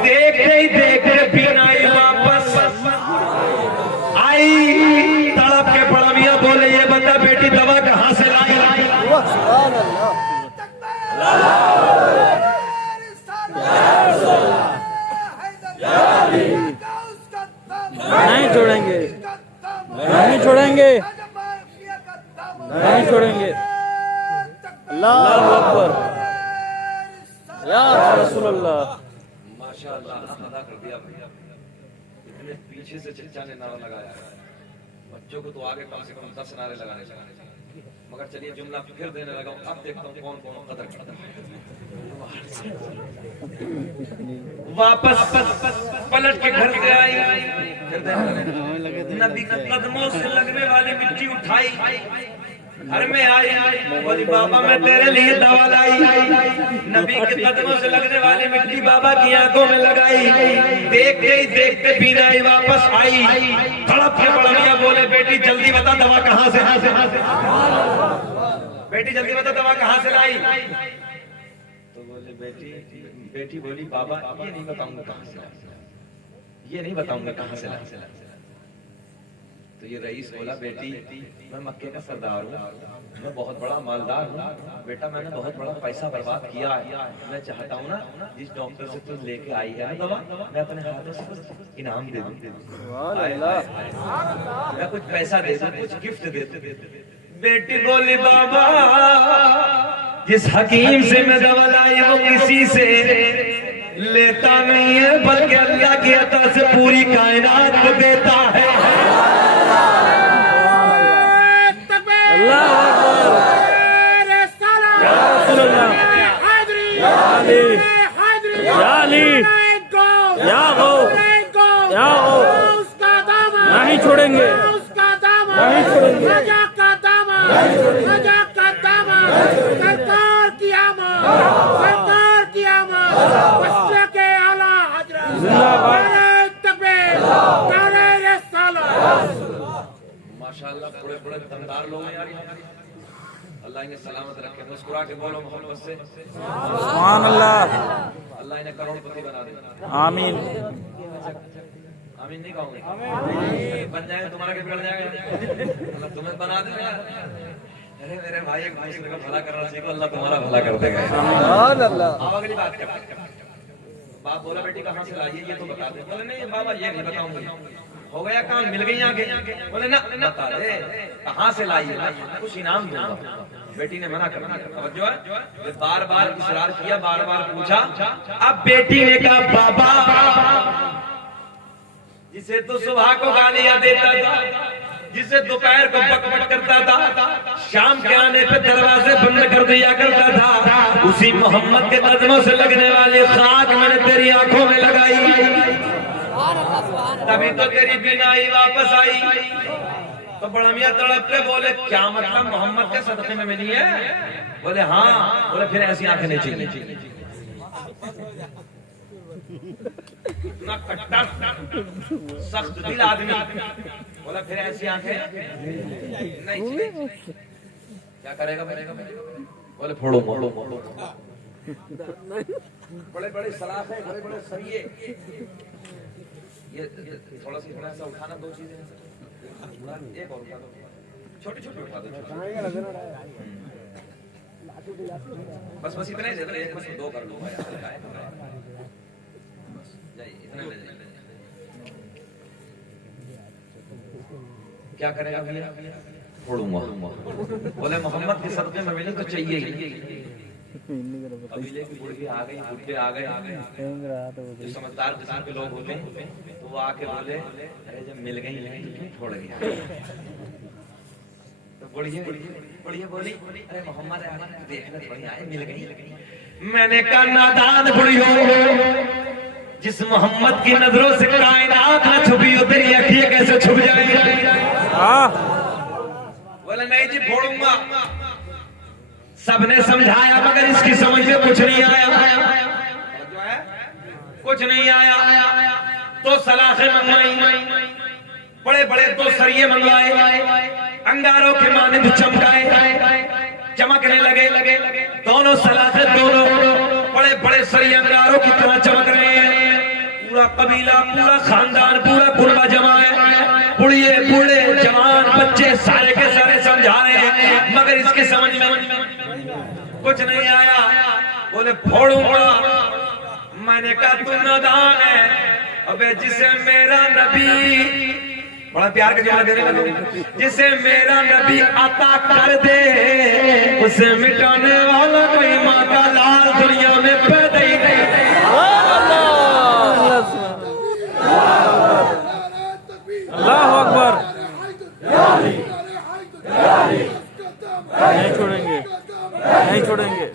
देखते ही देखते बीनाई वापस आई, तड़प के पड़ा मियां बोले ये बता बेटी दवा कहाँ से लाई, नहीं छोड़ेंगे, नहीं छोड़ेंगे, नहीं छोड़ेंगे, अल्लाहु अकबर, या रसूलुल्लाह। माशाअल्लाह अदा कर दिया भैया, इतने पीछे से चचा ने नारा लगाया, बच्चों को तो आगे कम से कम 10 नारे लगाने चाहिए, मगर चलिए जुमला फिर देने लगा हूं, अब देखता हूं कौन कौन कदर करता है। वापस पलट के घर से आई, नबी के कदमों से लगने वाली मिट्टी उठाई, घर में आई, बोली बाबा मैं तेरे लिए दवा लाई। नबी के कदमों से लगने वाली मिट्टी बाबा की आंखों में लगाई। देखते ही देखते बीना आई वापस आई, तड़प के बड़मिया बोले बेटी जल्दी बता दवा कहाँ से, बेटी जल्दी बता दवा कहाँ से लाई। तो बोले बेटी बोली बाबा ये नहीं बताऊंगा कहाँ से लाई, ये नहीं बताऊंगा कहाँ से लाई। तो ये रईस बोला बेटी मैं मक्के का सरदार हूँ, मैं बहुत बड़ा मालदार हूँ बेटा, मैंने बहुत बड़ा पैसा बर्बाद किया है। मैं चाहता हूँ ना जिस डॉक्टर से तू लेके आई है ना दवा, मैं अपने हाथों से कुछ इनाम दे दूँ, मैं कुछ पैसा दे दूँ, कुछ गिफ्ट दे दूँ। बेटी बोली बाबा जिस हकीम से मैं दवा लाई वो किसी से लेता नहीं है, बल्कि अल्लाह की अता से पूरी कायनात को देता है। नहीं छोड़ेंगे, नहीं छोड़ेंगे। सरकार की आमद, सरकार की आमद, बच्चे के आला हजरत, नारे तकबीर, नारे रिसालत। माशाअल्लाह बड़े बड़े दमदार लोग हैं यार, अल्लाह इन्हें सलामत रखे। मुस्कुरा के बोलो मोहब्बत से सुभान अल्लाह। अल्लाह इन्हें करोड़पति बना दे, आमीन। आमीन नहीं कहूँगे, बन जाए तुम्हारा के बिगड़ जाएगा, अल्लाह तुम्हें बना देगा। अरे मेरे भाई एक दूसरे का भला करना सीखो, अल्लाह तुम्हारा भला कर देगा। अब अगली बात कर, बाप बोला बेटी कहाँ से लाई ये तो बता दे। बोले नहीं बाबा ये नहीं बताऊंगा। हो गया काम, मिल गई आगे। बोले ना बता दे कहाँ से लाई है, कुछ इनाम दूंगा। बेटी ने मना कर दिया, बार बार इसरार किया, बार बार पूछा। अब बेटी ने कहा बाबा जिसे तो सुबह को गालियां देता था, जिसे दोपहर को बकबक करता था, शाम के आने पे दरवाजे बंद कर दिया करता था, उसी मोहम्मद के कदमों से लगने वाली खाक मैंने तेरी आंखों में लगाई, तभी तो तेरी बीनाई वापस आई। तो बड़ा मियां तड़प के बोले क्या मतलब मोहम्मद के सदक़े में मिली है? बोले हाँ। बोले फिर ऐसी आंखें नहीं चाहिए, इतना कट्टर सख्त दिल आदमी। बोला फिर ऐसी आंखें नहीं चाहिए। क्या करेगा? बोले फोड़ो मोड़ो मोड़ो। बड़े बड़े सलाखे, बड़े बड़े सरिये, ये थोड़ा सा उठाना, दो चीजें एक और उठा दो, छोटी छोटी उठा दो, बस इतना ही दे दो, एक बस दो कर लो, इतना ले जाइए। क्या करेगा भैया? फोड़ूंगा। बोले मोहम्मद के सदक़े में मिली तो चाहिए ही। कबीले की बुढ़ी आ गई, बुढ़े आ गए, जो समझदार किस्म के लोग होते हैं तो वो आके बोले अरे जब मिल गई नहीं छोड़ गया। तो बढ़िया बोली अरे मोहम्मद देखने बढ़िया है, मिल गई। मैंने कहा नादान बुढ़ी हो, जिस मोहम्मद की नजरों से कायनात न छुपी हो, तेरी अखियां कैसे छुप जाएंगी? बोले नहीं जी फोड़ूंगा। सबने समझाया मगर इसकी समझ में कुछ नहीं आया, कुछ नहीं आया। तो सलाखें मंगवाई, बड़े बड़े दो सरिये मंगवाए, अंगारों के मानिंद चमकाए, चमकने लगे। दोनों सलाखें, दोनों बड़े बड़े सरिये अंगारों की तरह चमक रहे हैं। पूरा कबीला, पूरा खानदान, पूरा कुर्बा जमा है, बुढ़िए बूढ़े जवान बच्चे सारे के सारे समझा रहे हैं मगर इसके समझ में कुछ नहीं आया। बोले फोड़ूंगा। मैंने कहा तू नादान है, अबे जिसे मेरा नबी, बड़ा प्यार के जवाब देने लगे, जिसे मेरा नबी अता कर दे उसे मिटाने वाला कोई माँ का लाल दुनिया में पैदा ही नहीं। अल्लाह अकबर। नहीं छोड़ेंगे, नहीं छोड़ेंगे।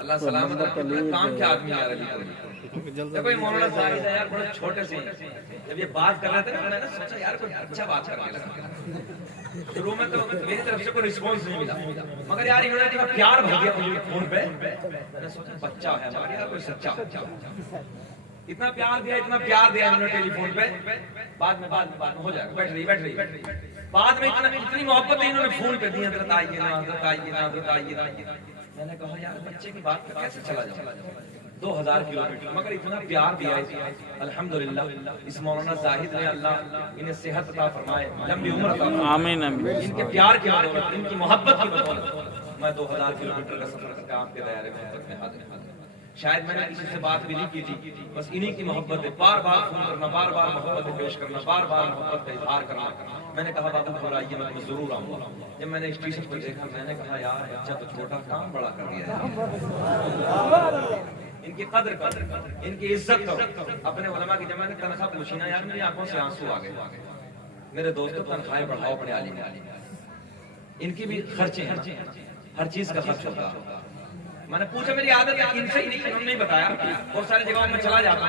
अल्लाह सलामत रखे। काम के आदमी यार अली देखो, मौलाना जाहिद है यार, बड़े छोटे से जब ये बात कर रहे थे ना, मैंने सोचा यार कोई अच्छा बात करने लगा। शुरू में तो मेरी तरफ से कोई रिस्पांस नहीं मिला, मगर यार इन्होंने जो प्यार भर दिया मुझे फोन पे, मैंने सोचा बच्चा है हमारा यार, कोई सच्चा इतना प्यार दिया इन्होंने टेलीफोन पे। बाद में हो जाएगा, बैठ रही बाद में इतनी मोहब्बत इन्होंने फोन पे दी, हजरत आइए ना। मैंने कहा यार बच्चे की बात पे कैसे चला जाऊं, 2000 किलोमीटर, मगर इतना प्यार दिया अल्हम्दुलिल्लाह। इस मौलाना जाहिद ने अल्लाह इन्हें सेहत अता फरमाए, लंबी उम्र अता फरमाए। आमीन आमीन। इनके प्यार की बदौलत, इनकी मोहब्बत की बदौलत मैं 2000 किलोमीटर का सफर करके आपके दायरे में हाजिर। शायद मैंने किसी से बात भी नहीं की थी, बस इन्हीं की मोहब्बत है, बार बार फोन करना, बार बार मोहब्बत पेश करना, बार बार मोहब्बत का इजहार करना। मैंने कहा बाबू घबराइए, मैं जरूर आऊंगा। जब मैंने स्टेशन पर देखा, मैंने कहा यार बच्चा तो छोटा, काम बड़ा कर दिया है। इनकी कदर, इनकी इज्जत करो। अपने उलमा की जमाने तनख्वाह पूछी ना यार, मेरी आंखों से आंसू आ गए। मेरे दोस्तों तनख्वाहें बढ़ाओ अपने आलिम, इनकी भी खर्चे हैं, हर चीज का खर्च होता है। मैंने पूछा, मेरी आदत है इनसे ही नहीं, इन्होंने नहीं बताया, बहुत सारी जगहों में चला जाता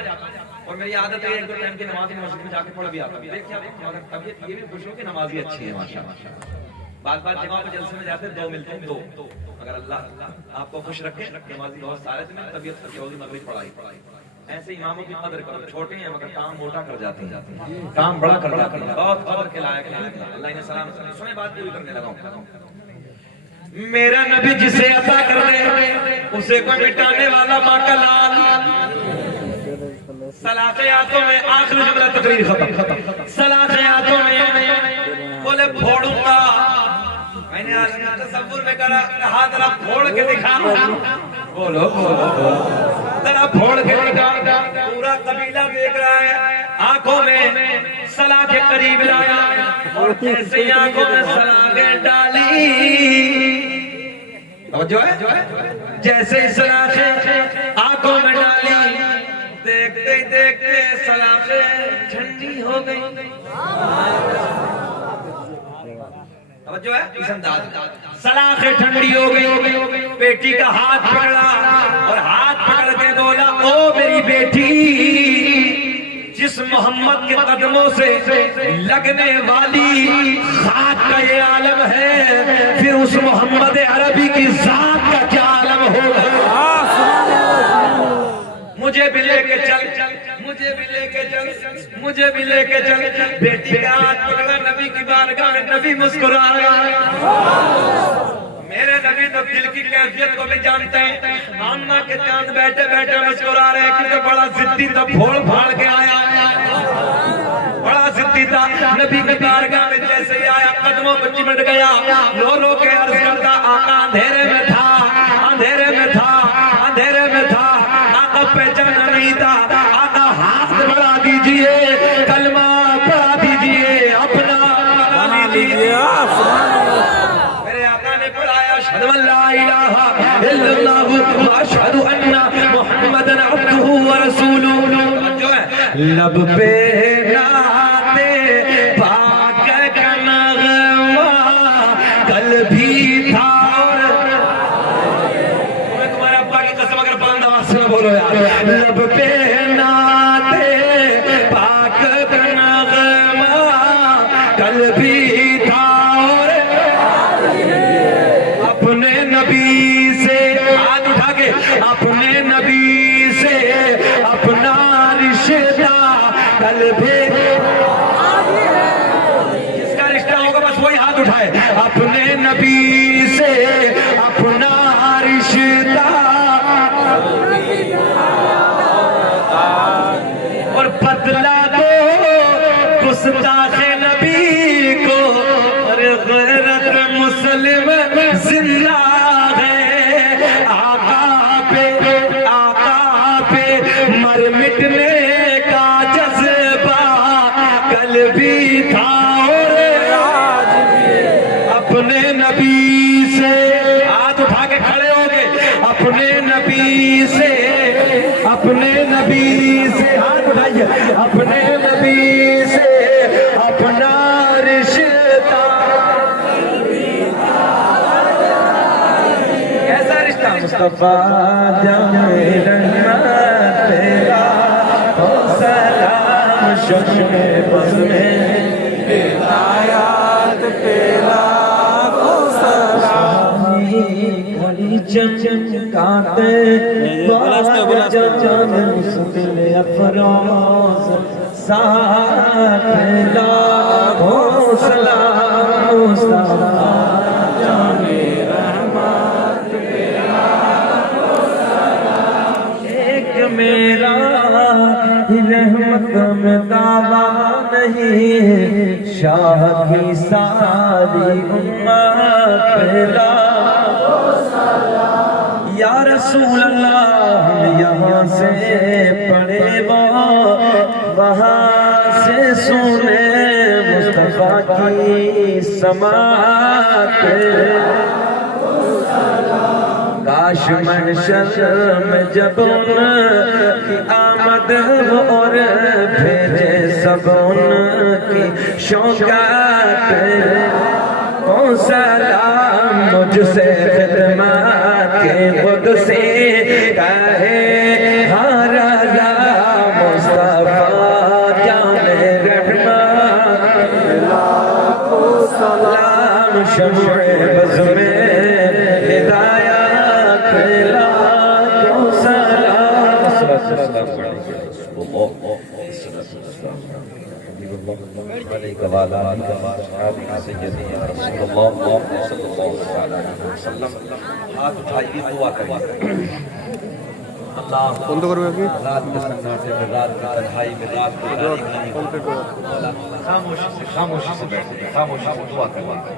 और मेरी आदत है एक दो टाइम की नमाज मस्जिद में जाके पढ़ भी आता। मगर तबीयत ये भी खुश हो कि नमाजी अच्छी है माशाल्लाह। बात जगहों पे जलसे में जाते 2 मिलते हैं, 2। अगर अल्लाह आपको खुश रखे, नमाजी बहुत सारे थे, तबीयत अच्छी होगी, मगरिब पढ़ाई। ऐसे इमामों की कदर करो, छोटे हैं मगर काम मोटा कर जाते हैं, काम बड़ा कर जाते हैं, बहुत कदर के लायक है। अल्लाह इन्हें सलाम सुने, बात पूरी करने लगा। मेरा नबी जिसे अता कर दे उसे कोई मिटाने वाला माँ का लाल। सलाखियातों में आखिरी जुमला तकरीर खत्म। सलाखियातों में बोले फोड़ूंगा, मैंने आज तसव्वुर में कहा जरा फोड़ के दिखा, बोलो जरा फोड़ के दिखा। पूरा कबीला देख रहा है, आंखों में सलाह के करीब लाया और जैसे आंखों में सलाखें डाली, जो है जैसे सलाखें आंखों में डाली, देखते देखते सलाखें ठंडी हो गई। जो है इस अंदाज, सलाखें ठंडी हो गई। बेटी का हाथ पकड़ा और हाथ पकड़ के बोला, ओ मेरी बेटी, जिस मोहम्मद के कदमों से लगने वाली खाक का ये आलम है, फिर उस मोहम्मद अरबी की जात का क्या आलम होगा। मुझे भी लेके चल, मुझे भी लेके चल, मुझे भी लेके चल। बेटी का हाथ पकड़ा, नबी की बारगाह में, नबी मुस्कुरा रहा। मेरे नबी तो दिल की कैफियत को भी जानते हैं। अम्मा के चांद बैठे बैठे मुस्कुरा रहे हैं, क्योंकि बड़ा जिद्दी था, फोड़ फाड़ के आया, बड़ा जिद्दी था। नबी की बारगाह में जैसे ही आया, कदमों को चिमट गया, रो रो के अर्ज करता, आका अंधेरे में था, अंधेरे में था, अंधेरे में था, आका पहचाना नहीं था। आका हाथ बढ़ा दीजिए, कलमा पढ़ा दीजिए, अपना बना लीजिए। मेरे आका ने पढ़ाया, अशहदु अल्ला इलाहा इल्लल्लाहु व अशहदु अन्ना मुहम्मदन अब्दुहु व रसूलुहु। जो है लब पे नाते पाक का नगमा कल भी था, और मैं तुम्हारे अब्बा की कसम अगर बांधा आवाज में बोलो यार, लब पे नाते पाक का नगमा कल भी था, और अपने नबी से हाथ उठा के, अपने नबी से अपना रिश्ता कल भी, जिसका रिश्ता होगा बस वही हाथ उठाए। अपने नबी से अपना रिश्ता, और बदला दो गुस्ताखे नबी को, और गैरत मुस्लिम जिंदा है। आका पे मर मिटने का जज्बा कल भी था, और आज भी। अपने नबी से हाथ उठा के खड़े हो गए, अपने नबी से, अपने नबी से हाथ उठाइए, अपने नबी से अपना रिश्ता मुस्तफा जामे रहमत तेरा हो सलाम शम्मे बज़ में हिदायत पेला को सलाम। घड़ी चमकाते जान मुस्किल अफरोज साथ लाभो सलाम मुस्तफा जाने रहमत एक मेरा रहमत में दावा नहीं, शाह की सारी उम्मत फैला। या रसूल अल्लाह हम यहाँ से पढ़े वो वहाँ से सुने मुस्तफा की समात। काश महशर में जब उनकी आमद हो और भेजे सब उनकी शौकात। ओ सलाम मुझसे खिदमत के खुद से कहे हर मुस्तफा जाने रहमत सलाम शम्मे बज़ में हिदायत लाखों सलाम। हाथ उठाइए दुआ करिए। अल्लाह বন্ধ করবে কি रात के सन्नाटे में, रात की तन्हाई में, रात की खामोशी से बैठे, खामोशी से दुआ करिए।